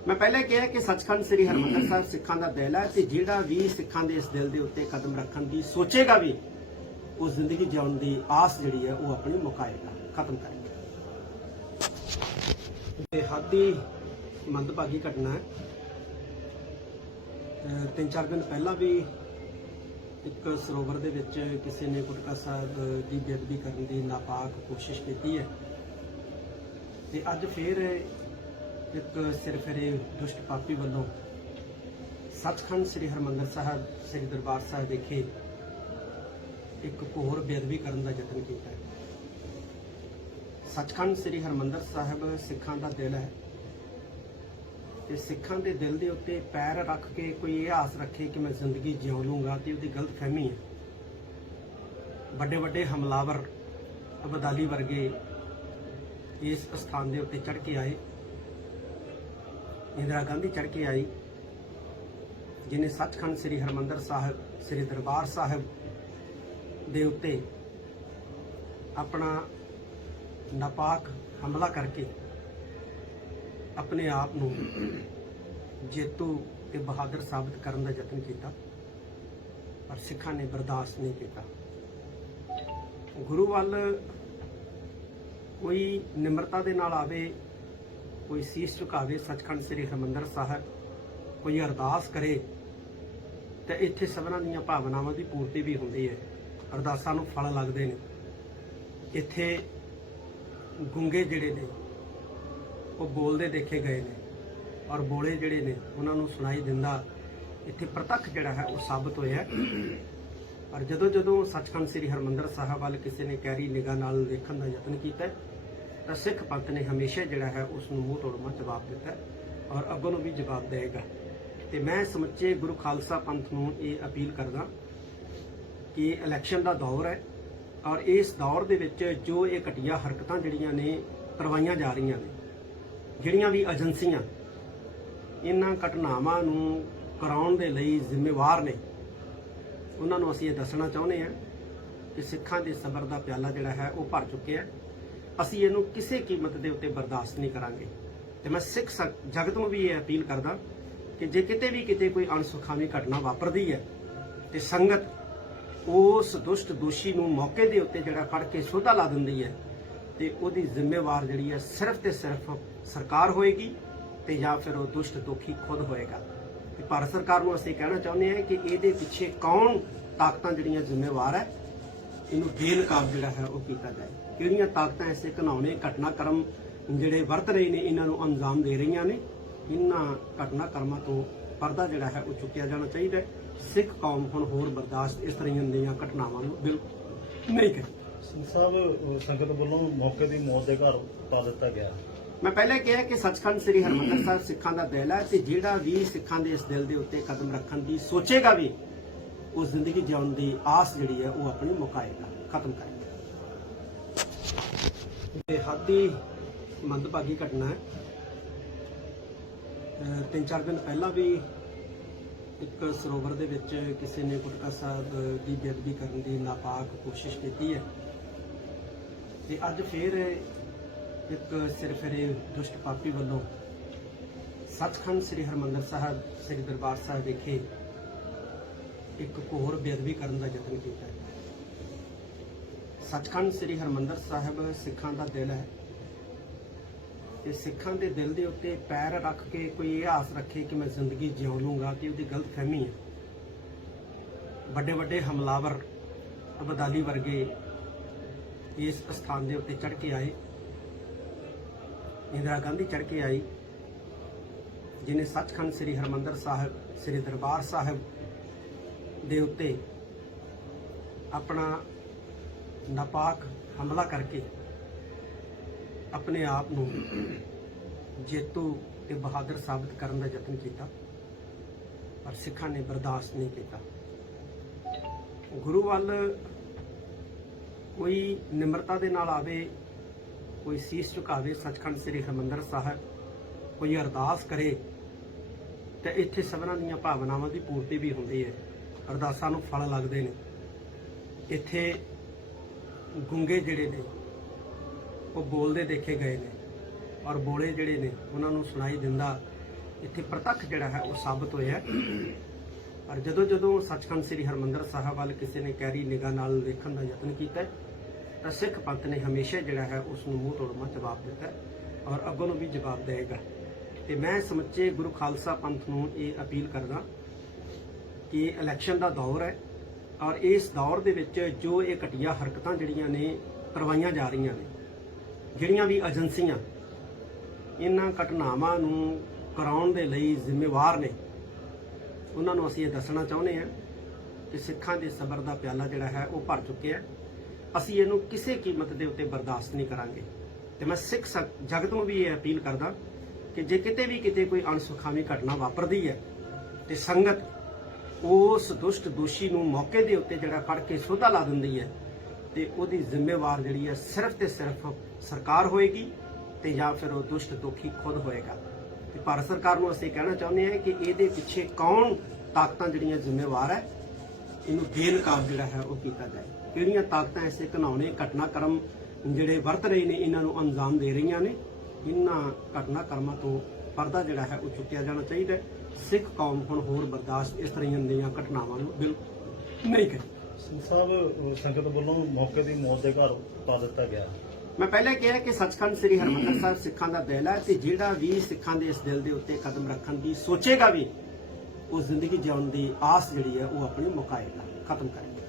ਮੈਂ ਪਹਿਲਾਂ ਕਿਹਾ ਕਿ ਸੱਚਖੰਡ ਸ੍ਰੀ ਹਰਿਮੰਦਰ ਸਾਹਿਬ ਸਿੱਖਾਂ ਦਾ ਦਿਲ ਹੈ ਤੇ ਜਿਹੜਾ ਵੀ ਸਿੱਖਾਂ ਦੇ ਇਸ ਦਿਲ ਦੇ ਉੱਤੇ ਕਦਮ ਰੱਖਣ ਦੀ ਸੋਚੇਗਾ ਵੀ ਉਹ ਜ਼ਿੰਦਗੀ ਜਿਉਣ ਦੀ ਆਸ ਜਿਹੜੀ ਹੈ ਉਹ ਆਪਣੀ ਮੁਕਾਏਗਾ, ਖਤਮ ਕਰੇਗਾ। ਬੇਹੱਦੀ ਮੰਦਭਾਗੀ ਘਟਨਾ ਹੈ। 3-4 ਦਿਨ ਪਹਿਲਾਂ ਵੀ ਇੱਕ ਸਰੋਵਰ ਦੇ ਵਿੱਚ ਕਿਸੇ ਨੇ ਗੁਟਕਾ ਸਾਹਿਬ ਦੀ ਬੇਅਦਬੀ ਕਰਨ ਦੀ ਨਾਪਾਕ ਕੋਸ਼ਿਸ਼ ਕੀਤੀ ਹੈ ਤੇ ਅੱਜ ਫਿਰ ਇੱਕ ਸਿਰਫਿਰੇ ਦੁਸ਼ਟ ਪਾਪੀ ਵੱਲੋਂ ਸੱਚਖੰਡ ਸ੍ਰੀ ਹਰਿਮੰਦਰ ਸਾਹਿਬ ਸ੍ਰੀ ਦਰਬਾਰ ਸਾਹਿਬ ਵਿਖੇ ਇੱਕ ਹੋਰ ਬੇਅਦਬੀ ਕਰਨ ਦਾ ਯਤਨ ਕੀਤਾ ਹੈ। ਸੱਚਖੰਡ ਸ੍ਰੀ ਹਰਿਮੰਦਰ ਸਾਹਿਬ ਸਿੱਖਾਂ ਦਾ ਦਿਲ ਹੈ ਤੇ ਸਿੱਖਾਂ ਦੇ ਦਿਲ ਦੇ ਉੱਤੇ ਪੈਰ ਰੱਖ ਕੇ ਕੋਈ ਇਹ ਆਸ ਰੱਖੇ ਕਿ ਮੈਂ ਜ਼ਿੰਦਗੀ ਜਿਉਂ ਲੂੰਗਾ ਤੇ ਉਹਦੀ ਗਲਤਫਹਿਮੀ ਹੈ। ਵੱਡੇ ਵੱਡੇ ਹਮਲਾਵਰ ਅਬਦਾਲੀ ਵਰਗੇ ਇਸ ਸਥਾਨ ਦੇ ਉੱਤੇ ਚੜ੍ਹ ਕੇ ਆਏ, ਇੰਦਰਾ ਗਾਂਧੀ ਚੜ੍ਹ ਕੇ ਆਈ, ਜਿਨੇ ਸੱਚਖੰਡ ਸ੍ਰੀ ਹਰਿਮੰਦਰ ਸਾਹਿਬ ਸ੍ਰੀ ਦਰਬਾਰ ਸਾਹਿਬ ਦੇ ਉੱਤੇ ਆਪਣਾ ਨਾਪਾਕ ਹਮਲਾ ਕਰਕੇ ਆਪਣੇ ਆਪ ਨੂੰ ਜੇਤੂ ਤੇ ਬਹਾਦਰ ਸਾਬਤ ਕਰਨ ਦਾ ਯਤਨ ਕੀਤਾ, ਪਰ ਸਿੱਖਾਂ ਨੇ ਬਰਦਾਸ਼ਤ ਨਹੀਂ ਕੀਤਾ। ਗੁਰੂ ਵੱਲ ਕੋਈ ਨਿਮਰਤਾ ਦੇ ਨਾਲ ਆਵੇ, ਕੋਈ ਸੀਸ ਝੁਕਾਵੇ ਸੱਚਖੰਡ ਸ੍ਰੀ ਹਰਿਮੰਦਰ ਸਾਹਿਬ, ਕੋਈ ਅਰਦਾਸ ਕਰੇ ਤਾਂ ਇੱਥੇ ਸਭਨਾਂ ਦੀਆਂ ਭਾਵਨਾਵਾਂ ਦੀ ਪੂਰਤੀ ਵੀ ਹੁੰਦੀ ਹੈ, ਅਰਦਾਸਾਂ ਨੂੰ ਫਲ ਲੱਗਦੇ ਨੇ। ਇੱਥੇ ਗੁੰਗੇ ਜਿਹੜੇ ਨੇ ਉਹ ਬੋਲਦੇ ਦੇਖੇ ਗਏ ਨੇ ਔਰ ਬੋਲੇ ਜਿਹੜੇ ਨੇ ਉਹਨਾਂ ਨੂੰ ਸੁਣਾਈ ਦਿੰਦਾ ਇੱਥੇ ਪ੍ਰਤੱਖ ਜਿਹੜਾ ਹੈ ਉਹ ਸਾਬਤ ਹੋਇਆ। ਪਰ ਜਦੋਂ ਜਦੋਂ ਸੱਚਖੰਡ ਸ੍ਰੀ ਹਰਿਮੰਦਰ ਸਾਹਿਬ ਵੱਲ ਕਿਸੇ ਨੇ ਗਹਿਰੀ ਨਿਗਾਹ ਨਾਲ ਵੇਖਣ ਦਾ ਯਤਨ ਕੀਤਾ ਤਾਂ ਸਿੱਖ ਪੰਥ ਨੇ ਹਮੇਸ਼ਾ ਜਿਹੜਾ ਹੈ ਉਸ ਨੂੰ ਮੂੰਹ ਤੋੜਮਾ ਜਵਾਬ ਦਿੱਤਾ ਔਰ ਅੱਗੋਂ ਨੂੰ ਵੀ ਜਵਾਬ ਦੇਵੇਗਾ। ਤੇ ਮੈਂ ਸਮੁੱਚੇ ਗੁਰੂ ਖਾਲਸਾ ਪੰਥ ਨੂੰ ਇਹ ਅਪੀਲ ਕਰਦਾ ਕਿ ਇਲੈਕਸ਼ਨ ਦਾ ਦੌਰ ਹੈ ਔਰ ਇਸ ਦੌਰ ਦੇ ਵਿੱਚ ਜੋ ਇਹ ਘਟੀਆ ਹਰਕਤਾਂ ਜਿਹੜੀਆਂ ਨੇ ਕਰਵਾਈਆਂ ਜਾ ਰਹੀਆਂ ਨੇ, ਜਿਹੜੀਆਂ ਵੀ ਏਜੰਸੀਆਂ ਇਹਨਾਂ ਘਟਨਾਵਾਂ ਨੂੰ ਕਰਾਉਣ ਦੇ ਲਈ ਜ਼ਿੰਮੇਵਾਰ ਨੇ, ਉਹਨਾਂ ਨੂੰ ਅਸੀਂ ਇਹ ਦੱਸਣਾ ਚਾਹੁੰਦੇ ਹਾਂ ਕਿ ਸਿੱਖਾਂ ਦੇ ਸਬਰ ਦਾ ਪਿਆਲਾ ਜਿਹੜਾ ਹੈ ਉਹ ਭਰ ਚੁੱਕਿਆ ਹੈ। ਅਸੀਂ ਇਹਨੂੰ ਕਿਸੇ ਕੀਮਤ ਦੇ ਉੱਤੇ ਬਰਦਾਸ਼ਤ ਨਹੀਂ ਕਰਾਂਗੇ। ਤੇ ਮੈਂ ਸਿੱਖ ਜਗਤ ਨੂੰ ਵੀ ਇਹ ਅਪੀਲ ਕਰਦਾ ਕਿ ਜੇ ਕਿਤੇ ਕੋਈ ਅਣਸੁਖਾਵੀ ਘਟਨਾ ਵਾਪਰਦੀ ਹੈ ਤੇ ਸੰਗਤ ਉਸ ਦੁਸ਼ਟ ਦੋਸ਼ੀ ਨੂੰ ਮੌਕੇ ਦੇ ਉੱਤੇ ਜਿਹੜਾ ਫੜ ਕੇ ਸੋਧਾ ਲਾ ਦਿੰਦੀ ਹੈ ਤੇ ਉਹਦੀ ਜ਼ਿੰਮੇਵਾਰ ਜਿਹੜੀ ਹੈ ਸਿਰਫ ਤੇ ਸਿਰਫ ਸਰਕਾਰ ਹੋਏਗੀ ਤੇ ਜਾਂ ਫਿਰ ਉਹ ਦੁਸ਼ਟ ਦੋਖੀ ਖੁਦ ਹੋਏਗਾ। ਤੇ ਭਾਰਤ ਸਰਕਾਰ ਨੂੰ ਅਸੀਂ ਕਹਿਣਾ ਚਾਹੁੰਦੇ ਹਾਂ ਕਿ ਇਹਦੇ ਪਿੱਛੇ ਕੌਣ ਤਾਕਤਾਂ ਜਿਹੜੀਆਂ ਜ਼ਿੰਮੇਵਾਰ ਹੈ, ਇਹਨੂੰ ਬੇਨਕਾਬ ਜਿਹੜਾ ਹੈ ਉਹ ਕੀਤਾ ਜਾਏ। ਕਿਹੜੀਆਂ ਤਾਕਤਾਂ ਐਸੇ ਘਿਨਾਉਣੇ ਘਟਨਾਕ੍ਰਮ ਜਿਹੜੇ ਵਰਤ ਰਹੇ ਨੇ ਇਹਨਾਂ ਨੂੰ ਅੰਜਾਮ ਦੇ ਰਹੀਆਂ ਨੇ, ਇਹਨਾਂ ਘਟਨਾਕ੍ਰਮਾਂ ਤੋਂ ਪਰਦਾ ਜਿਹੜਾ ਹੈ ਉਹ ਚੁੱਕਿਆ ਜਾਣਾ ਚਾਹੀਦਾ ਹੈ। ਸਿੱਖ ਕੌਮ ਹੁਣ ਹੋਰ ਬਰਦਾਸ਼ਤ ਇਸ ਤਰ੍ਹਾਂ ਦੀਆਂ ਘਟਨਾਵਾਂ ਨੂੰ ਬਿਲਕੁਲ ਨਹੀਂ ਕਰੇਗੀ। ਸਿੰਘ ਸਾਹਿਬ, ਸੰਗਤ ਵੱਲੋਂ ਮੌਕੇ ਦੀ ਮੌਤ ਦੇ ਘਰ ਪਾ ਦਿੱਤਾ ਗਿਆ। ਮੈਂ ਪਹਿਲਾਂ ਕਿਹਾ ਕਿ ਸੱਚਖੰਡ ਸ੍ਰੀ ਹਰਿਮੰਦਰ ਸਾਹਿਬ ਸਿੱਖਾਂ ਦਾ ਦਿਲ ਹੈ ਤੇ ਜਿਹੜਾ ਵੀ ਸਿੱਖਾਂ ਦੇ ਇਸ ਦਿਲ ਦੇ ਉੱਤੇ ਕਦਮ ਰੱਖਣ ਦੀ ਸੋਚੇਗਾ ਵੀ ਉਹ ਜ਼ਿੰਦਗੀ ਜਿਉਣ ਦੀ ਆਸ ਜਿਹੜੀ ਹੈ ਉਹ ਆਪਣੀ ਮੁਕਾਏਗਾ, ਖਤਮ ਕਰੇਗਾ। ਬੇਹੱਦੀ ਮੰਦਭਾਗੀ ਘਟਨਾ ਹੈ। ਤਿੰਨ ਚਾਰ ਦਿਨ ਪਹਿਲਾਂ ਵੀ ਇੱਕ ਸਰੋਵਰ ਦੇ ਵਿੱਚ ਕਿਸੇ ਨੇ ਗੁਟਕਾ ਸਾਹਿਬ ਦੀ ਬੇਅਦਬੀ ਕਰਨ ਦੀ ਨਾਪਾਕ ਕੋਸ਼ਿਸ਼ ਕੀਤੀ ਹੈ ਤੇ ਅੱਜ ਫਿਰ ਇੱਕ ਸਿਰਫਿਰੇ ਦੁਸ਼ਟ ਪਾਪੀ ਵੱਲੋਂ ਸੱਚਖੰਡ ਸ੍ਰੀ ਹਰਿਮੰਦਰ ਸਾਹਿਬ ਸ੍ਰੀ ਦਰਬਾਰ ਸਾਹਿਬ ਵਿਖੇ ਇੱਕ ਘੋਰ ਬੇਅਦਬੀ ਕਰਨ ਦਾ ਯਤਨ ਕੀਤਾ ਹੈ। ਸੱਚਖੰਡ ਸ੍ਰੀ ਹਰਿਮੰਦਰ ਸਾਹਿਬ ਸਿੱਖਾਂ ਦਾ ਦਿਲ ਹੈ ਤੇ ਸਿੱਖਾਂ ਦੇ ਦਿਲ ਦੇ ਉੱਤੇ ਪੈਰ ਰੱਖ ਕੇ ਕੋਈ ਇਹ ਆਸ ਰੱਖੇ ਕਿ ਮੈਂ ਜ਼ਿੰਦਗੀ ਜਿਉਂ ਲੂੰਗਾ ਕਿ ਉਹਦੀ ਗਲਤਫਹਿਮੀ ਹੈ। ਵੱਡੇ ਵੱਡੇ ਹਮਲਾਵਰ ਅਬਦਾਲੀ ਵਰਗੇ ਇਸ ਸਥਾਨ ਦੇ ਉੱਤੇ ਚੜ੍ਹ ਕੇ ਆਏ, ਇੰਦਰਾ ਗਾਂਧੀ ਚੜ੍ਹ ਕੇ ਆਈ, ਜਿਨੇ ਸੱਚਖੰਡ ਸ੍ਰੀ ਹਰਿਮੰਦਰ ਸਾਹਿਬ ਸ੍ਰੀ ਦਰਬਾਰ ਸਾਹਿਬ ਦੇ ਉੱਤੇ ਆਪਣਾ ਨਾਪਾਕ ਹਮਲਾ ਕਰਕੇ ਆਪਣੇ ਆਪ ਨੂੰ ਜੇਤੂ ਤੇ ਬਹਾਦਰ ਸਾਬਤ ਕਰਨ ਦਾ ਯਤਨ ਕੀਤਾ, ਪਰ ਸਿੱਖਾਂ ਨੇ ਬਰਦਾਸ਼ਤ ਨਹੀਂ ਕੀਤਾ। ਗੁਰੂ ਵੱਲ ਕੋਈ ਨਿਮਰਤਾ ਦੇ ਨਾਲ ਆਵੇ, ਕੋਈ ਸੀਸ ਝੁਕਾਵੇ ਸੱਚਖੰਡ ਸ੍ਰੀ ਹਰਿਮੰਦਰ ਸਾਹਿਬ, ਕੋਈ ਅਰਦਾਸ ਕਰੇ ਤੇ ਇੱਥੇ ਸਭਨਾਂ ਦੀਆਂ ਭਾਵਨਾਵਾਂ ਦੀ ਪੂਰਤੀ ਵੀ ਹੁੰਦੀ ਹੈ, ਅਰਦਾਸਾਂ ਨੂੰ ਫਲ ਲੱਗਦੇ ਨੇ। ਇੱਥੇ ਗੁੰਗੇ ਜਿਹੜੇ ਨੇ ਉਹ ਬੋਲਦੇ ਦੇਖੇ ਗਏ ਨੇ ਔਰ ਬੋਲੇ ਜਿਹੜੇ ਨੇ ਉਹਨਾਂ ਨੂੰ ਸੁਣਾਈ ਦਿੰਦਾ ਇੱਥੇ ਪ੍ਰਤੱਖ ਜਿਹੜਾ ਹੈ ਉਹ ਸਾਬਤ ਹੋਇਆ। ਪਰ ਜਦੋਂ ਸੱਚਖੰਡ ਸ੍ਰੀ ਹਰਿਮੰਦਰ ਸਾਹਿਬ ਵੱਲ ਕਿਸੇ ਨੇ ਗਹਿਰੀ ਨਿਗਾਹ ਨਾਲ ਵੇਖਣ ਦਾ ਯਤਨ ਕੀਤਾ ਤਾਂ ਸਿੱਖ ਪੰਥ ਨੇ ਹਮੇਸ਼ਾ ਜਿਹੜਾ ਹੈ ਉਸ ਨੂੰ ਮੂੰਹ ਤੋੜਮਾ ਜਵਾਬ ਦਿੱਤਾ ਔਰ ਅੱਗੋਂ ਨੂੰ ਵੀ ਜਵਾਬ ਦੇਵੇਗਾ। ਤੇ ਮੈਂ ਸਮੁੱਚੇ ਗੁਰੂ ਖਾਲਸਾ ਪੰਥ ਨੂੰ ਇਹ ਅਪੀਲ ਕਰਦਾ ਕਿ ਇਲੈਕਸ਼ਨ ਦਾ ਦੌਰ ਹੈ ਔਰ ਇਸ ਦੌਰ ਦੇ ਵਿੱਚ ਜੋ ਇਹ ਘਟੀਆ ਹਰਕਤਾਂ ਜਿਹੜੀਆਂ ਨੇ ਕਰਵਾਈਆਂ ਜਾ ਰਹੀਆਂ ਨੇ, ਜਿਹੜੀਆਂ ਵੀ ਏਜੰਸੀਆਂ ਇਹਨਾਂ ਘਟਨਾਵਾਂ ਨੂੰ ਕਰਾਉਣ ਦੇ ਲਈ ਜ਼ਿੰਮੇਵਾਰ ਨੇ, ਉਹਨਾਂ ਨੂੰ ਅਸੀਂ ਇਹ ਦੱਸਣਾ ਚਾਹੁੰਦੇ ਹਾਂ ਕਿ ਸਿੱਖਾਂ ਦੇ ਸਬਰ ਦਾ ਪਿਆਲਾ ਜਿਹੜਾ ਹੈ ਉਹ ਭਰ ਚੁੱਕਿਆ। ਅਸੀਂ ਇਹਨੂੰ ਕਿਸੇ ਕੀਮਤ ਦੇ ਉੱਤੇ ਬਰਦਾਸ਼ਤ ਨਹੀਂ ਕਰਾਂਗੇ। ਤੇ ਮੈਂ ਸਿੱਖ ਜਗਤ ਨੂੰ ਵੀ ਇਹ ਅਪੀਲ ਕਰਦਾ ਕਿ ਜੇ ਕਿਤੇ ਕੋਈ ਅਣਸੁਖਾਵੀ ਘਟਨਾ ਵਾਪਰਦੀ ਹੈ ਤੇ ਸੰਗਤ ਉਸ ਦੁਸ਼ਟ ਦੋਸ਼ੀ ਨੂੰ ਮੌਕੇ ਦੇ ਉੱਤੇ ਜਿਹੜਾ ਫੜ ਕੇ ਸੋਧਾ ਲਾ ਦਿੰਦੀ ਹੈ ਤੇ ਉਹਦੀ ਜ਼ਿੰਮੇਵਾਰ ਜਿਹੜੀ ਹੈ ਸਿਰਫ ਤੇ ਸਿਰਫ ਸਰਕਾਰ ਹੋਏਗੀ ਤੇ ਜਾਂ ਫਿਰ ਉਹ ਦੁਸ਼ਟ ਦੋਖੀ ਖੁਦ ਹੋਏਗਾ। ਤੇ ਭਾਰਤ ਸਰਕਾਰ ਨੂੰ ਅਸੀਂ ਕਹਿਣਾ ਚਾਹੁੰਦੇ ਹਾਂ ਕਿ ਇਹਦੇ ਪਿੱਛੇ ਕੌਣ ਤਾਕਤਾਂ ਜਿਹੜੀਆਂ ਜ਼ਿੰਮੇਵਾਰ ਹੈ, ਇਹਨੂੰ ਬੇਨਕਾਬ ਜਿਹੜਾ ਹੈ ਉਹ ਕੀਤਾ ਜਾਏ। ਕਿਹੜੀਆਂ ਤਾਕਤਾਂ ਐਸੇ ਘਿਨਾਉਣੇ ਘਟਨਾਕ੍ਰਮ ਜਿਹੜੇ ਵਰਤ ਰਹੇ ਨੇ ਇਹਨਾਂ ਨੂੰ ਅੰਜਾਮ ਦੇ ਰਹੀਆਂ ਨੇ, ਇਹਨਾਂ ਘਟਨਾਕ੍ਰਮਾਂ ਤੋਂ ਪਰਦਾ ਜਿਹੜਾ ਹੈ ਉਹ ਚੁੱਕਿਆ ਜਾਣਾ ਚਾਹੀਦਾ ਹੈ। ਸਿੱਖ ਕੌਮ ਹੁਣ ਹੋਰ ਬਰਦਾਸ਼ਤ ਇਸ ਤਰ੍ਹਾਂ ਦੀਆਂ ਘਟਨਾਵਾਂ ਨੂੰ ਬਿਲਕੁਲ ਨਹੀਂ ਕਰੇ। ਸਿੰਘ ਸਾਹਿਬ, ਸੰਗਤ ਵੱਲੋਂ ਮੌਕੇ ਦੀ ਮੌਤ ਦੇ ਘਰ ਪਾ ਦਿੱਤਾ ਗਿਆ। ਮੈਂ ਪਹਿਲੇ ਕਿਹਾ ਕਿ ਸੱਚਖੰਡ ਸ੍ਰੀ ਹਰਿਮੰਦਰ ਸਾਹਿਬ ਸਿੱਖਾਂ ਦਾ ਦਿਲ ਹੈ ਤੇ ਜਿਹੜਾ ਵੀ ਸਿੱਖਾਂ ਦੇ ਇਸ ਦਿਲ ਦੇ ਉੱਤੇ ਕਦਮ ਰੱਖਣ ਦੀ ਸੋਚੇਗਾ ਵੀ ਉਹ ਜ਼ਿੰਦਗੀ ਜਿਉਣ ਦੀ ਆਸ ਜਿਹੜੀ ਹੈ ਉਹ ਆਪਣੀ ਮੁਕਾਏਗਾ, ਖਤਮ ਕਰੇਗਾ।